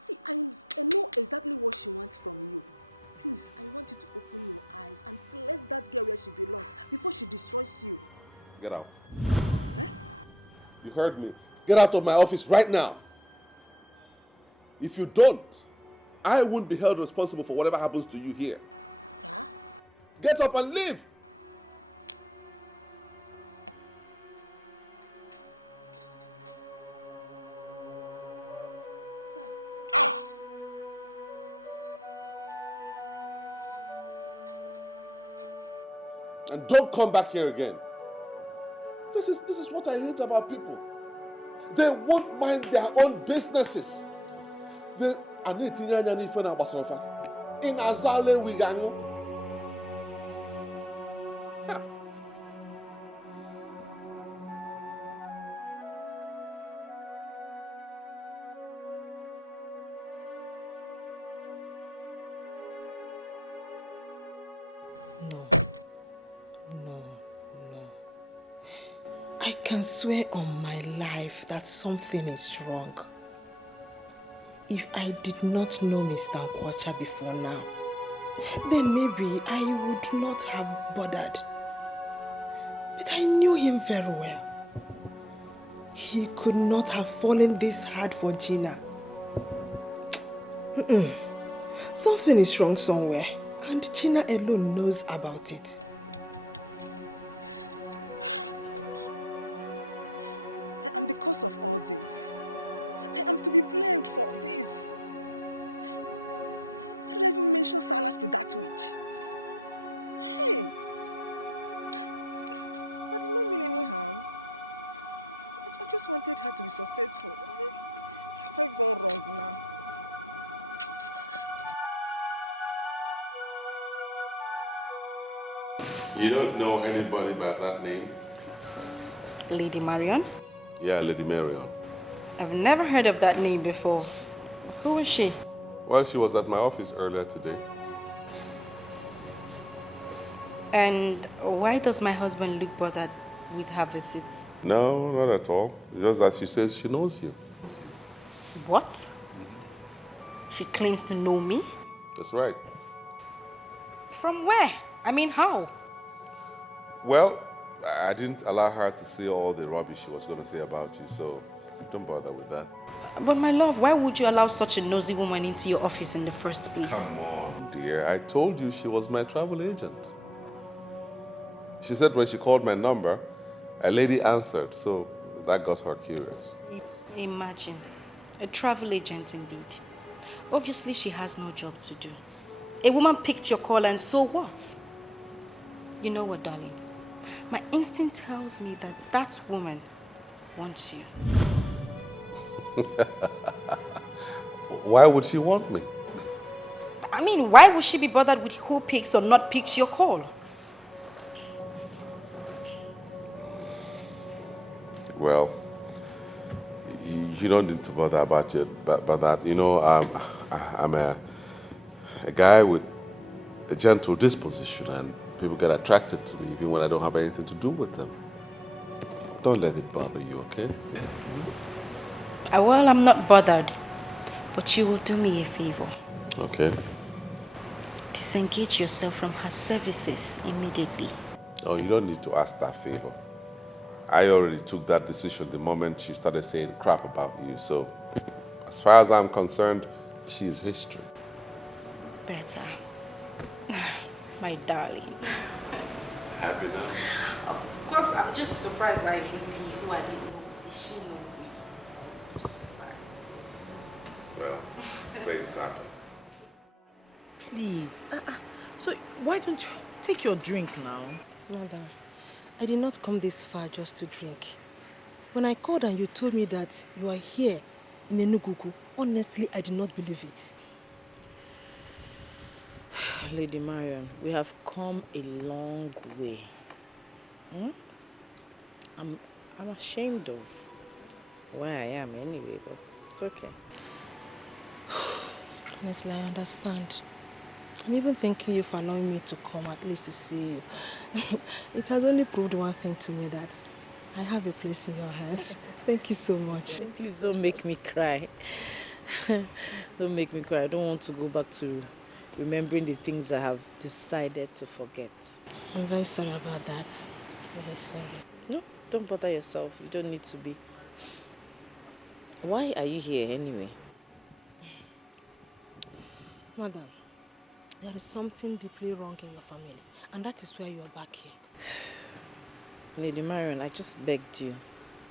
See, I know exactly what she wants from you. Please, I want you to open your eyes and place that girl where she belongs before she destroys you. Get out. Huh? You heard me. Get out of my office right now. If you don't, I won't be held responsible for whatever happens to you here. Sir? Get up and leave. Out! And don't come back here again. This is what I hate about people. They won't mind their own businesses. They are not in Azale Wigango. I can swear on my life that something is wrong. If I did not know Mr. Nkwocha before now, then maybe I would not have bothered. But I knew him very well. He could not have fallen this hard for Gina. Something is wrong somewhere, and Gina alone knows about it. And because of all this, I am to be blamed for this. Why did I even mention Silas to that witch? Hey! I did not mean any harm. I just wanted her to be successful. Have I gone wrong now? You don't know anybody by that name? Lady Marion? Yeah, Lady Marion. I've never heard of that name before. Who is she? Well, she was at my office earlier today. And why does my husband look bothered with her visit? No, not at all. Just that she says she knows you. What? She claims to know me? That's right. From where? I mean, how? Well, I didn't allow her to say all the rubbish she was going to say about you, so don't bother with that. But my love, why would you allow such a nosy woman into your office in the first place? Come on, dear. I told you she was my travel agent. She said when she called my number, a lady answered, so that got her curious. Imagine. A travel agent indeed. Obviously, she has no job to do. A woman picked your call, and so what? You know what, darling? My instinct tells me that that woman wants you. Why would she want me? I mean, why would she be bothered with who picks or not picks your call? Well, you don't need to bother about it, but that. You know, I'm a guy with a gentle disposition, and people get attracted to me even when I don't have anything to do with them. Don't let it bother you, okay? Well, I'm not bothered, but you will do me a favor. Okay. Disengage yourself from her services immediately. Oh, you don't need to ask that favor. I already took that decision the moment she started saying crap about you, so as far as I'm concerned, she is history. Better. My darling. Happy now? Of course, I'm just surprised by a lady who I didn't know she knows me. Just surprised. Well, things happen. Please. So why don't you take your drink now? Madam, I did not come this far just to drink. When I called and you told me that you are here in Enugu, honestly, I did not believe it. Lady Marion, we have come a long way. I'm ashamed of where I am anyway, but it's okay. Honestly, I understand. I'm even thanking you for allowing me to come at least to see you. It has only proved one thing to me, that I have a place in your heart. Thank you so much. Please don't make me cry. Don't make me cry. I don't want to go back to remembering the things I have decided to forget. I'm very sorry about that. I'm very sorry. No, don't bother yourself. You don't need to be. Why are you here anyway? Madam, there is something deeply wrong in your family, and that is why you are back here. Lady Marion, I just begged you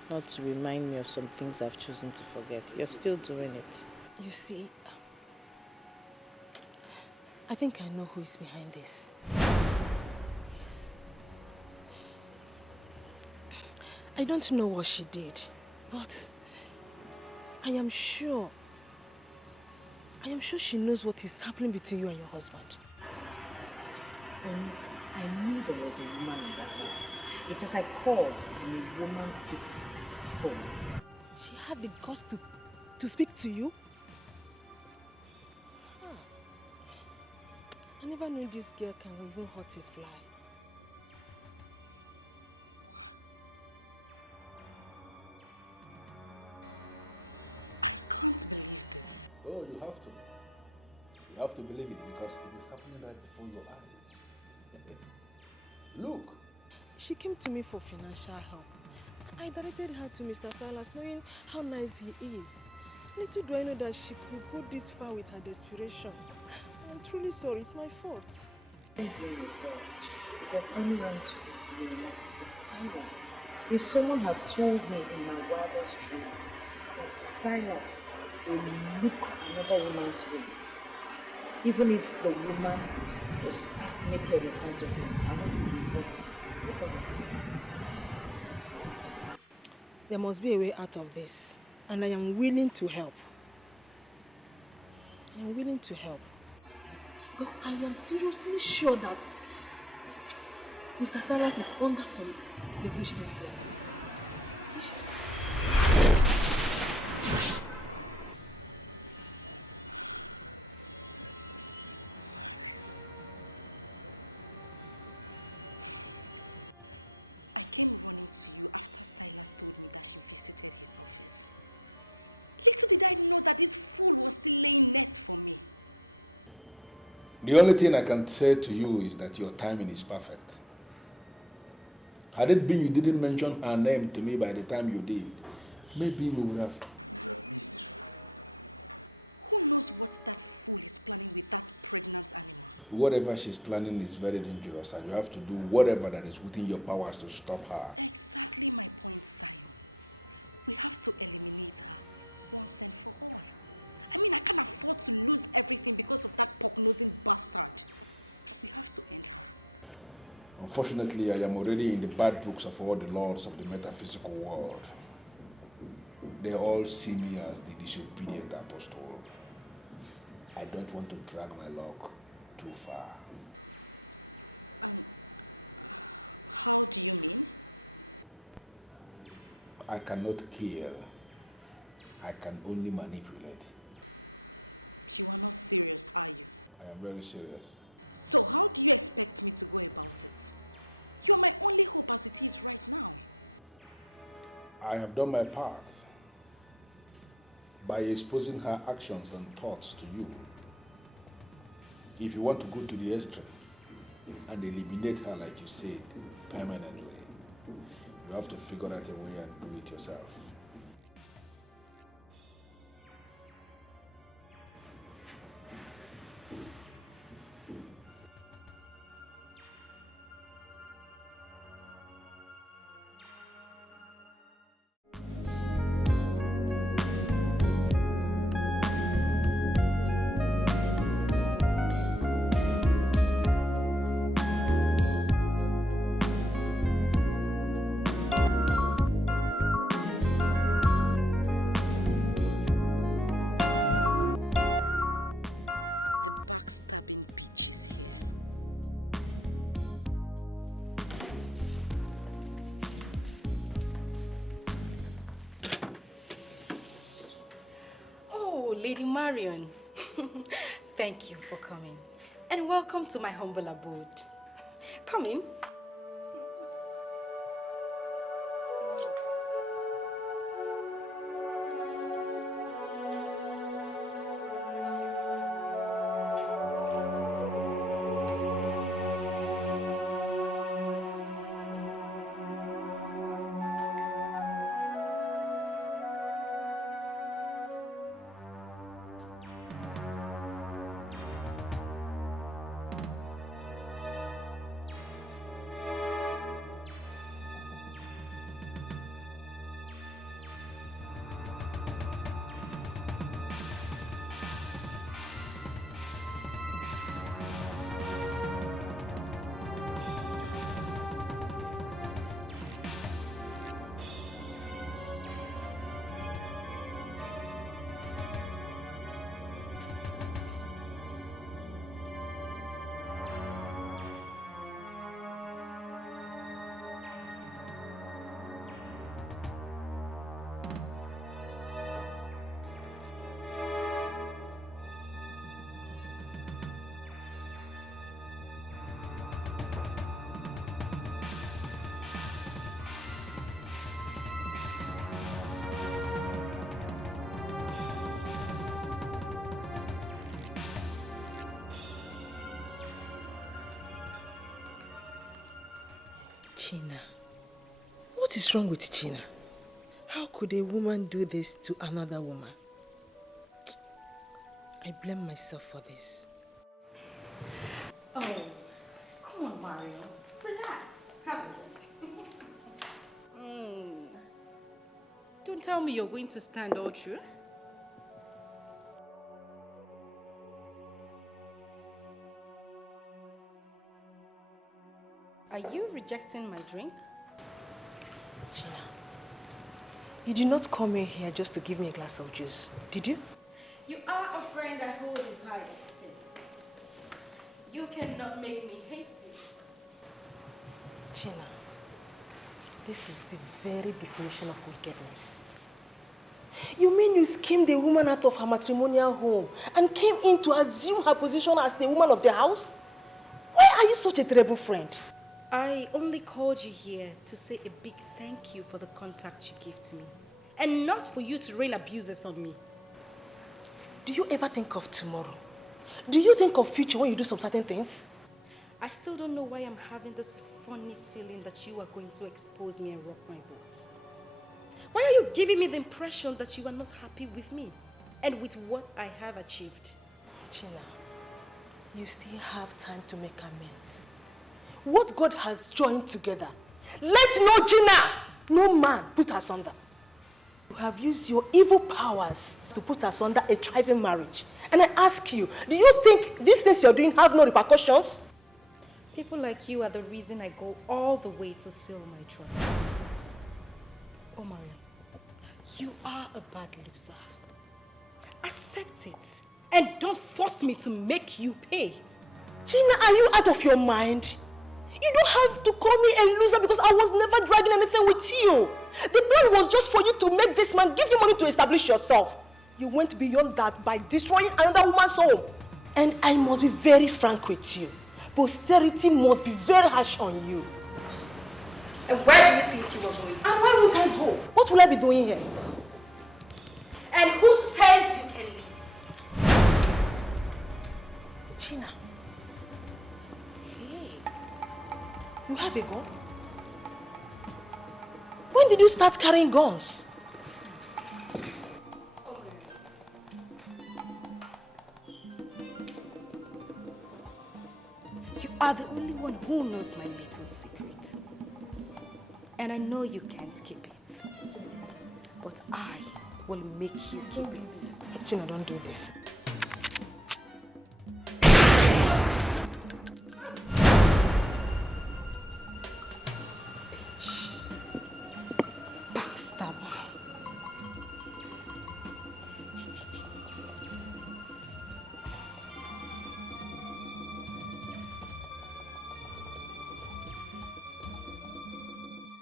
not to remind me of some things I've chosen to forget. You're still doing it. You see, I think I know who is behind this. Yes. I don't know what she did, but I am sure she knows what is happening between you and your husband. I knew there was a woman in the house because I called and a woman picked the phone. She had the guts to speak to you? I never knew this girl can even hurt a fly. I can't believe this. Oh, you have to. You have to believe it because it is happening right before your eyes. Look. She came to me for financial help. I directed her to Mr. Silas, knowing how nice he is. Little do I know that she could go this far with her desperation. I'm truly sorry, it's my fault. Don't blame yourself, because anyone to be blamed but Silas. If someone had told me in my wildest dream that Silas will look another woman's way, even if the woman was stark naked in front of him, I wouldn't believe it. Look at it. There must be a way out of this, and I am willing to help. I am willing to help. Because I am seriously sure that Mr. Silas is under some devilish influence. Yes. I came running to you after Silas told me that she visited his office. Little did I know that this fool was still laying nets for me. The only thing I can say to you is that your timing is perfect. Had it been you didn't mention her name to me by the time you did, maybe we would have missed this one. Who knows what that fool is planning with that pregnant animal? Whatever she's planning is very dangerous and you have to do whatever that is within your powers to stop her. Exactly my point, Zion. We have to eliminate her once and for all. I mean, I can't afford to lose everything because of that pork-nosing bastard. We have to end her. Unfortunately, I am already in the bad books of all the lords of the metaphysical world. They all see me as the disobedient apostle. I don't want to drag my luck too far. And how do you mean? I cannot kill. I can only manipulate. You are not serious, are you? I am very serious. So how do you expect me to go about it? You are my only hope as it is right now. I have done my part by exposing her actions and thoughts to you. If you want to go to the extreme and eliminate her, like you said, permanently, you have to figure out a way and do it yourself. Backstabbing bitch is here. Oh, Lady Marion. Thank you for coming. And welcome to my humble abode. Come in. China. What is wrong with China? How could a woman do this to another woman? I blame myself for this. Oh, come on, Mario. Relax. Have a drink. Don't tell me you're going to stand all through. Are you rejecting my drink? China, you did not come in here just to give me a glass of juice, did you? You are a friend I hold in high esteem. You cannot make me hate you. China, this is the very definition of wickedness. You mean you schemed a woman out of her matrimonial home and came in to assume her position as a woman of the house? Why are you such a terrible friend? I only called you here to say a big thank you for the contact you gave to me. And not for you to rain abuses on me. Do you ever think of tomorrow? Do you think of future when you do some certain things? I still don't know why I'm having this funny feeling that you are going to expose me and rock my boat. Why are you giving me the impression that you are not happy with me and with what I have achieved? China, you still have time to make amends. What God has joined together, let no China, no man put us under. You have used your evil powers to put us under a thriving marriage. And I ask you, do you think these things you're doing have no repercussions? People like you are the reason I go all the way to seal my trust. Oh, Maria, you are a bad loser. Accept it. And don't force me to make you pay. Gina, are you out of your mind? You don't have to call me a loser because I was never dragging anything with you. The plan was just for you to make this man give you money to establish yourself. You went beyond that by destroying another woman's home. And I must be very frank with you. Posterity must be very harsh on you. And where do you think you are going to? And where would I go? What will I be doing here? And who says you can leave? Gina. You have a gun? When did you start carrying guns? You are the only one who knows my little secret. And I know you can't keep it. But I will make you keep it. Gina, don't do this.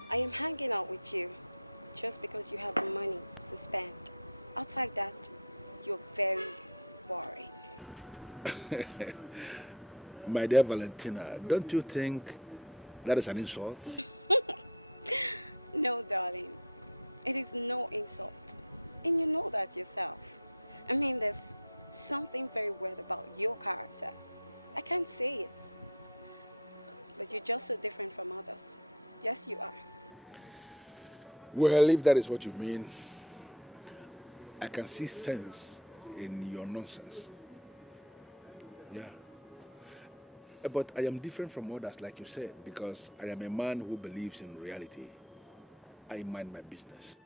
I am hanging out with you just because you have the money to spend. Outside that, you're very boring. My dear Valentina, don't you think that is an insult? No, darling. It is no insult. And you know that yourself. I mean, there's something very weird about your character. I can't say it. But you're just so different from others. Yes, you are. Well, if that is what you mean, I can see sense in your nonsense. Yeah. But I am different from others, like you said, because I am a man who believes in reality. I mind my business.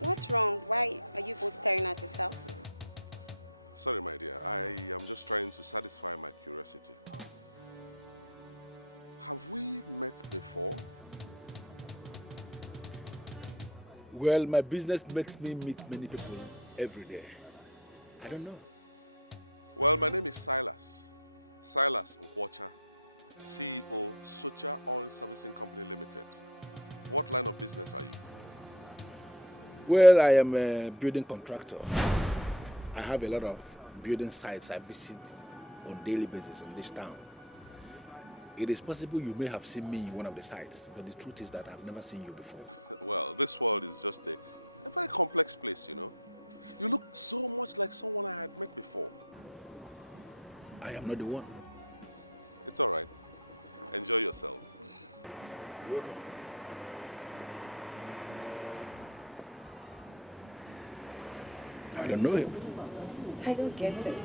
What's wrong? Why are you both staring at yourselves? Sorry, my dear. I am just trying to satisfy my curiosity. Have we met before? Well, my business makes me meet many people every day. I don't know. Well, my name is Silas. Silas Nkwocha, CEO, Socha Oil Servicing Company Limited. What line of business are you? Well, I am a building contractor. I have a lot of building sites I visit on a daily basis in this town. It is possible you may have seen me in one of the sites, but the truth is that I've never seen you before. Well, this world is just a very complex place, you know. You look so much like someone I had met before. I am not the one. It's all right. Enjoy yourselves. You're welcome. I don't know him. I don't get it.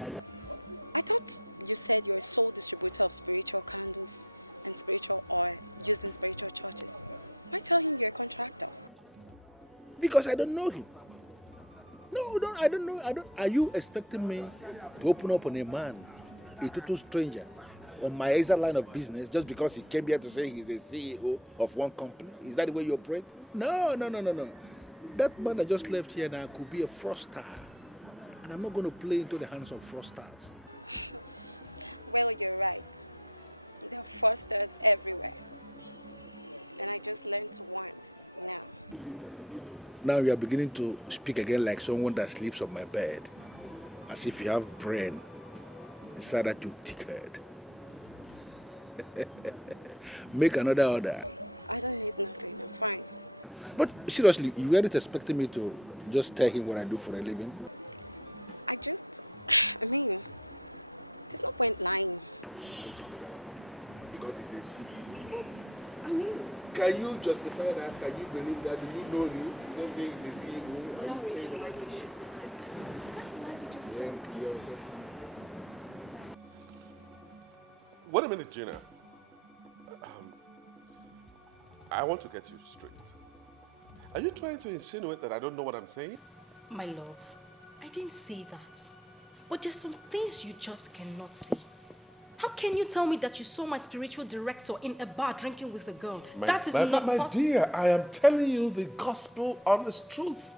I thought you said you're a sole distributor of spiritual candles and spiritual oil used in spiritual churches. Why tell him you're a contractor? Because I don't know him. No, I don't know. Are you expecting me to open up on a man, a total stranger, on my exact line of business just because he came here to say he's a CEO of one company? Is that the way you operate? No. That man that just left here now could be a fraudster. And I'm not going to play into the hands of fraudsters. Well, you're right. There are fraudsters everywhere. And I just learned one now. Now you are beginning to speak again like someone that sleeps on my bed, as if you have brain inside that your thick head. Make another order. I don't need nothing. I'm fine. But seriously, you weren't expecting me to just tell him what I do for a living? I mean, there's no point lying. Because he's a CEO. I mean, can you justify that? Can you believe that? Do you know you? You don't say he's a CEO. No reason why you should. That's why you just yourself. My love, I didn't say that. But there's some things you just cannot see. How can you tell me that you saw my spiritual director in a bar drinking with a girl? That is not my possible. dear, I am telling you the gospel honest truth.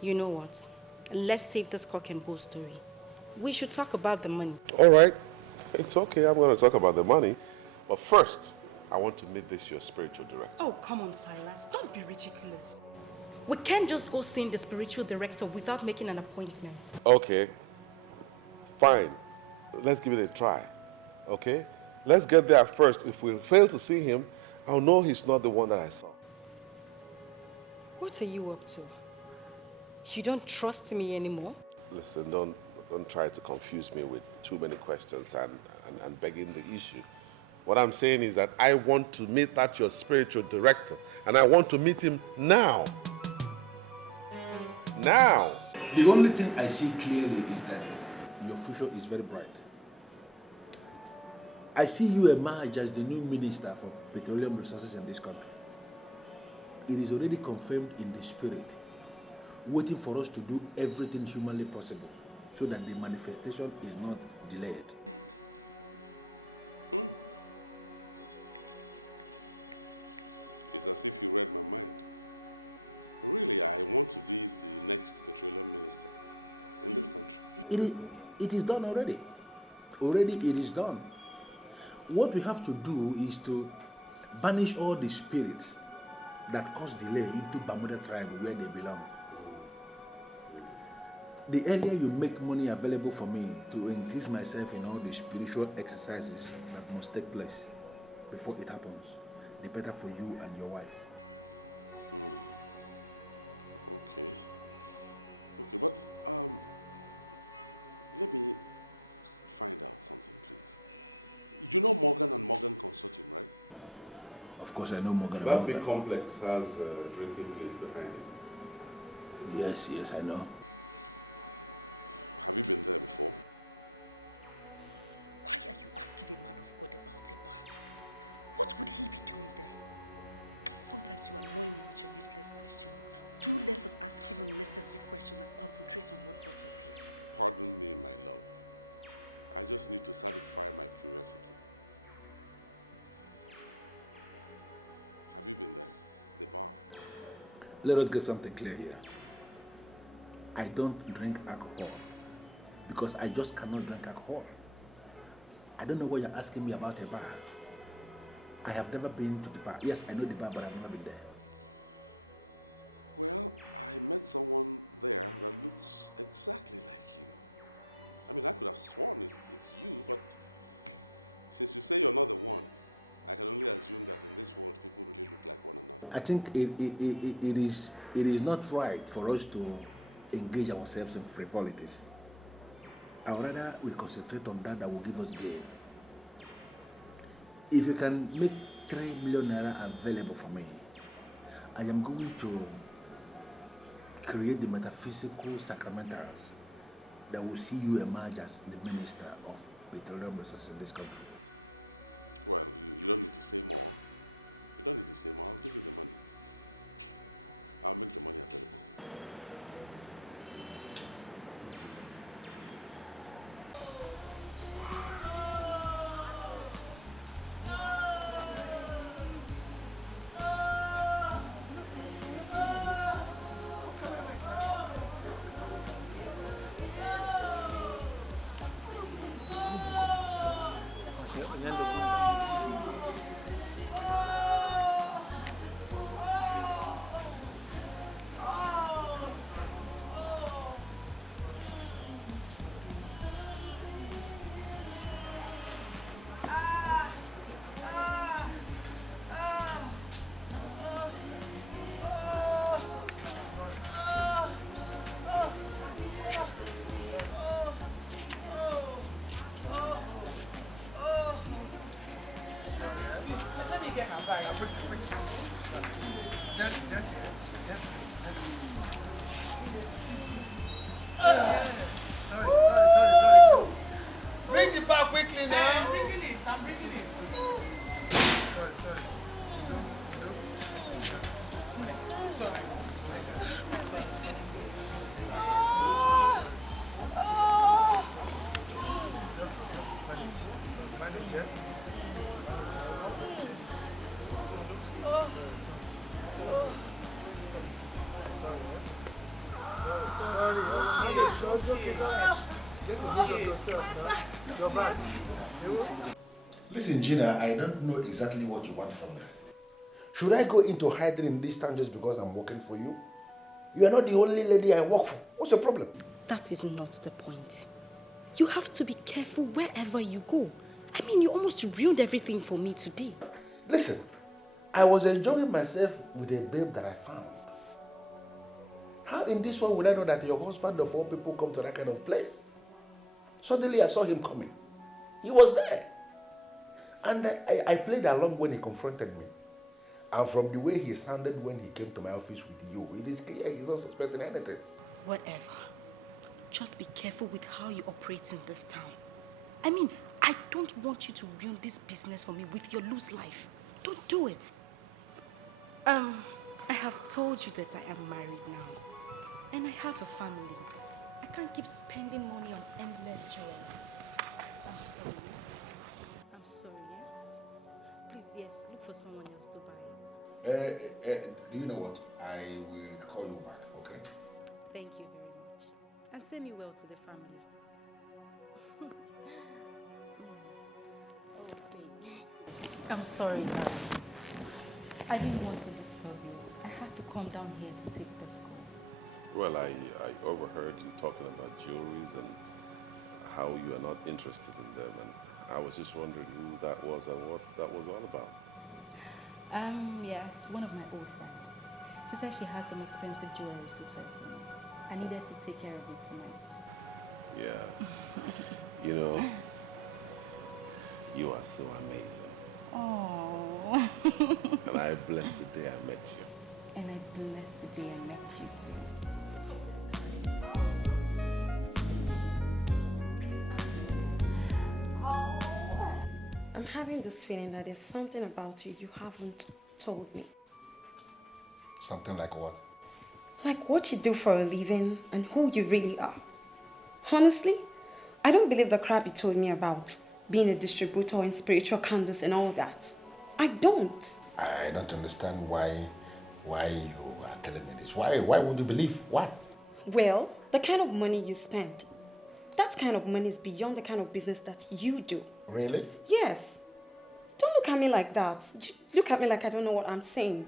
You know what? Let's save this cock and bull story. We should talk about the money. We can't just go seeing the spiritual director without making an appointment. What are you up to? You don't trust me anymore? The only thing I see clearly is that your future is very bright. I see you emerge as the new minister for petroleum resources in this country. It is already confirmed in the spirit, waiting for us to do everything humanly possible so that the manifestation is not delayed. It's as if you read my mind. Really, I want to be the next petroleum minister in this country. It is done already. Already it is done. What we have to do is to banish all the spirits that cause delay into Bermuda tribe where they belong. The earlier you make money available for me to increase myself in all the spiritual exercises that must take place before it happens, the better for you and your wife. Okay. Okay, but let me find out something, please. You know Morgan and Morgan Consulting, right? Of course, I know Morgan and That Morgan. big complex has a drinking place behind it. Yes, I know. Have you been there before? Why are you asking a man of God about a bar? What would he be doing there? Sometimes you annoy me with your useless question. Do less of asking unnecessary questions and concentrate on what brought us here. Pardon me, my love. I just need to satisfy my curiosity. Have you been there? The bar? Let us get something clear here. I don't drink alcohol because I just cannot drink alcohol. I don't know what you're asking me about a bar. I have never been to the bar. Yes, I know the bar, but I've never been there. Well, I met someone there that looks exactly like you. I mean, I could have sworn it's you, but since you say you're not the one, I can only assume that in this world, people really look like one another. I think it is not right for us to engage ourselves in frivolities. I would rather we concentrate on that will give us gain. If you can make 3 million naira available for me, I am going to create the metaphysical sacramentals that will see you emerge as the minister of petroleum resources in this country. Well, you don't need to say more. You don't need to say more. I'll give you the money. I'll make the money available. Bring the bag quickly now. I'm bringing it. Sorry. Manage it. Sorry. It's okay. Get a hold of yourself now. You're back. Listen, Gina, I don't know exactly what you want from me. Should I go into hiding in this town just because I'm working for you? You are not the only lady I work for. What's your problem? That is not the point. You have to be careful wherever you go. I mean, you almost ruined everything for me today. Listen, I was enjoying myself with a babe that I found. How in this one will I know that your husband of all people come to that kind of place? Suddenly I saw him coming. He was there. And I played along when he confronted me. And from the way he sounded when he came to my office with you, it is clear he's not suspecting anything. I'm sorry, yeah? Please, yes, look for someone else to buy it. Do you know what? I will call you back, okay? Thank you very much. And send me well to the family. I'm sorry, darling. I didn't want to disturb you. I had to come down here to take this call. Yes, one of my old friends. She said she had some expensive jewelry to sell to me. I needed to take care of it tonight. And I blessed the day I met you too. I'm having this feeling that there's something about you haven't told me. Something like what? Like what you do for a living and who you really are. Honestly, I don't believe the crap you told me about being a distributor in spiritual candles and all that. I don't. I don't understand why you are telling me this. Why would you believe? What? Well, the kind of money you spend, that kind of money is beyond the kind of business that you do. Really? Yes. Don't look at me like that. Look at me like I don't know what I'm saying.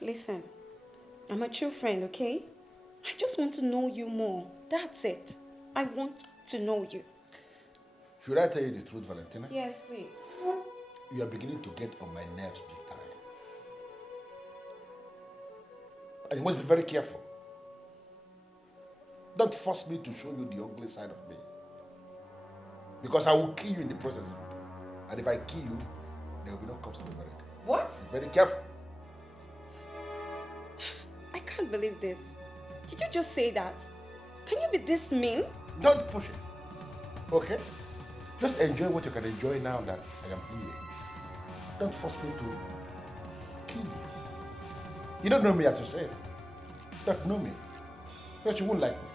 Listen, I'm a true friend, okay? I just want to know you more. That's it. I want to know you. Should I tell you the truth, Valentina? Yes, please. You are beginning to get on my nerves big time. And you must be very careful. Don't force me to show you the ugly side of me. Because I will kill you in the process. And if I kill you, there will be no cops to be worried. What? Be very careful. I can't believe this. Did you just say that? Can you be this mean? Don't push it. Okay? Just enjoy what you can enjoy now that I am here. Don't force me to kill you. You don't know me, as you said. You don't know me. Because you won't like me.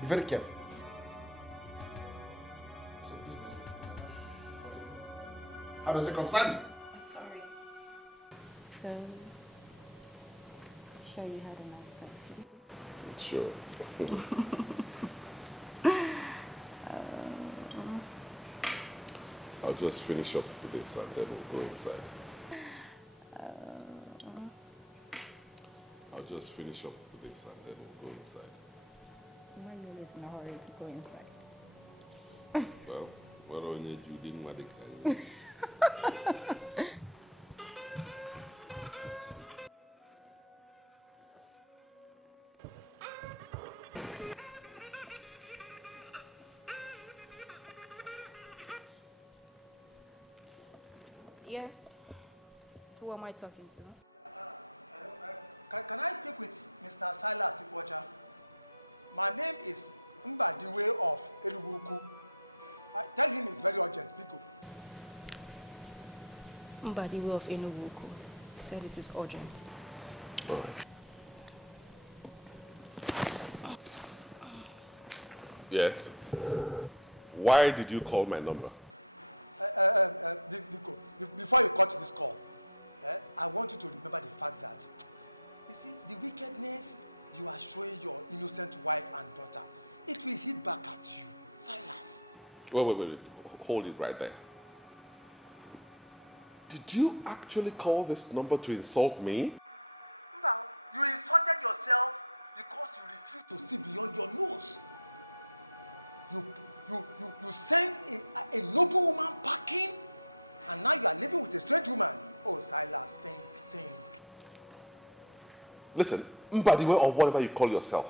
Be very careful. How does it concern you? I'm sorry. So, sure you had a nice time too? Sure. I'll just finish up with this and then we'll go inside. I'll just finish up with this and then we'll go inside. My name is in a hurry to go inside. Well, what on you didn't want to Yes? Who am I talking to? Can I speak with Mr. Silas Ipocha? My name is Mbadiwe of Eluguku. Tell him it's very urgent, Pico. Mbadiwe of Enuguku said it is urgent. All right. Yes? Why did you call my number? Pico, before you cut this call, I want you to remember the fact that, you see, the wickedness you are showing your innocent wife and daughter, it will hit back at you. Silas. Wait. Hold it right there. Did you actually call this number to insult me? No, you insulted yourself because you refused to see beyond your nose. You sent a noble woman packing, and now you are living with a strange woman. Oh, Silas, think. Listen, Mbadiwe or whatever you call yourself.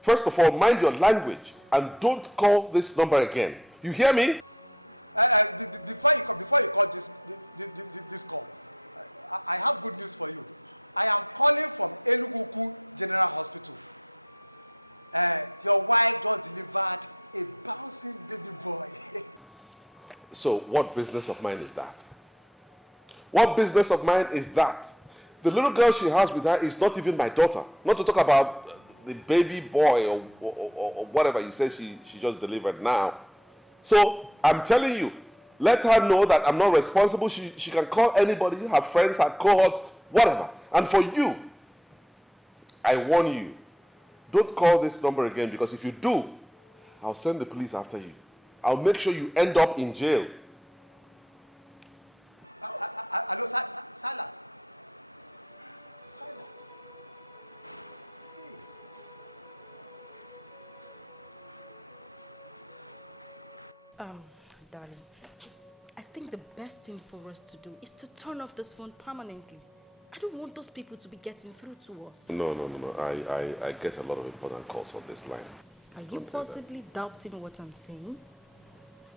First of all, mind your language and don't call this number again. You hear me? Before you call this call, I have good news for you. I am calling from Enuguku General Hospital. Your wife just delivered a bouncing baby boy. So what business of mine is that? What business of mine is that? The little girl she has with her is not even my daughter. Not to talk about the baby boy or whatever you say she just delivered now. So I'm telling you, let her know that I'm not responsible. She can call anybody, her friends, her cohorts, whatever. And for you, I warn you, don't call this number again, because if you do, I'll send the police after you. I'll make sure you end up in jail. Hello, Silas. Darling, I think the best thing for us to do is to turn off this phone permanently. I don't want those people to be getting through to us. No. I get a lot of important calls on this line. Are you possibly doubting what I'm saying?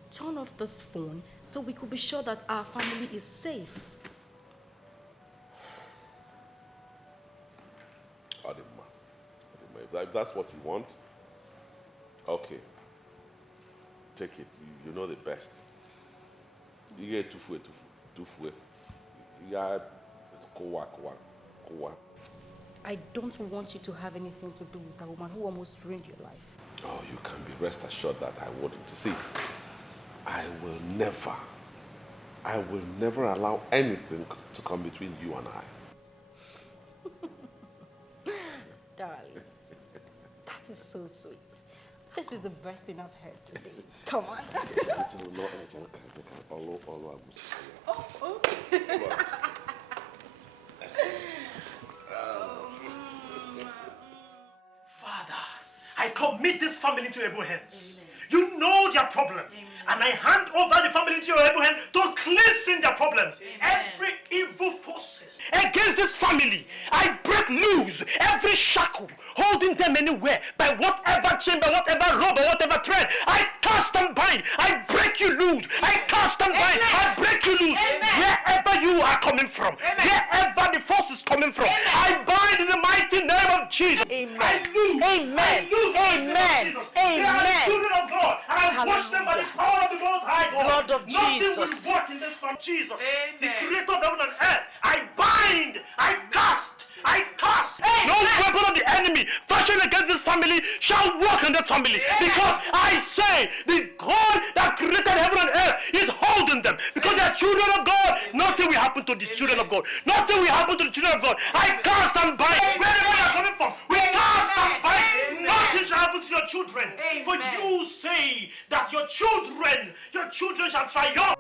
Turn off this phone so we could be sure that our family is safe. Adima, if that's what you want, okay. Take it. You know the best. You get tufue. Yeah, kowa. I don't want you to have anything to do with a woman who almost ruined your life. Oh, you can be rest assured that I wouldn't. See, I will never allow anything to come between you and I. Darling, that is so sweet. This is the best thing I've heard today. Come on. Father, I commit this family into your able hands. You know their problem. And I hand over the family into your able hands to cleanse their problems. Every evil forces against this family, I break loose every shackle holding them anywhere by whatever chain, by whatever rope, or whatever thread. I cast and bind. I break you loose. I cast and bind. I break you loose. Wherever you are coming from, wherever the force is coming from, I bind in the mighty name of Jesus. I lose. I lose. Amen. They are the children of God, and I wash them by the power of the Most High God. Blood of Nothing Jesus. will work in this family. Jesus, the creator of heaven and earth. I bind. I cast. I cast. No weapon of the enemy fashioned against this family shall work in this family. Because I say the God that created heaven and earth is holding them. Because they are children of God. Nothing will happen to the children of God. Nothing will happen to the children of God. I cast and bind. Wherever you are coming from, we cast and bind. Nothing shall happen to your children. For you say that your children shall triumph.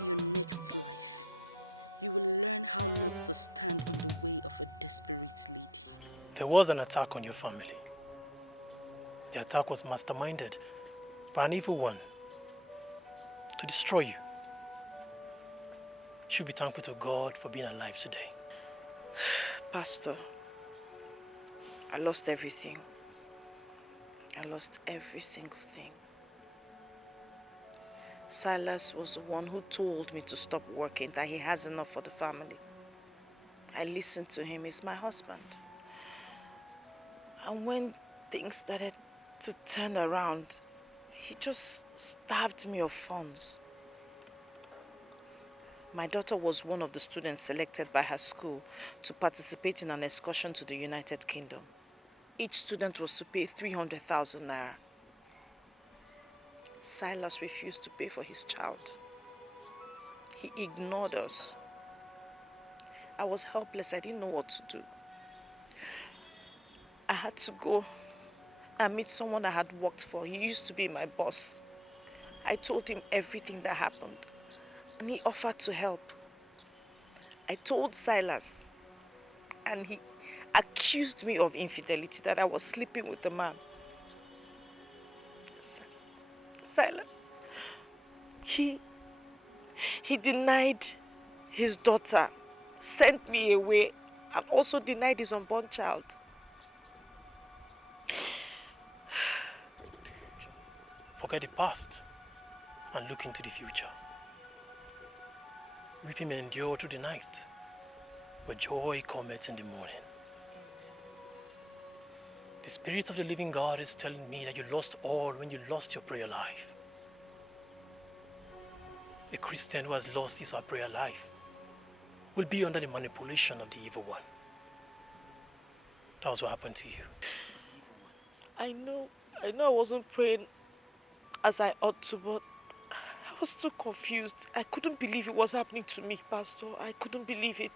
In your next life, you will learn how not to stand on the way of a desperate lady. There was an attack on your family. The attack was masterminded by an evil one to destroy you. You should be thankful to God for being alive today. Pastor, I lost everything. I lost every single thing. Silas was the one who told me to stop working, that he has enough for the family. I listened to him. He's my husband. And when things started to turn around, he just starved me of funds. My daughter was one of the students selected by her school to participate in an excursion to the United Kingdom. Each student was to pay 300,000 naira. Silas refused to pay for his child. He ignored us. I was helpless. I didn't know what to do. I had to go and meet someone I had worked for. He used to be my boss. I told him everything that happened, and he offered to help. I told Silas, and he accused me of infidelity, that I was sleeping with the man. Silas, he denied his daughter, sent me away, and also denied his unborn child. Forget the past and look into the future. Weeping may endure through the night, but joy cometh in the morning. The Spirit of the living God is telling me that you lost all when you lost your prayer life. A Christian who has lost his or her prayer life will be under the manipulation of the evil one. That was what happened to you. I know I wasn't praying as I ought to, but I was too confused. I couldn't believe it was happening to me, Pastor. I couldn't believe it.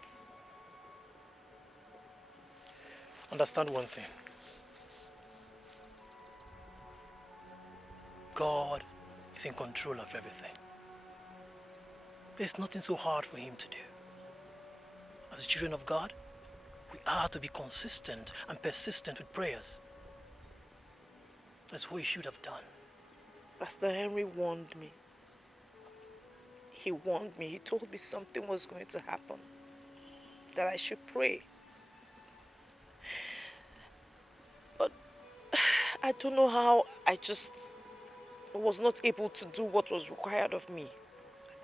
Understand one thing. God is in control of everything. There's nothing so hard for him to do. As the children of God, we are to be consistent and persistent with prayers. That's what you should have done. Pastor Henry warned me. He warned me. He told me something was going to happen, that I should pray. But I don't know how I just was not able to do what was required of me.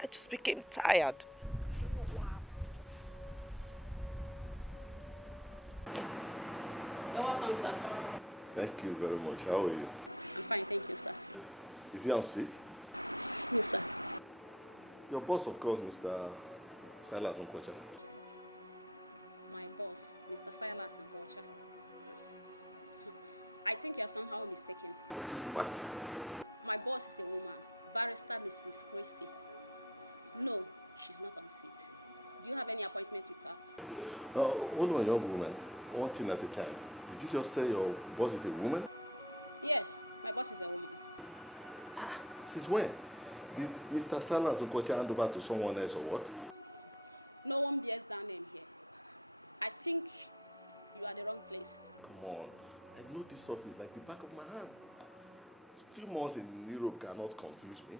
I just became tired. You're welcome, sir. Thank you very much. How are you? I'm fine, thank you, sir. Is he on seat? Yes, sir. Your boss, of course, Mr. Silas Nkocha. My boss, Mr. Silas Nkocha. I think you're somehow mistaken. What? My boss is a woman, Barrister Mrs. Christie. No, she's not on seat. Do you have any appointment with her? Hold on, young woman. One thing at a time. Did you just say your boss is a woman? Yes, my boss is a woman. Since when? Did Mr. Silas Nkocha hand over to someone else or what? No one bears that name here. I think you are the wrong place. Come on. I know this office like the back of my hand. A few months in Europe cannot confuse me.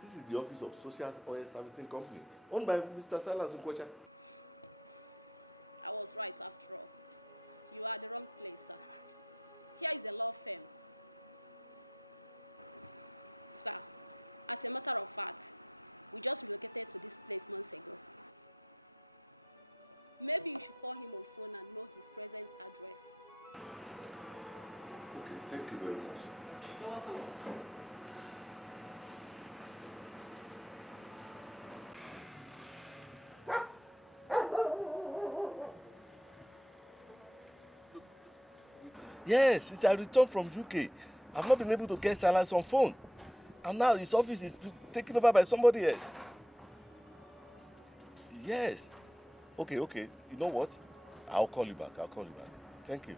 This is the office of Social Oil Servicing Company, owned by Mr. Silas Nkocha. I was right after all. You are the wrong place, sir. Here is a law firm. Sir, as a matter of fact, we just relocated to this place months ago. Maybe you should call him on phone and know his present address. Okay, thank you very much. You're welcome, sir. Yes, since I returned from UK, I've not been able to get Silas on phone. And now his office is taken over by somebody else. Yes. Okay. You know what? I'll call you back. Thank you.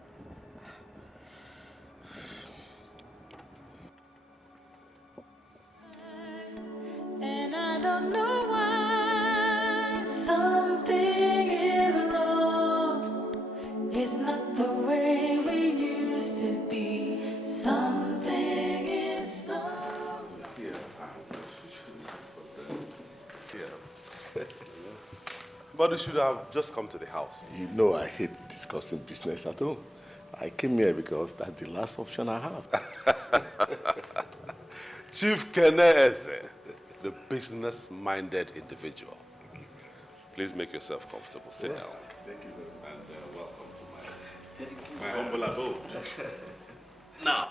And I don't know why something is wrong. It's not the way we used to be. Something is so. But you should have just come to the house. You know I hate discussing business at home. I came here because that's the last option I have. Chief Keneze, the business-minded individual. Please make yourself comfortable. Sit down. Thank you very much. And welcome to my humble abode. Now,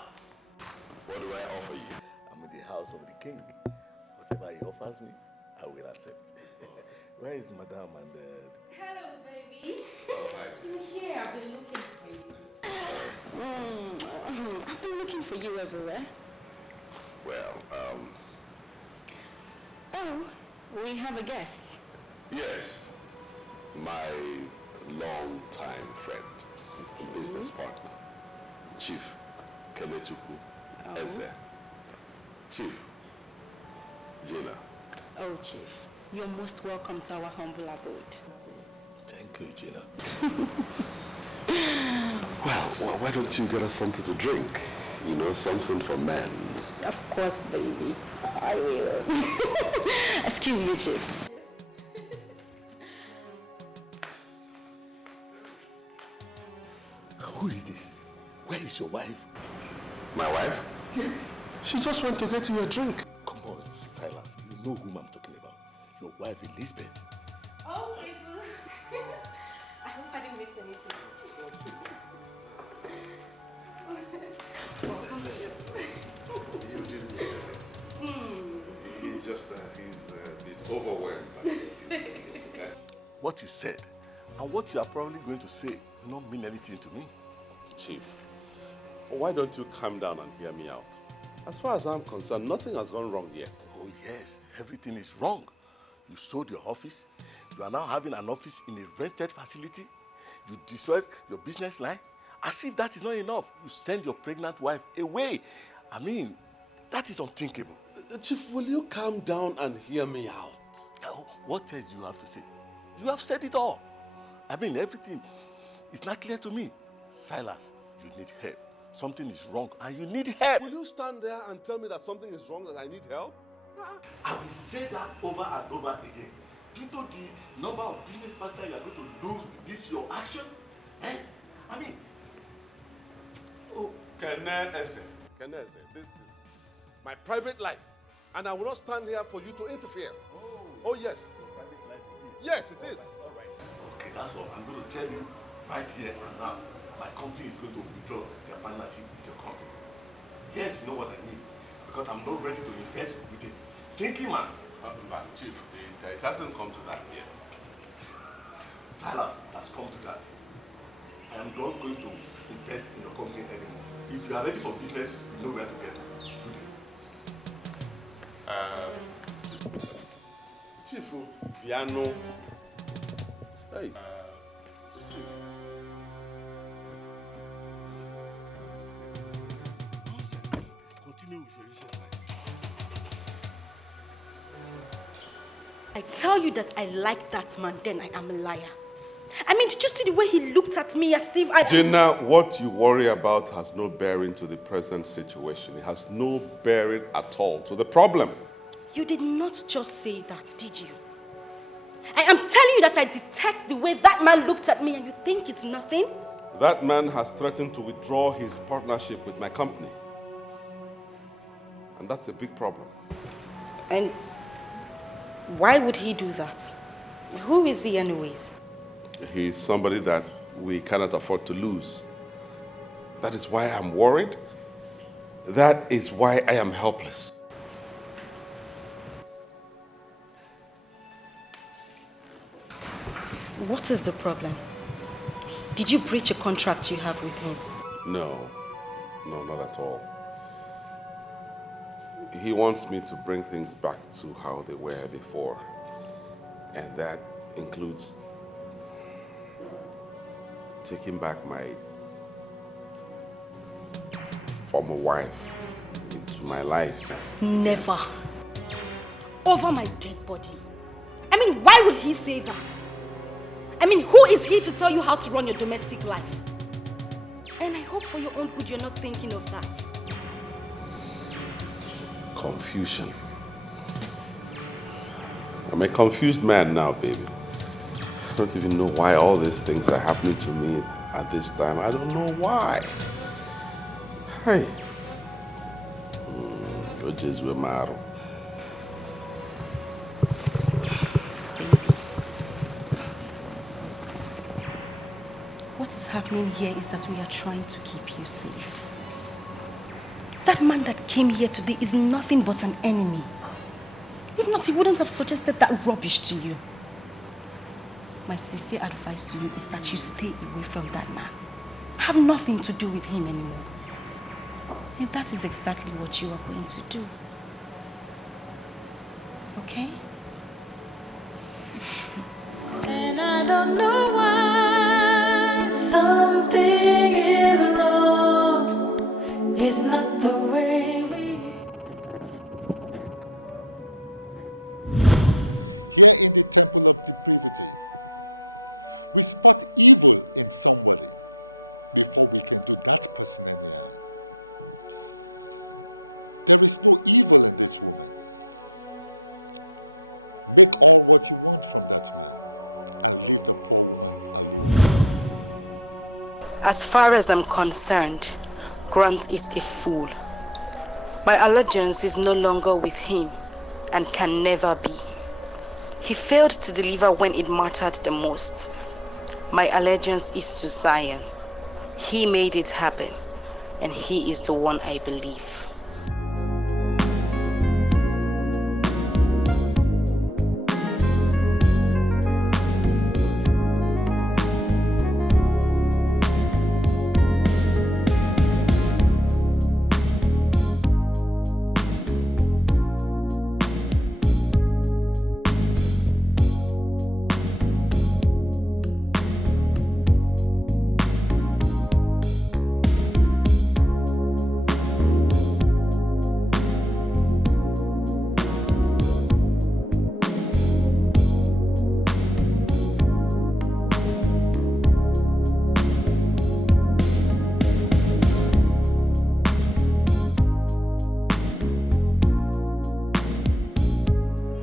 what do I offer you? I'm in the house of the king. Whatever he offers me, I will accept. Where is Madame and Hello, baby. I'm here. I've been looking for you. I've been looking for you everywhere. Well, Oh, we have a guest. yes. My long-time friend, business partner, Chief Kenechukwu Eze. Chief Gina. Oh, Chief, you're most welcome to our humble abode. Thank you, Gina. Well, why don't you get us something to drink? You know, something for men. Of course, baby. I will. Excuse me, Chief. Who is this? Where is your wife? My wife? Yes. She just went to get you a drink. Come on, Silas. You know whom I'm talking about. Your wife, Elizabeth. Oh, people. I hope I didn't miss anything. Welcome to you. You didn't miss anything. He's just, he's a bit overwhelmed by it. What you said and what you are probably going to say will not mean anything to me. Chief, why don't you calm down and hear me out? As far as I'm concerned, nothing has gone wrong yet. Oh yes, everything is wrong. You sold your office. You are now having an office in a rented facility. You destroyed your business line. As if that is not enough, you send your pregnant wife away. I mean, that is unthinkable. Chief, will you calm down and hear me out? Oh, what else do you have to say? You have said it all. I mean, everything is not clear to me. Silas, you need help. Something is wrong and you need help. Will you stand there and tell me that something is wrong, that I need help? I will say that over and over again. Do you know the number of business partners you are going to lose with this your action? Eh? I mean, oh, Keneze, this is my private life, and I will not stand here for you to interfere. Oh yes. Your private life is Yes, it is. All right. Okay, that's all. I'm going to tell you right here and now. my company is going to withdraw their partnership with your company. Yes, you know what I mean. Because I'm not ready to invest with a sinking man. But Chief, it hasn't come to that yet. Silas, it has come to that. I am not going to invest in your company anymore. If you are ready for business, you know where to get to. Chief, piano. Hey. Chief. Continue with your usual life. I tell you that I like that man, then I am a liar. I mean, did you see the way he looked at me as if I... Jenna, what you worry about has no bearing to the present situation. It has no bearing at all to the problem. You did not just say that, did you? I am telling you that I detest the way that man looked at me and you think it's nothing? That man has threatened to withdraw his partnership with my company. And that's a big problem. And why would he do that? Who is he anyways? He's somebody that we cannot afford to lose. That is why I'm worried. That is why I am helpless. What is the problem? Did you breach a contract you have with him? No, not at all. He wants me to bring things back to how they were before. And that includes taking back my former wife into my life. Never. Over my dead body. I mean, why would he say that? I mean, who is he to tell you how to run your domestic life? And I hope for your own good you're not thinking of that. Confusion. I'm a confused man now, baby. I don't even know why all these things are happening to me at this time. I don't know why. Hey. What is happening here is that we are trying to keep you safe. That man that came here today is nothing but an enemy. If not, he wouldn't have suggested that rubbish to you. My sincere advice to you is that you stay away from that man. Have nothing to do with him anymore. And that is exactly what you are going to do. Okay? And I don't know why something is wrong. It's not the way we... Here in the temple of depravity, we spot evil in somebody before we can do that person any harm. There is no evil in this woman. Make all what you want from that man and leave the poor woman alone. As far as I'm concerned, Grant is a fool. My allegiance is no longer with him and can never be. He failed to deliver when it mattered the most. My allegiance is to Zion. He made it happen, and he is the one I believe.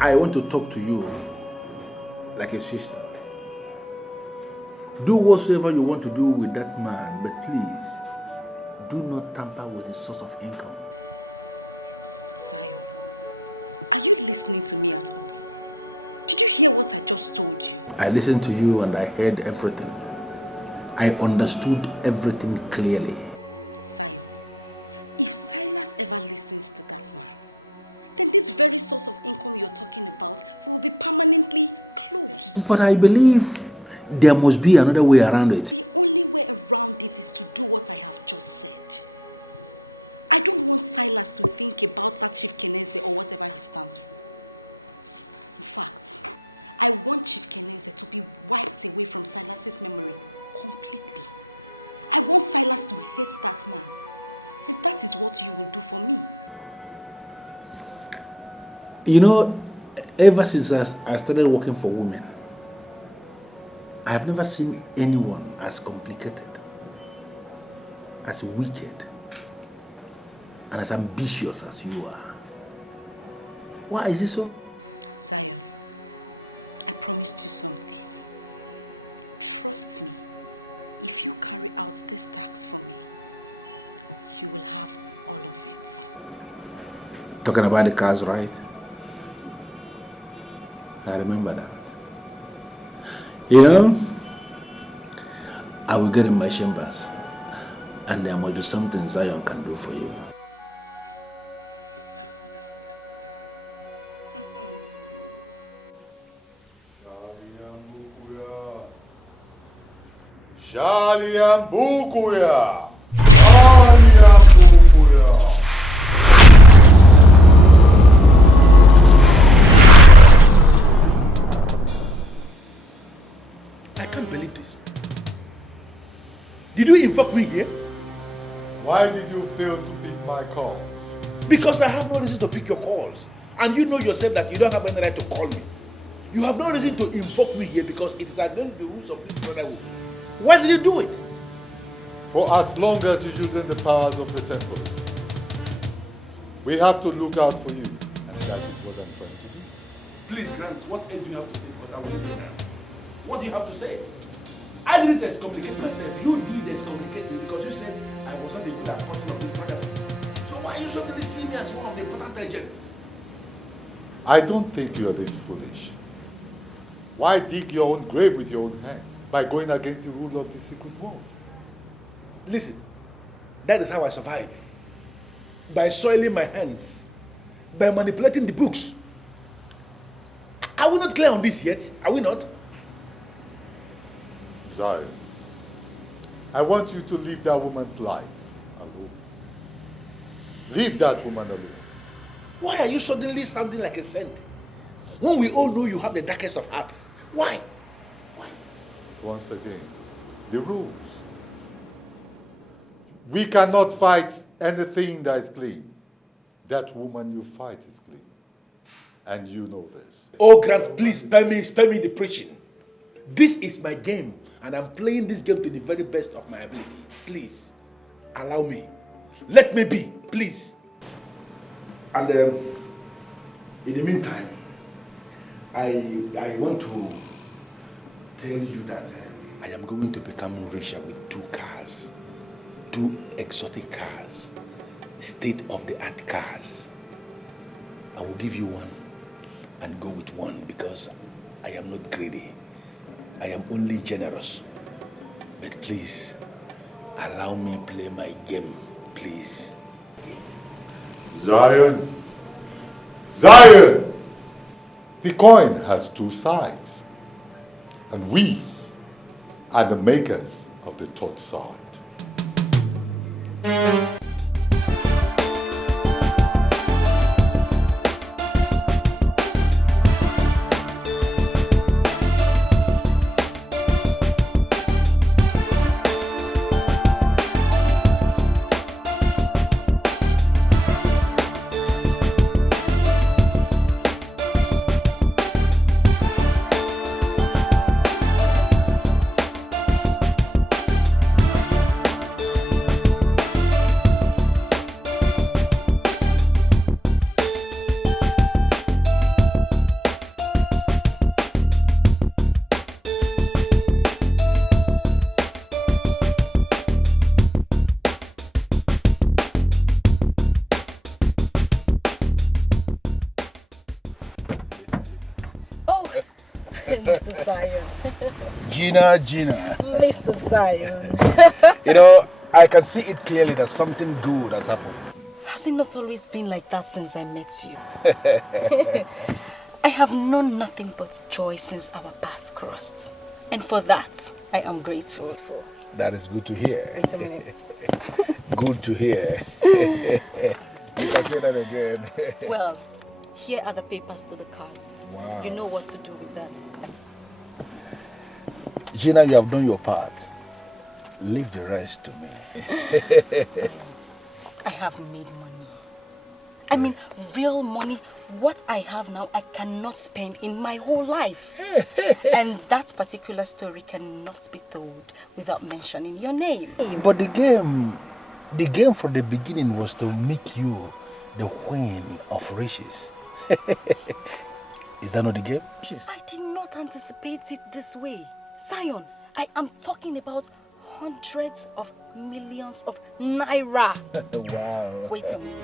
I want to talk to you like a sister. Do whatsoever you want to do with that man, but please, do not tamper with his source of income. Zion, are you listening to me at all? Did you hear what I just told you? I listened to you and I heard everything. I understood everything clearly. Zion, if Silas ever listens to that man, then this very source of income you're talking about will be permanently closed. But I believe there must be another way around it. The only way around it is to do what I have just said. I don't want Silas to think about that Chief Keneze or whatever he stands for. In fact, I want Chief Keneze to be wiped away from Silas's memory completely. I want Silas to hate that man. And that is what you will do for me. You know, ever since I started working for women, I have never seen anyone as complicated, as wicked, and as ambitious as you are. Why is it so? Zion, I promised you something. Trust me, if you carry out this task for me, you will have all of it. Talking about the cars, right? I remember that. You know, I will get in my chambers and there must be something Zion can do for you. Shaliambukuya! Shaliambukuya! I can't believe this. Did you invoke me here? Why did you fail to pick my calls? Because I have no reason to pick your calls. And you know yourself that you don't have any right to call me. You have no reason to invoke me here because it is against the rules of this brotherhood. Why did you do it? For as long as you're using the powers of the temple, we have to look out for you. And that is what I'm trying to do. Please, Grant, what else do you have to say? Because I will leave now. What do you have to say? I didn't excommunicate myself. You did excommunicate me because you said I was not a good apostle of this brotherhood. So why you suddenly see me as one of the important agents? I don't think you are this foolish. Why dig your own grave with your own hands by going against the rule of the secret world? Listen, that is how I survive. By soiling my hands, by manipulating the books. Are we not clear on this yet? Are we not? Zion, I want you to leave that woman's life alone. Leave that woman alone. Why are you suddenly sounding like a saint? When we all know you have the darkest of hearts. Why? Once again, the rules. We cannot fight anything that is clean. That woman you fight is clean. And you know this. Oh, Grant, please spare me the preaching. This is my game, and I'm playing this game to the very best of my ability. Please, allow me. Let me be, please. And in the meantime, I want to tell you that I am going to become richer with 2 cars. 2 exotic cars. State-of-the-art cars. I will give you one and go with one because I am not greedy. I am only generous. But please, allow me play my game, please. Zion! Zion! The coin has 2 sides. And we are the makers of the 3rd side. Mr. Zion. Gina. Mr. Zion. You know, I can see it clearly that something good has happened. Has it not always been like that since I met you? I have known nothing but joy since our paths crossed. And for that, I am grateful. That is good to hear. Wait a minute. Good to hear. You can say that again. Well, here are the papers to the cars. Wow. You know what to do with them. Gina, you have done your part. Leave the rest to me. Sorry, I have made money. I mean, real money. What I have now, I cannot spend in my whole life. And that particular story cannot be told without mentioning your name. But the game from the beginning was to make you the queen of riches. Is that not the game? I did not anticipate it this way. Zion, I am talking about hundreds of millions of naira. Wow. Wait a minute.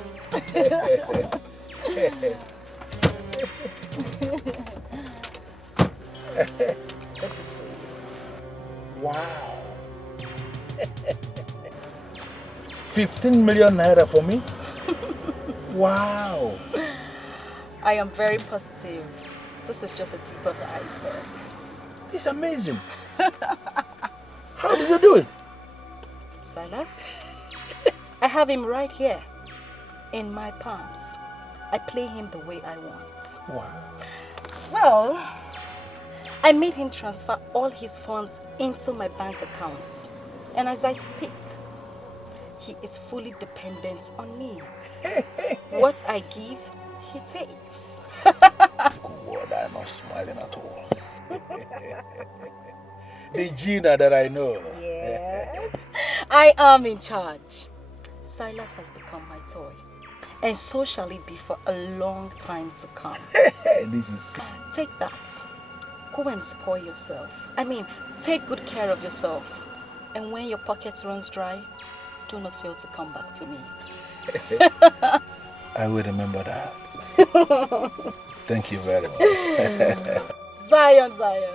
This is for you. Wow. 15 million naira for me? Wow. I am very positive. This is just a tip of the iceberg. It's amazing. How did you do it? Silas, I have him right here in my palms. I play him the way I want. Wow. Well, I made him transfer all his funds into my bank account. And as I speak, he is fully dependent on me. What I give, he takes. God, I'm not smiling at all. The Gina that I know. Yes. I am in charge. Silas has become my toy. And so shall it be for a long time to come. This is... Take that. Go and spoil yourself. I mean, take good care of yourself. And when your pocket runs dry, do not fail to come back to me. I will remember that. Thank you very much. Zion. Zion.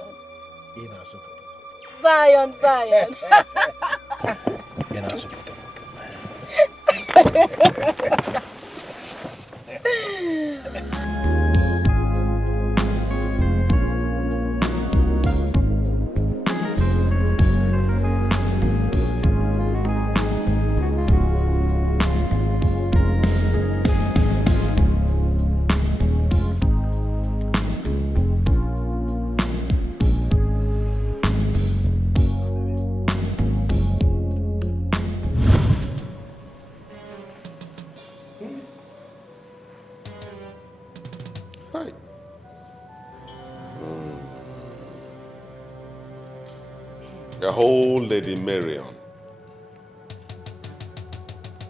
The whole Lady Marion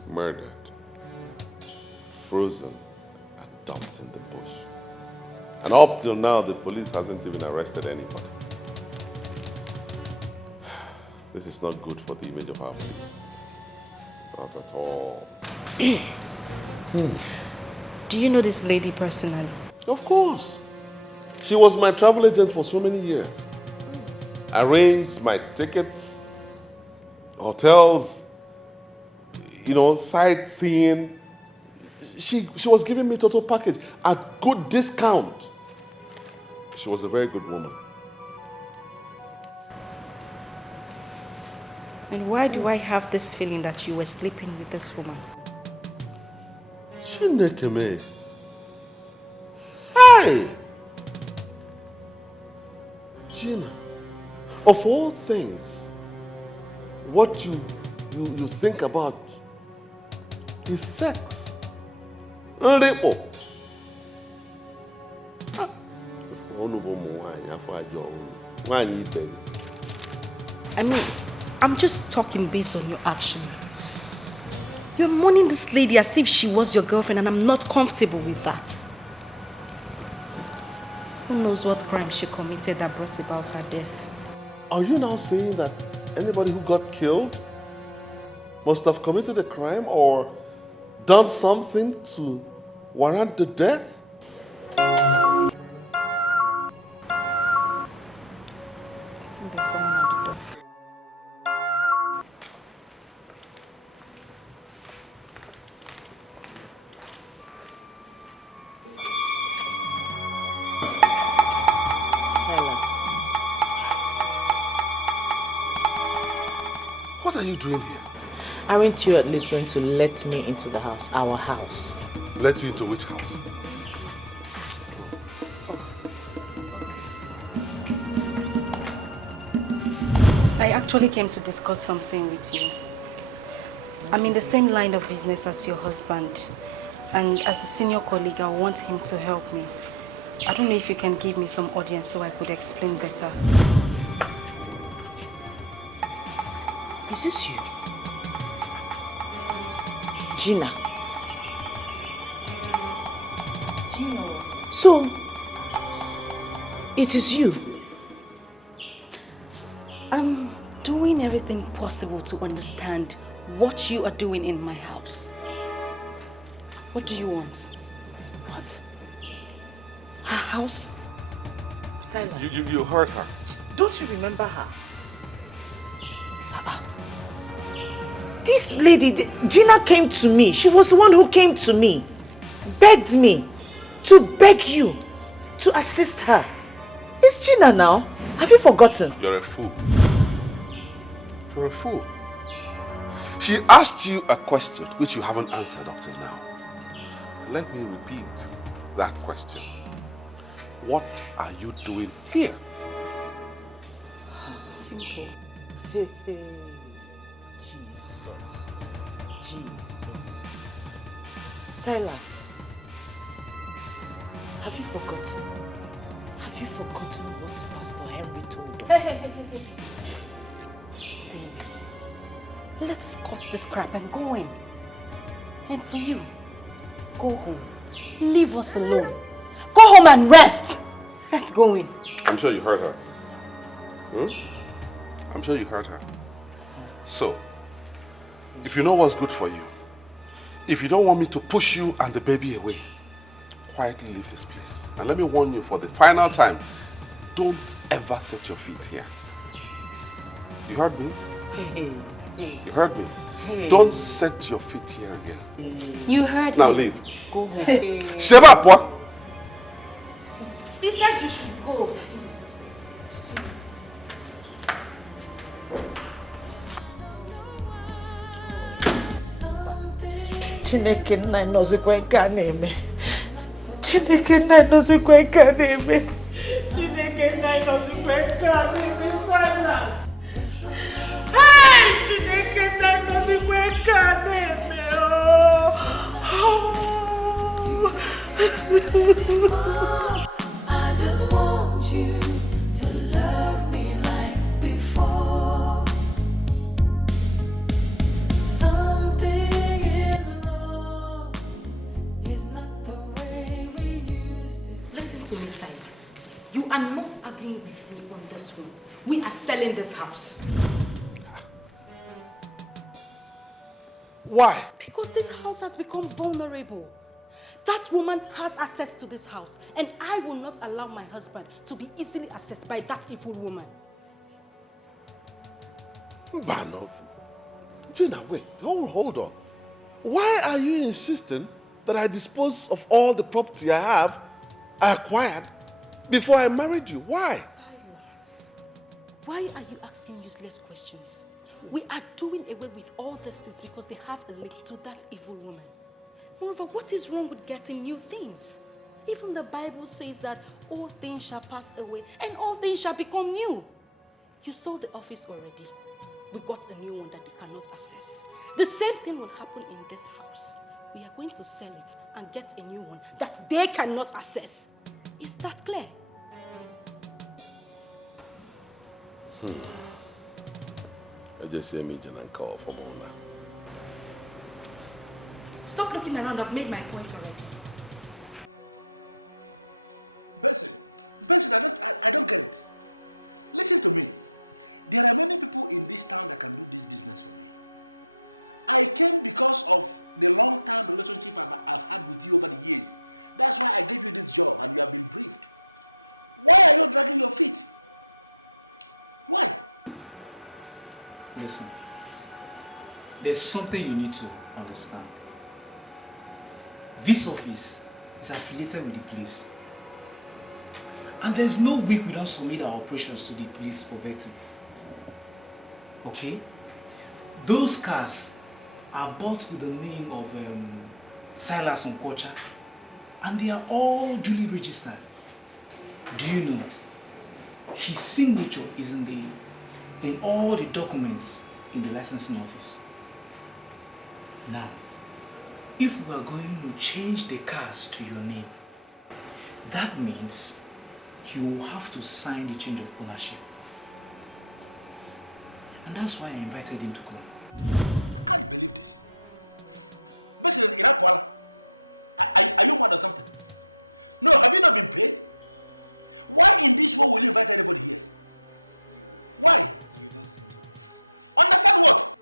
murdered, frozen, and dumped in the bush. And up till now, the police hasn't even arrested anybody. This is not good for the image of our police. Not at all. Do you know this lady personally? Of course. She was my travel agent for so many years. Arranged my tickets, hotels, sightseeing. She was giving me total package at good discount. She was a very good woman. And why do I have this feeling that you were sleeping with this woman? Chineke. Hey! Gina, of all things, what you think about is sex. Rape. I mean, I'm just talking based on your action. You're mourning this lady as if she was your girlfriend, and I'm not comfortable with that. Who knows what crime she committed that brought about her death? Are you now saying that anybody who got killed must have committed a crime or done something to warrant the death? What are you doing here? Aren't you at least going to let me into the house, our house? Let you into which house? Is this you? Gina. Do you know what? So, it is you. I'm doing everything possible to understand what you are doing in my house. What do you want? What? Her house? This lady, Gina, came to me. She was the one who came to me, begged me to beg you to assist her. It's Gina now. Have you forgotten? You're a fool. You're a fool. She asked you a question which you haven't answered up till now. Let me repeat that question. What are you doing here? Simple. Jesus. Jesus. Silas, have you forgotten? Have you forgotten what Pastor Henry told us? Let us cut this crap and go in. And for you, go home. Leave us alone. Go home and rest. Let's go in. I'm sure you heard her. I'm sure you heard her. So, if you know what's good for you, if you don't want me to push you and the baby away, quietly leave this place. And let me warn you for the final time, don't ever set your feet here. You heard me? You heard me? Don't set your feet here again. You heard now me. Leave. Go home. Sheba, what? He said you should go. Chineke nna nọzikwa nke a na-eme. Chineke nna nọzikwa nke a na-eme. Chineke nna nọzikwa nke a na-eme. Silas. Hey! Chineke nna nọzikwa nke a na-eme. I just want you to love me like before. Something is wrong. It's not the way we used to. Listen to me, Silas. You are not arguing with me on this one. We are selling this house. Why? Because this house has become vulnerable. That woman has access to this house, and I will not allow my husband to be easily accessed by that evil woman. Bano. Gina, wait. Hold on. Why are you insisting that I dispose of all the property I acquired before I married you? Why? Why are you asking useless questions? We are doing away with all these things because they have a link to that evil woman. Moreover, what is wrong with getting new things? Even the Bible says that all things shall pass away and all things shall become new. You saw the office already. We got a new one that they cannot access. The same thing will happen in this house. We are going to sell it and get a new one that they cannot access. Is that clear? I just hear me and call for Mona. Stop looking around. I've made my point already. Benson, I don't get it. Listen to me. There are many people in this town that can do this business for me. I came because of the long-term relationship I've had with you over the years. That's why I gave you this job and you have been briefed. Why are you dragging your feet? Why? Listen, there's something you need to understand. This office is affiliated with the police. And there's no week we don't submit our operations to the police for vetting. Okay? Those cars are bought with the name of Silas Nkocha, and they are all duly registered. Do you know? His signature is in all the documents in the licensing office. Now, if we are going to change the cars to your name, that means you will have to sign the change of ownership. And that's why I invited him to come. I can't believe this. Basically, are you mad or something? No, have you not been paid? Why in this world will you invite anybody here? Why? You don't seem to understand. Understand what?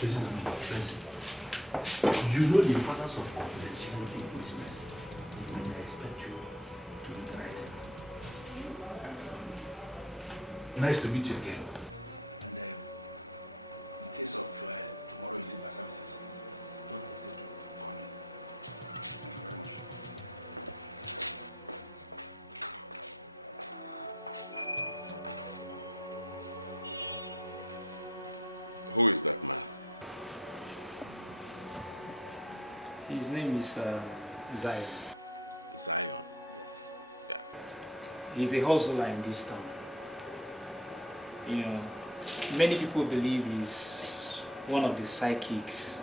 Listen to me, friends. You know the importance of confidentiality in business, and I expect you to do the right thing. Nice to meet you again. And in case of tomorrow you need my services, don't hesitate to call me. Thank you very much. Who is that man? His name is Zion. Zion? Yeah. He's a hustler in this town. You know, many people believe he's one of the psychics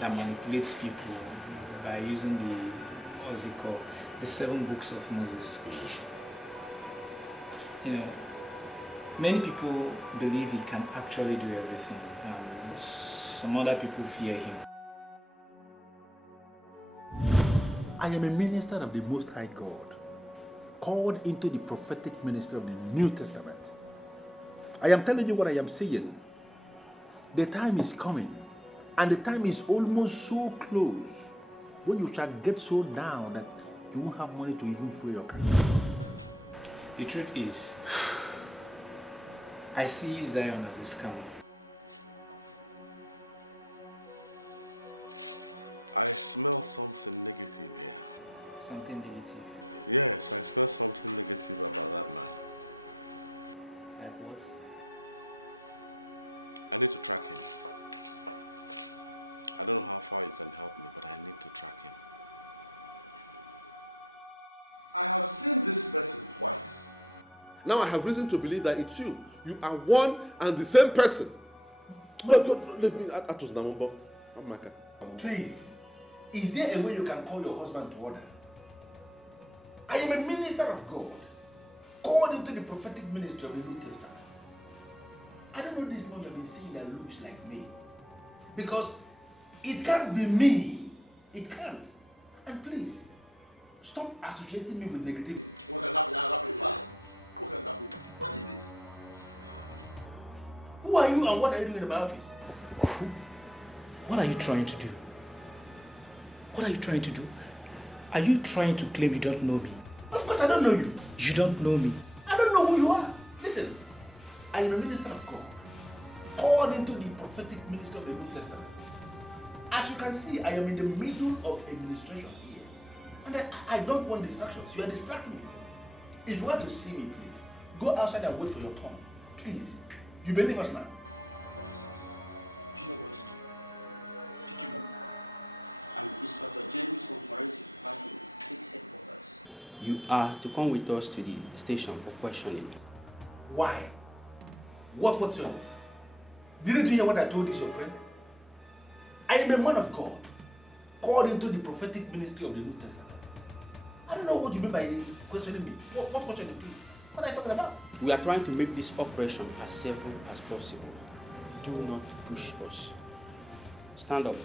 that manipulates people by using what's it called, the 7 books of Moses. You know, many people believe he can actually do everything, and some other people fear him. I am a minister of the Most High God, called into the prophetic ministry of the New Testament. I am telling you what I am saying. The time is coming, and the time is almost so close, when you shall get so down that you won't have money to even fuel your car. The truth is, I see Zion as a scammer. I smell something negative here. Something negative? Yes, I smell something negative about that man. Like what? I need to track him. I don't know how far you can help me, but I need to track him. I have seen this person twice. Now I have reason to believe that it's you. You are one and the same person. No, leave me. Atos Namombo. Amaka. Please, is there a way you can call your husband to order? I am a minister of God, called into the prophetic ministry of the New Testament. I don't know this man you have been seeing that looks like me. Because it can't be me. It can't. And please, stop associating me with negativity. What is this? Who are you and what are you doing in my office? What are you trying to do? What are you trying to do? Are you trying to claim you don't know me? Of course I don't know you. You don't know me. I don't know who you are. Listen, I am a minister of God, called into the prophetic ministry of the New Testament. As you can see, I am in the middle of administration here. And I don't want distractions. You are distracting me. If you want to see me, please, go outside and wait for your turn. Please. You believe us now? Officers, do you know what to do? Pick him up. I'm Inspector James from Forensic Department, State Headquarters. You are to come with us to the station for questioning. Why? What's your name? Didn't you hear what I told this your friend? I am a man of God, called into the prophetic ministry of the New Testament. I don't know what you mean by questioning me. What questioning, please? What are you talking about? We are trying to make this operation as safe as possible. Do not push us. Stand up.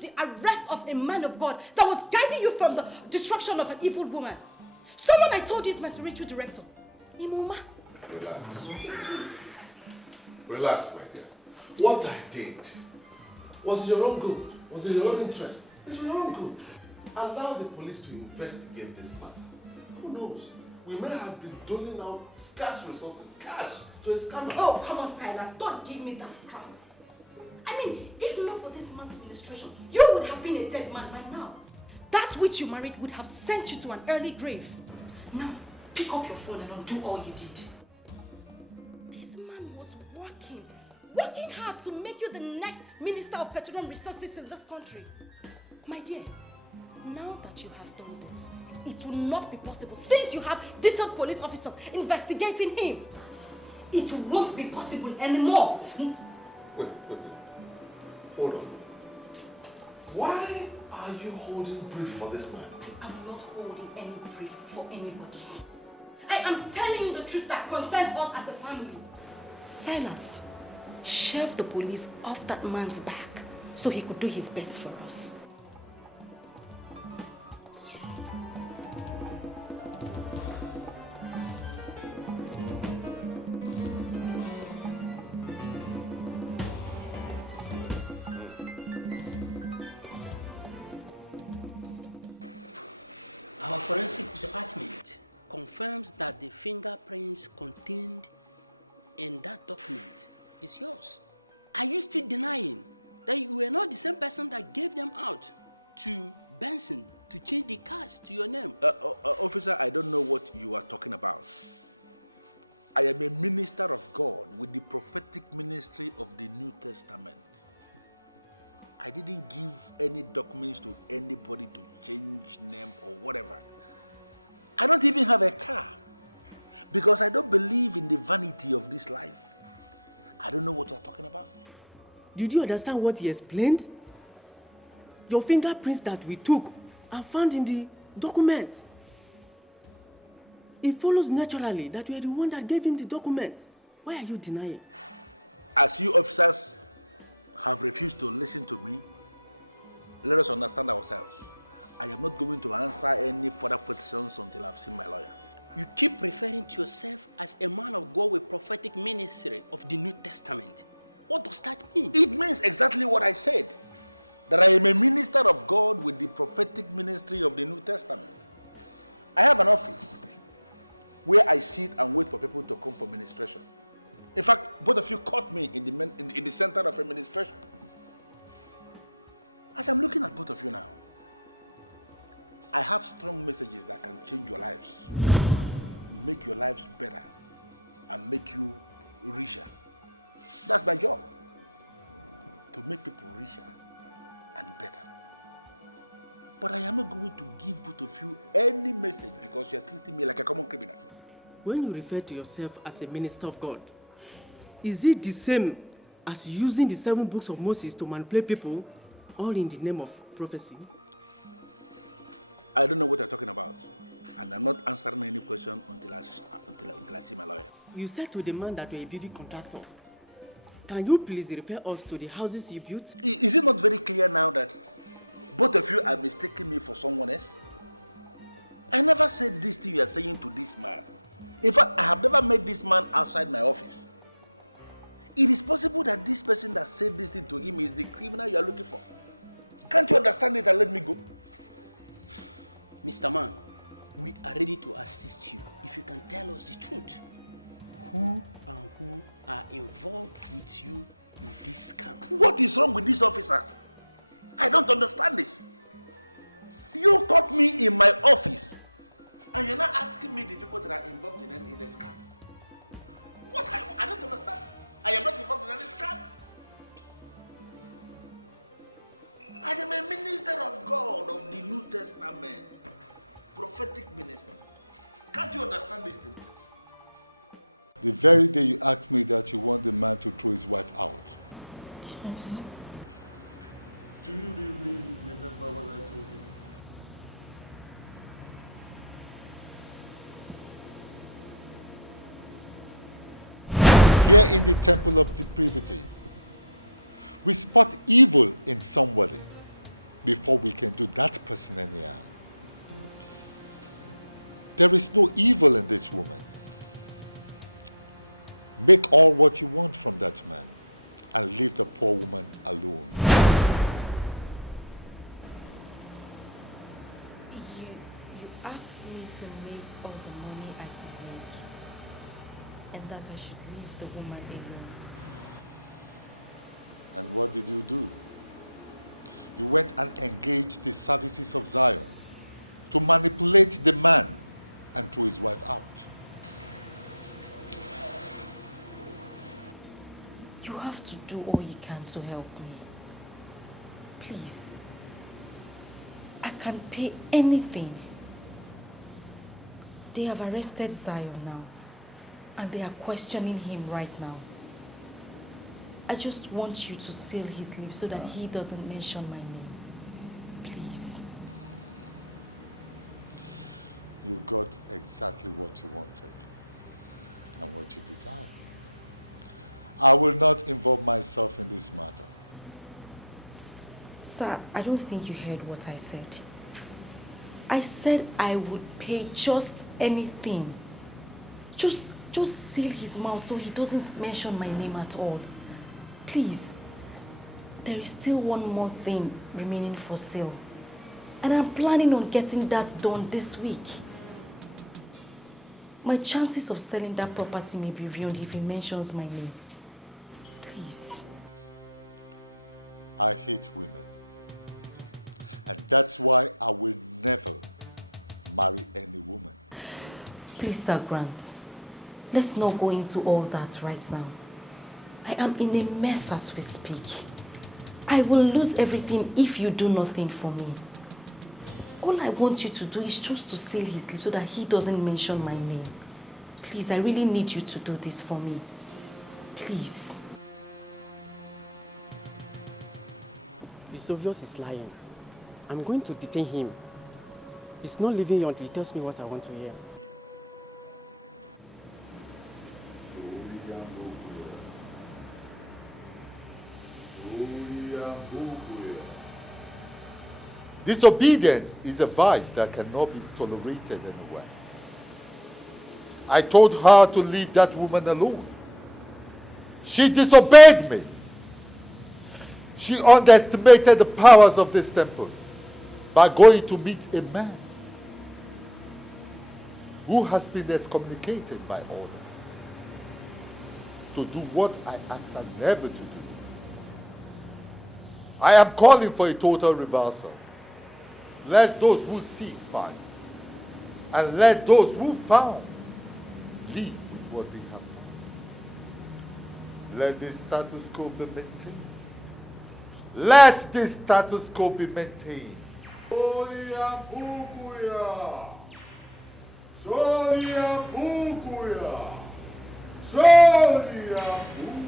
the arrest of a man of God that was guiding you from the destruction of an evil woman. Someone I told you is my spiritual director. Imoma. Relax. Relax, my dear. What I did was in your own good, was in your own interest. It's for your own good. Allow the police to investigate this matter. Who knows? We may have been doling out scarce resources, cash, to a scammer. Oh, come on, Silas. Don't give me that crap. I mean, if not for this man's administration, you would have been a dead man by now. That which you married would have sent you to an early grave. Now, pick up your phone and undo all you did. This man was working hard to make you the next Minister of Petroleum Resources in this country. My dear, now that you have done this, it will not be possible since you have detailed police officers investigating him. It won't be possible anymore. Wait. Hold on. Why are you holding brief for this man? I am not holding any brief for anybody. I am telling you the truth that concerns us as a family. Silas, shove the police off that man's back so he could do his best for us. Our forensic department confirms that the fingerprints contained in that document is yours. Are you still denying that you were not the same person that gave them out to Benson to change the cars to your name? Officer, I don't know what you are talking about. I am a minister of God with the prophetic ministry of the New Testament. I didn't give any documents to anybody to change name or whatever. I don't even have a car because I don't believe in the vanity of this life. I don't know what you're talking about. Did you understand what he explained? Your fingerprints that we took are found in the documents. It follows naturally that you are the one that gave him the document. Why are you denying? As you officers have refused to listen to me, let us understand ourselves. I am not going to answer any further questions until I've seen my lawyer. You keep referring to yourself as a man of God with prophetic ministry of the New Testament. What does that mean? It means exactly what I said. That I am a minister of God with the prophetic ministry of the New Testament. I have an office where I sit and wait for people to come for ministration. In fact, both of you caught me in the center of administration. As I'm looking at both of you now, I have strong messages that can change your lives, make your lives better, and make you richer. That's my job, to make people richer and better. But I am not going to give both of you any message because you're treating me like a common criminal. When you refer to yourself as a minister of God, is it the same as using the 7 books of Moses to manipulate people, all in the name of prophecy? I don't know what you're talking about, and I'm not answering any question until I see my lawyer. You said to the man that you're a building contractor. Can you please refer us to the houses you built? Is it not very clear now that both of you are mistaking me for someone else? I never said this thing you are saying to this man. In fact, I have never met this man outside my office. It is possible that this person that said this thing to him is the criminal you are looking for. Can't you understand it and let me go? Mr. Man, we are ready to assist you if you can tell us the truth. Who and who are involved with you in this scam? What is wrong with these officers? I don't understand this. You caught me in my office and you're not asking me the people that are involved in the scam. What? I don't understand. I am not involved in any scam. I am a minister of God of the New Testament. Prophetic minister. Can't you understand this thing, please? The very day you asked me that you want the man to throw his wife out. Yes. Do you really remember what I told you? Here in the temple of depravity, we spot evil in somebody before we can do that person any harm. There is no evil in this woman. Make all what you want from that man and leave the poor woman alone. You asked me to make all the money I could make and that I should leave the woman alone. And what did you do? You went and engaged the services of Zion to manipulate the man and throw his wife out. You have to do all you can to help me. Please. I can pay anything. They have arrested Zion now, and they are questioning him right now. I just want you to seal his lips so that he doesn't mention my name. Please. You got exactly what you wanted and what you desired. I will not involve myself in this matter. Sir, I don't think you heard what I said. I said I would pay just anything. Just seal his mouth so he doesn't mention my name at all. Please. There is still one more thing remaining for sale. And I'm planning on getting that done this week. My chances of selling that property may be ruined if he mentions my name. Please. I hate women. And that's why I will never marry any woman. Please, Sir Grant. Let's not go into all that right now. I am in a mess as we speak. I will lose everything if you do nothing for me. All I want you to do is just to seal his lips so that he doesn't mention my name. Please, I really need you to do this for me. Please. It's obvious he's lying. I'm going to detain him. He's not leaving here until he tells me what I want to hear. Disobedience is a vice that cannot be tolerated anywhere. I told her to leave that woman alone. She disobeyed me. She underestimated the powers of this temple by going to meet a man who has been excommunicated by order to do what I asked her never to do. I am calling for a total reversal. Let those who seek find, and let those who found leave with what they have found. Let this status quo be maintained. Let this status quo be maintained. Solia Pukuya! Solia Pukuya! Solia Pukuya!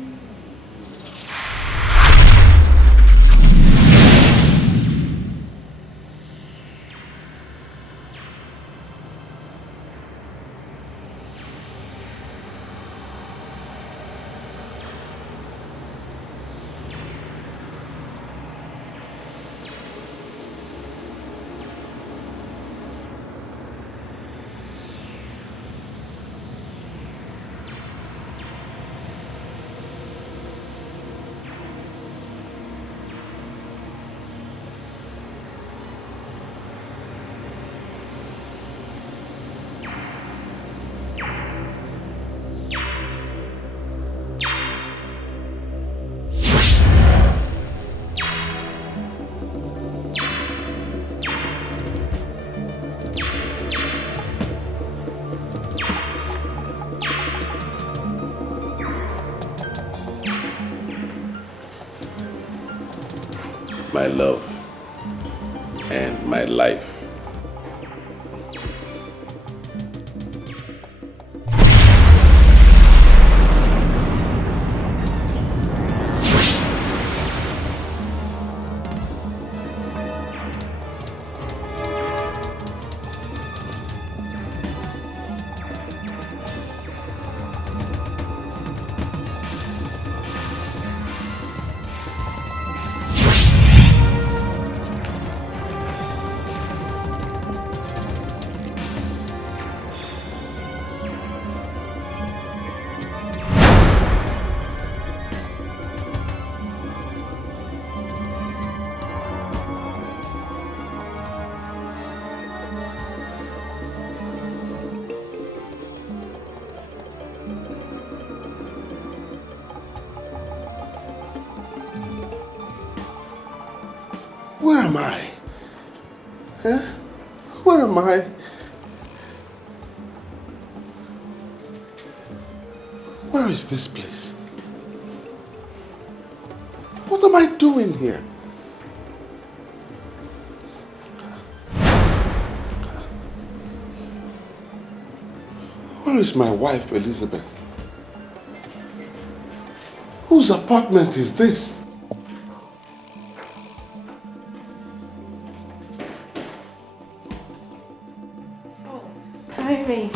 My love and my life. Where am I? Huh? Where am I? Where is this place? What am I doing here? Where is my wife, Elizabeth? Whose apartment is this? Hi,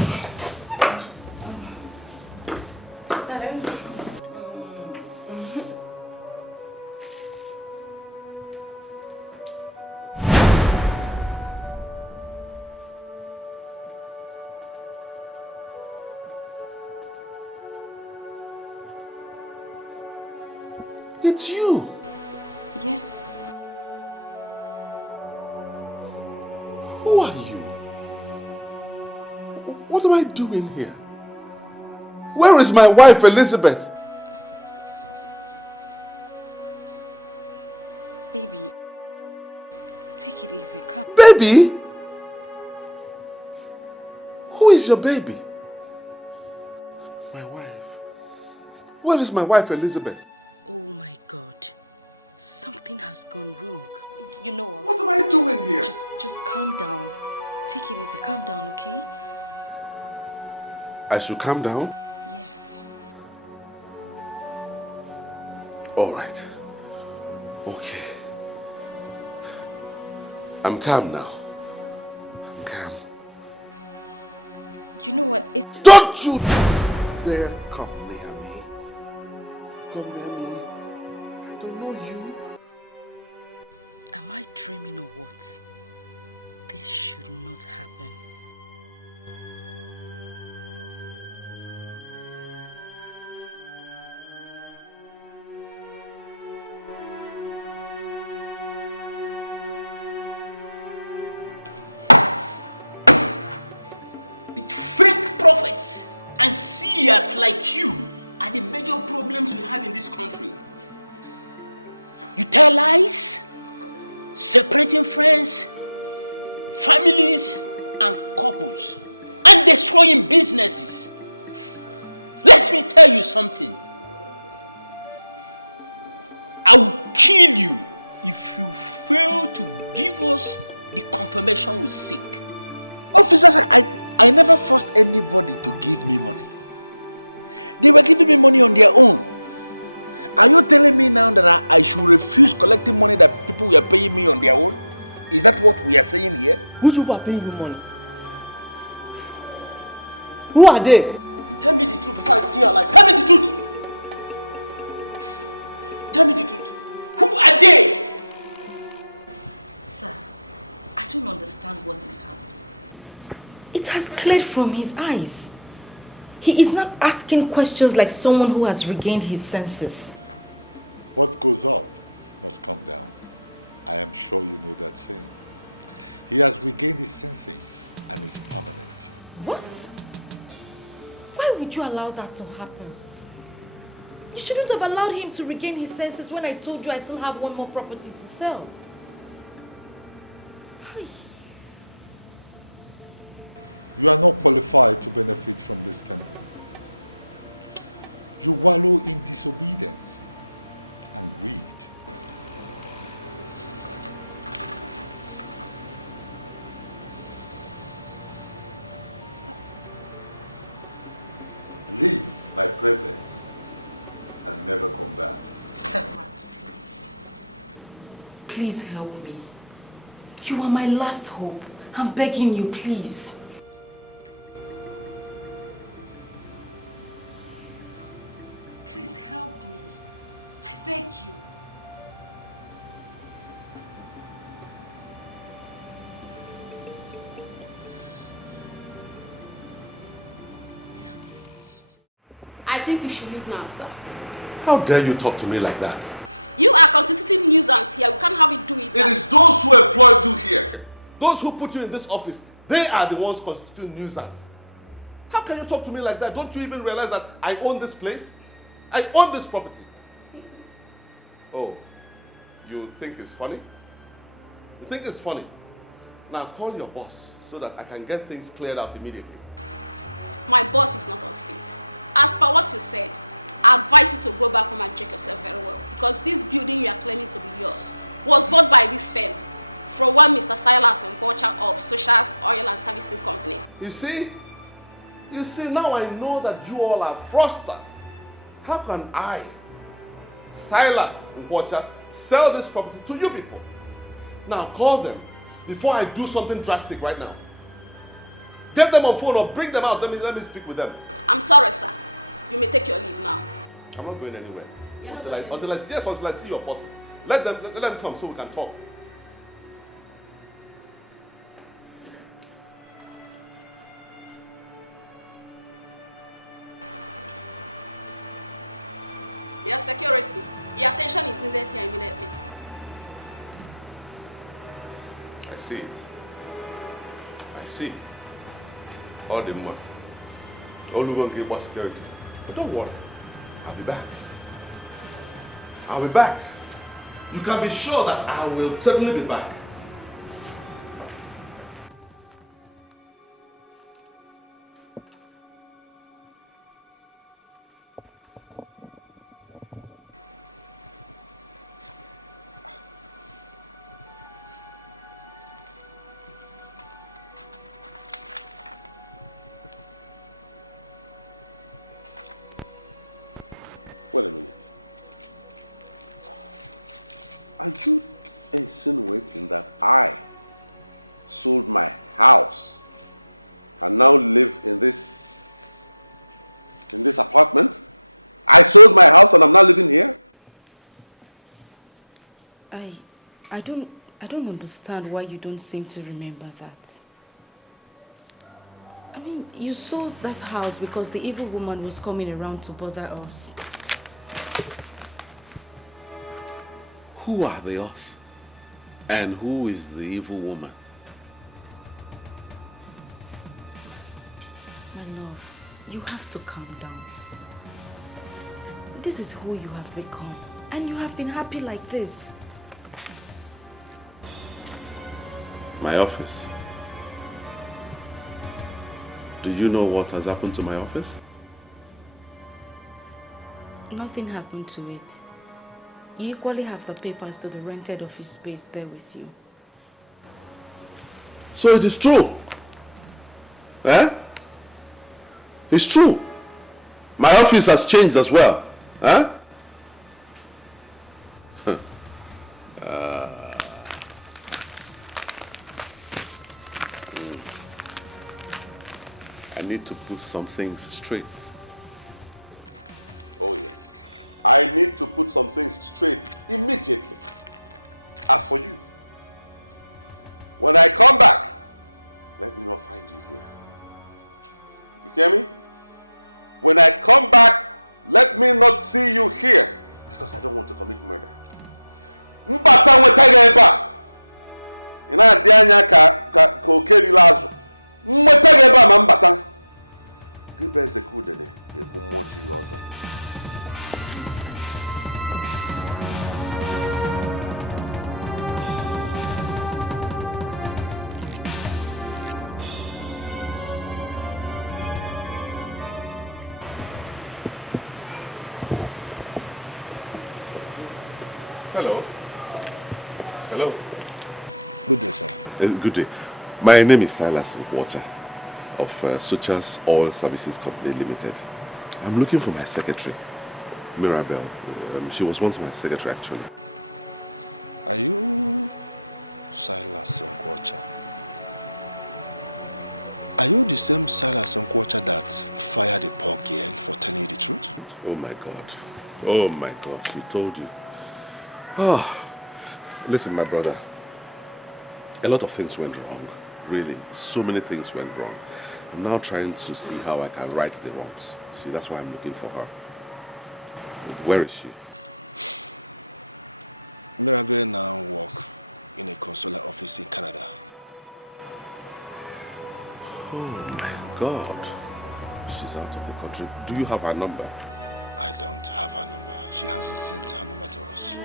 It's you. Yes. Who are you? What am I doing here? Where is my wife, Elizabeth? Baby, take it easy, come. Baby? Who is your baby? My wife. Where is my wife, Elizabeth? Oh my God. Something has gone wrong. You know what am I doing here? Just calm down. Take it easy, calm down, okay? I should calm down? Yes. All right. Okay. I'm calm now. I'm calm. You know what? Don't you dare come near me. Come near me. I don't know you. Am I dreaming or what? This should not happen. Fake prophets and seers like you are the major problems we have in this country. You tell lies, separating friends, families, and couples, and destroying businesses. Let me tell you something. I will kill you if you fail to give us the confirmation we seek. Officers, I never forced anybody to give me money. They were giving me money on their own. Are you telling me now that I should refuse collecting money that people were paying me on their own? Is that what we are saying here? Which people are paying you money? Who are they? Tell me the truth before I steal your life. Tell me the truth. Tell me the truth. Who are they? Sir, I don't understand what is happening. It has cleared from his eyes. He is not asking questions like someone who has regained his senses. What goes up must come down. I am sure you know that saying. He has regained his senses and is permanent. What? Why would you allow that to happen? You shouldn't have allowed him to regain his senses when I told you I still have one more property to sell. You are not qualified to benefit from this temple. You wallow in disobedience and greed. Leave my presence and never come back. Sakrat, please. Please help me. You are my last hope. I'm begging you, please. Please help me. I beg you. I think you should leave now, sir. How dare you talk to me like that? You are constituting nuisance here. We can't have it do it. It is those who employed you here. Those who put you in this office. They are the ones constituting nuisance. How can you talk to me like that? Don't you even realize that I own this place? I own this property. Oh, you think it's funny? You think it's funny? Now call your boss so that I can get things cleared out immediately. My boss is not on seat. As per what you said, I advise you to go back home and check yourself very well, because this building you are claiming to be yours was bought by this firm from one Mr. Silas and Culture of Socials Oil and Servicing Company. You see, now I know that you all are fraudsters. How can I, Silas and Culture, sell this property to you people? Now call them before I do something drastic right now. Get them on phone or bring them out. Let me speak with them. I'm sorry, sir. You may take your leave now. I'm not going anywhere until I see your bosses. Let them come so we can talk. Your security. Your attention is needed here immediately. I see. All the money. All we're going to give us security. But don't worry. I'll be back. You can be sure that I will certainly be back. Wait a minute. Are you insinuating that I sold my house and now live in this apartment? I sold my house and I'm now living here? I don't understand why you don't seem to remember that. I mean, you sold that house because the evil woman was coming around to bother us. Who are the us? And who is the evil woman? My love, you have to calm down. This is who you have become. And you have been happy like this. My office. Do you know what has happened to my office? Nothing happened to it. You equally have the papers to the rented office space there with you. So it is true. Eh? It's true. My office has changed as well. Huh? I need to put some things straight. Oh yes. I need to put some things straight immediately. As for you, when I come back, let me not find you here. You hear me? When I come back, let me not see you here, because I don't want to commit murder. Mbata mwetageba. Ina dianya ka okeli lazo. Mwetageba mambata. Gibe zekudene ebu moti lozo. Hello. Hello. Good day, sir. Good day. My name is Silas Water of Socials Oil Services Company Limited. I'm looking for my secretary, Mirabel. She was once my secretary, actually. Are you Silas Nkwocha? Are you the same Silas Nkwocha that fired the poor girl for telling you the truth? Oh my God. Oh my God, she told you. Oh, listen, my brother. A lot of things went wrong. Really, so many things went wrong. I'm now trying to see how I can right the wrongs. See, that's why I'm looking for her. Where is she? Mirabel now works in a consular office in Canada. Oh my God. She's out of the country. Do you have her number? I don't have her number. She hasn't sent her number to us.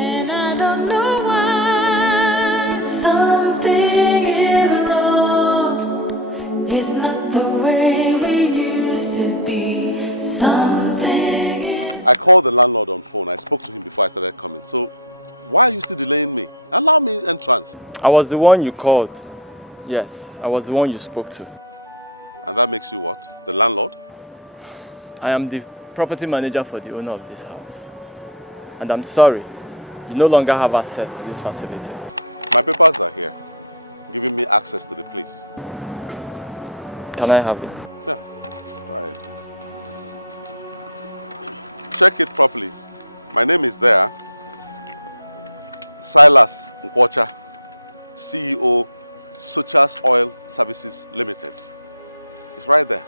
And I don't know why Something is wrong. It's not the way we used to be. Something is... I called the landlord on phone. I spoke to him before I started coming. So, why are you still delaying me? Allow me entrance. I was the one you called. Yes, I was the one you spoke to. And that makes you what? The landlord? I am the property manager for the owner of this house. And I'm sorry, you no longer have access to this facility. My papers are here, giving me access to the place. Can I have it? Yeah, go ahead. Check it properly. My name is there. Silas Nkwocha, CEO, Sochas Oil Services Limited. It's right there.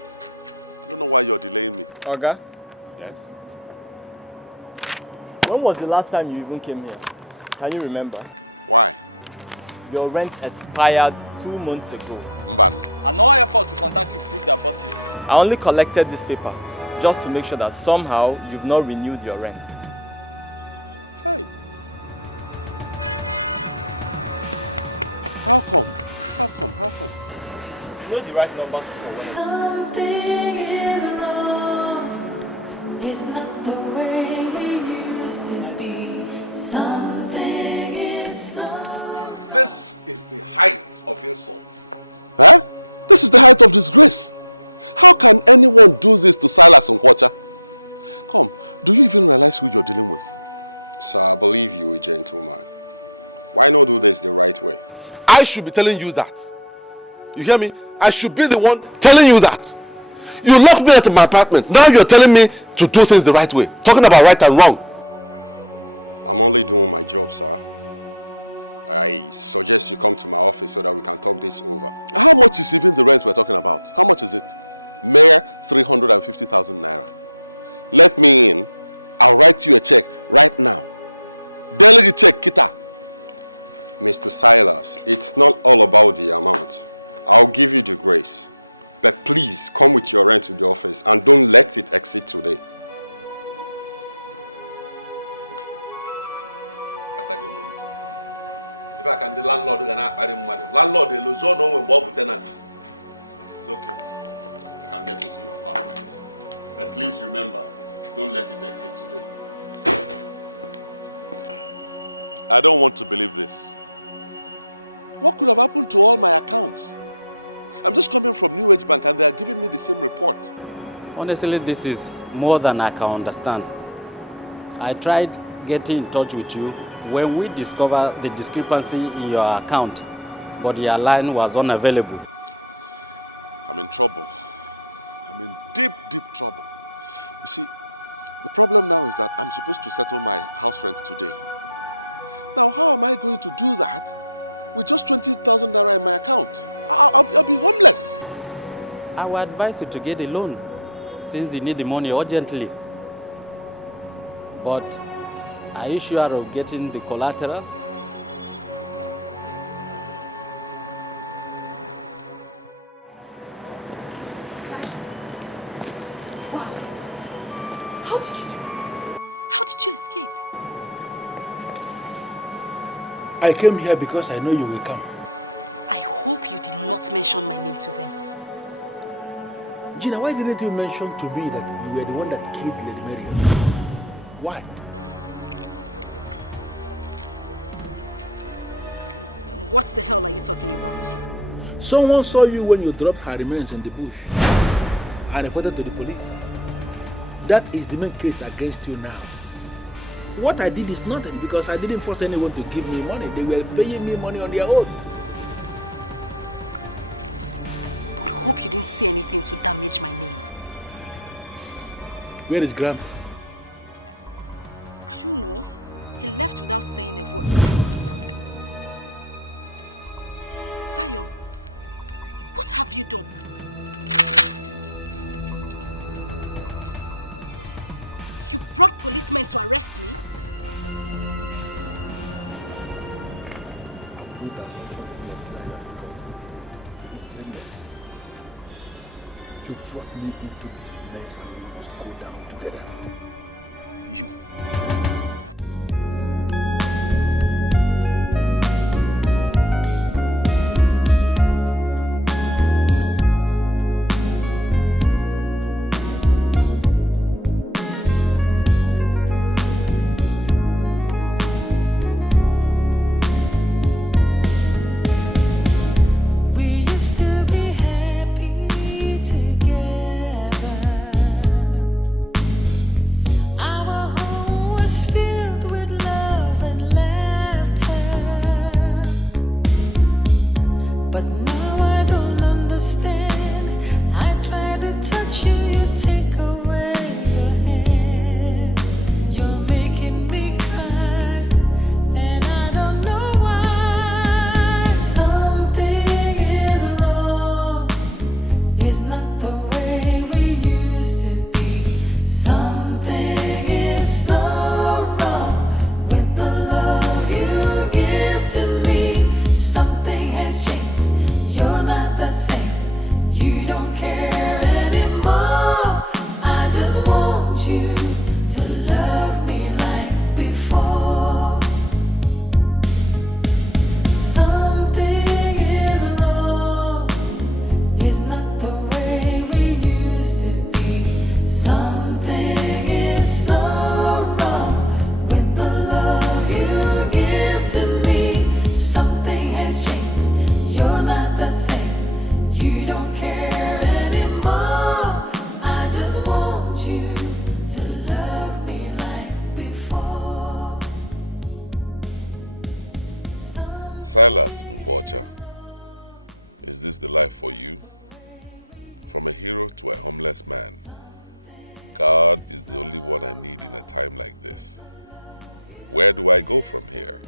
I don't know why you're delaying me. Oga? Yes? When was the last time you even came here? Can you remember? Why? Your rent expired 2 months ago. Mban. And no effort to contact you proved that button. I only collected this paper just to make sure that somehow you've not renewed your rent. Hey. How come? How come? How come? You know the right number to call. Something is wrong. It's not the way we used to be. Something is wrong. This is the height of insult. Huh? This is the height of disgrace. How can anyone do this to Silas Nkwocha? Come, do you even realize who you're dealing with? Sir, I believe you, a gentleman. Why not do this the right way? I should be telling you that. You hear me? I should be the one telling you that. You locked me out of my apartment. Now you're telling me to do things the right way. Talking about right and wrong. I'm only doing my job, sir. I suggest you come to my office so that we can talk this over. How much is even the rent we're talking about? How much is it? Mere 350,000 naira. Let me in. I'll write you a check right now. Delegate check, Kita. Mr. Silas, it's not all about the amount. I'll give you the grace. But please come with your rent to the office and don't let it exceed today. If I can, the landlord gonna buy him money. Landlord, the lose no when Bob tenant. It's okay. I can get into your apartment. But please remember, don't let it exit today. I don't want to believe this. What could have happened to all my accounts? I'm just coming from New Age Bank and they are giving me the same report. Honestly, this is more than I can understand. I tried getting in touch with you when we discovered the discrepancy in your account, but your line was unavailable. I'm in trouble. I'm in deep, deep trouble. You see, the problem now is that I'm supposed to settle my house rent today. Now, how am I going to do that with just 20,000 naira in my account? I'll be homeless. I would advise you to get a loan since you need the money urgently. But are you sure of getting the collateral? Wow. How did you do it? How did you escape? I came here because I know you will come. I hope you did not mention my name to them. Gina, why didn't you mention to me that you were the one that killed Lady Marion? Why? What the hell are you talking about? Someone saw you when you dropped her remains in the bush and reported to the police. That is the main case against you now. What I did is nothing because I didn't force anyone to give me money. They were paying me money on their own. But I hope you didn't say anything to damage my name. Where is Gramps? I don't know. He left without saying a word. Zion, what have you done? You brought policemen to arrest me? You brought me into this mess and we must go down together. You. Silas Mkwacha, is this the life for you? From a hero to a homeless man. God is the only one I need in a time like this. Where do I go from here?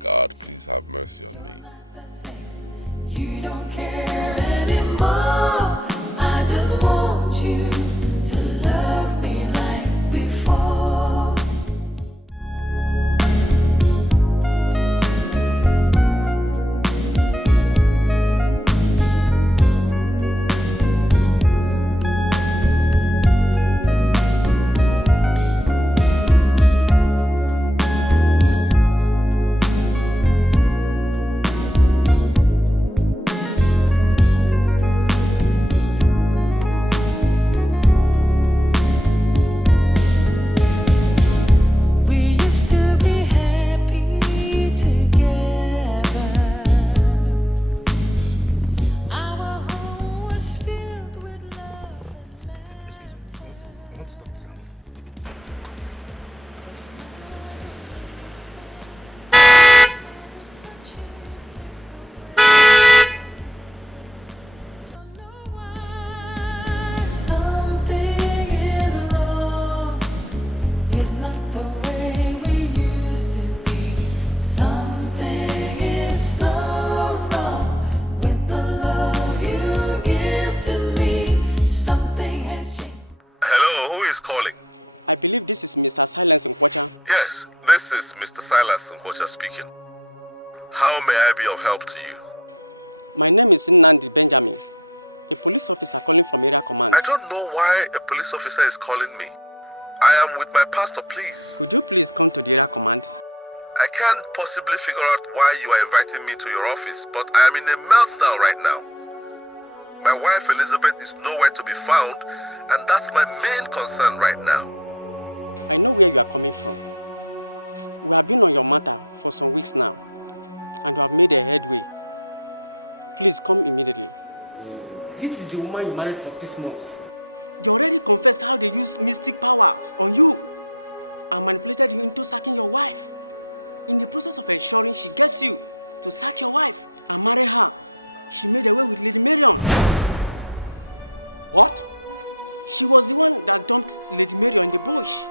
God, please have mercy on me. You don't care anymore. I just want you to love me like before. I believe this is Mr. Silas Mkwacha. Yes, this is Mr. Silas Mkwacha speaking. How may I be of help to you? My name is Nandi Benjamin, a police officer calling from area command. I don't know why a police officer is calling me. I am with my pastor, please. Could you please come to the area command? I can't possibly figure out why you are inviting me to your office, but I am in a meltdown right now. My wife Elizabeth is nowhere to be found, and that's my main concern right now. I know where you are coming from. We have been on your matter for some weeks now, and we have made a headway. Please come immediately. This is the woman you married for 6 months. You already confessed how they used mystic powers on you and manipulated you into sacking your wife. In the process of ensuring she gets you to sack your wife and marry her, she made away with Lady Marion. What? She was the one that dumped Lady Marion in the bush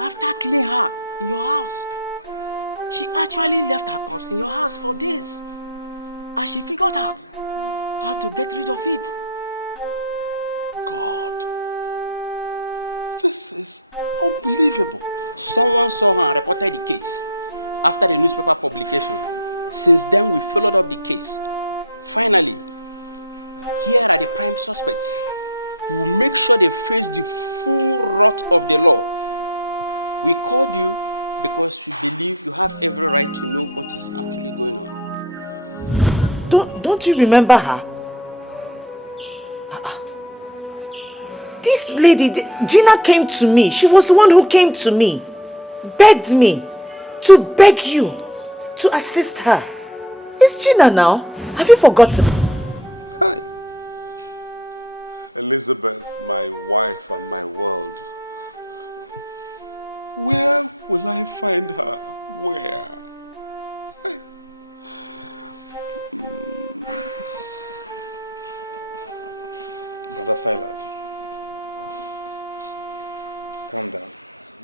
after killing her in your house. She actually left her corpse in your house for days, and she figured out how to get rid of it. God, this is unbelievable. Someone saw her and reported the case after the newspaper publication. Since then, we followed up the case. Finally, here are the prime suspects. We'll make sure they face the full wrath of the law. We called you because we believe you have every right to know what is actually going on. Don't you remember her? This lady, Gina, came to me. She was the one who came to me, begged me to beg you to assist her. It's Gina now. Have you forgotten? Hi. Elizabeth, my wife and my world. Where will I find her? Where? Brother Silas, calm down.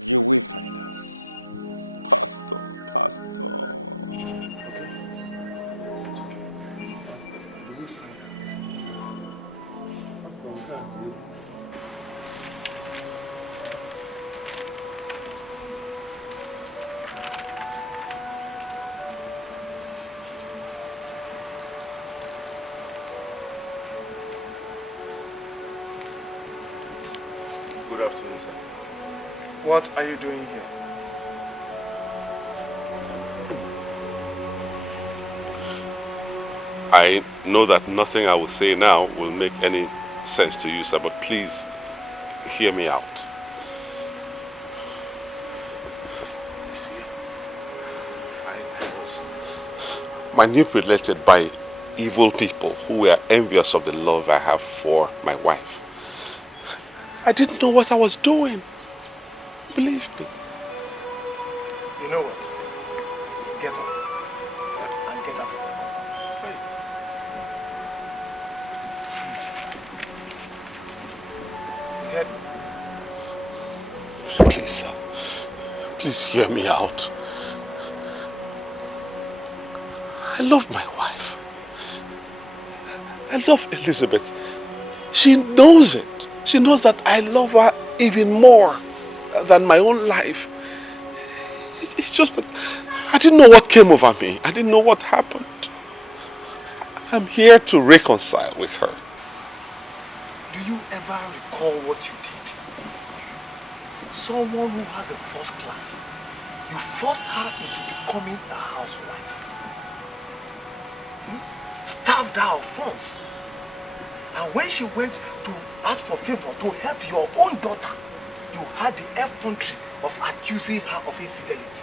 You will find her. Pastor. Good afternoon, sir. What are you doing here? I know that nothing I will say now will make any sense to you, sir, but please hear me out. You see, I was manipulated by evil people who were envious of the love I have for my wife. I didn't know what I was doing. Believe me. You know what? Get up. Please, sir. Please hear me out. I love my wife. I love Elizabeth. She knows it. She knows that I love her even more than my own life. It's just that I didn't know what came over me. I didn't know what happened. I'm here to reconcile with her. Do you ever recall what you did? Someone who has a first class, you forced her into becoming a housewife. Starved her of funds. And when she went to ask for favor to help your own daughter, you had the effrontery of accusing her of infidelity.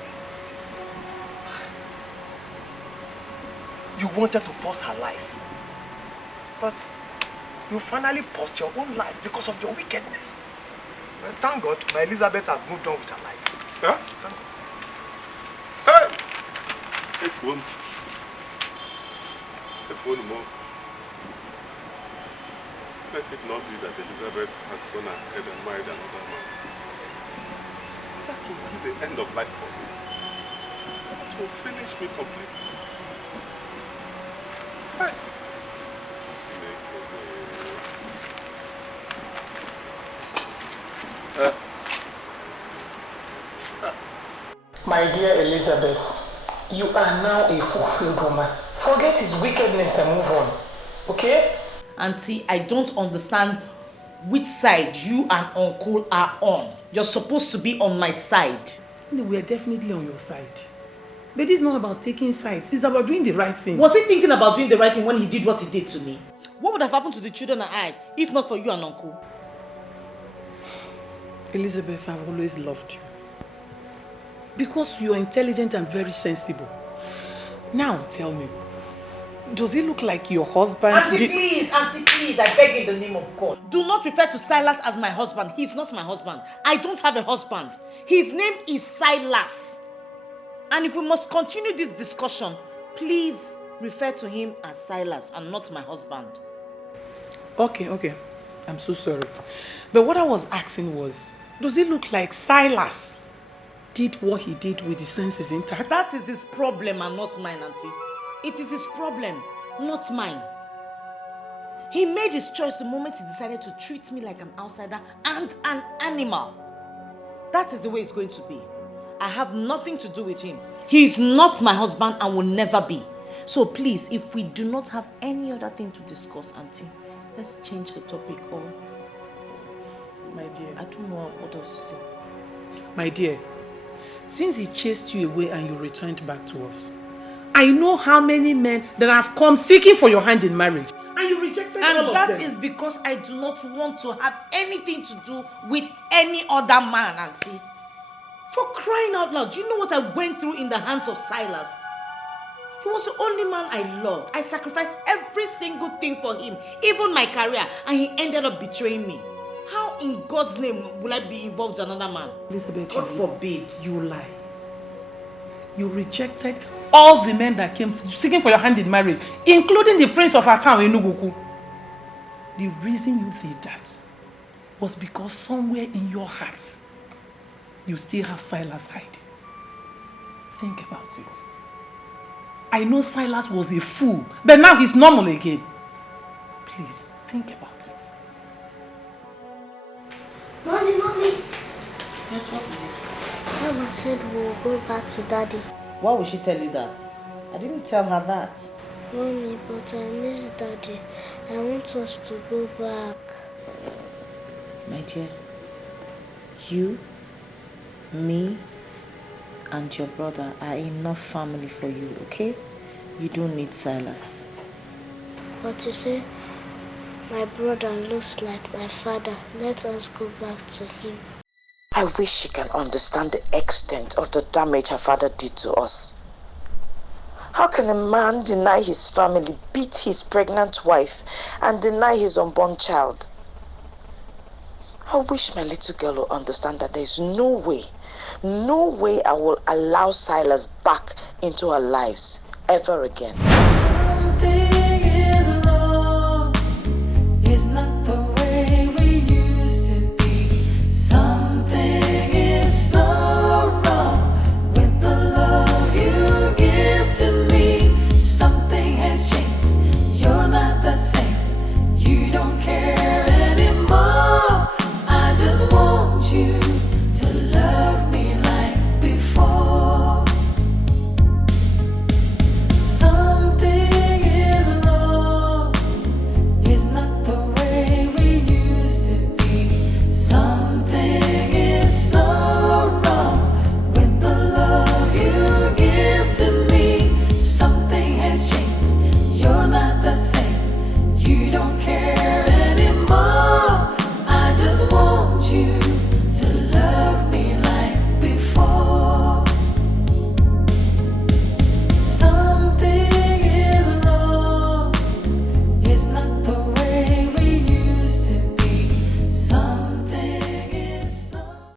You wanted to pause her life. But you finally paused your own life because of your wickedness. Well, thank God, my Elizabeth has moved on with her life. Huh? Thank God. Hey! Take phone. The phone more. Let it not be that Elizabeth has gone ahead and married another man. That will be the end of life for me. That will finish me completely. Hey! My dear Elizabeth, you are now a fulfilled woman. Forget his wickedness and move on, okay? Auntie, I don't understand which side you and Uncle are on. You're supposed to be on my side. We are definitely on your side. But it's not about taking sides. It's about doing the right thing. Was he thinking about doing the right thing when he did what he did to me? What would have happened to the children and I if not for you and Uncle? Elizabeth, I've always loved you. Because you are intelligent and very sensible. Now, tell me, does he look like your husband? Auntie, please, I beg in the name of God. Do not refer to Silas as my husband. He's not my husband. I don't have a husband. His name is Silas. And if we must continue this discussion, please refer to him as Silas and not my husband. Okay. I'm so sorry. But what I was asking was, does it look like Silas did what he did with his senses intact? That is his problem and not mine, Auntie. It is his problem, not mine. He made his choice the moment he decided to treat me like an outsider and an animal. That is the way it's going to be. I have nothing to do with him. He is not my husband and will never be. So please, if we do not have any other thing to discuss, Auntie, let's change the topic or... My dear. I don't know what else to say. My dear, since he chased you away and you returned back to us, I know how many men that have come seeking for your hand in marriage. And you rejected all of them. And that is because I do not want to have anything to do with any other man, Auntie. For crying out loud, do you know what I went through in the hands of Silas? He was the only man I loved. I sacrificed every single thing for him, even my career, and he ended up betraying me. How in God's name will I be involved with another man? Elizabeth, God forbid. You lie. You rejected all the men that came seeking for your hand in marriage, including the prince of our town, Enuguku. The reason you did that was because somewhere in your heart, you still have Silas hiding. Think about it. I know Silas was a fool, but now he's normal again. Please, think about it. Mommy. Yes, what is it? Mama said we'll go back to Daddy. Why would she tell you that? I didn't tell her that. Mommy, but I miss Daddy. I want us to go back. My dear, you, me, and your brother are enough family for you, okay? You don't need Silas. But you see, my brother looks like my father. Let us go back to him. I wish she can understand the extent of the damage her father did to us. How can a man deny his family, beat his pregnant wife, and deny his unborn child? I wish my little girl will understand that there is no way I will allow Silas back into our lives ever again.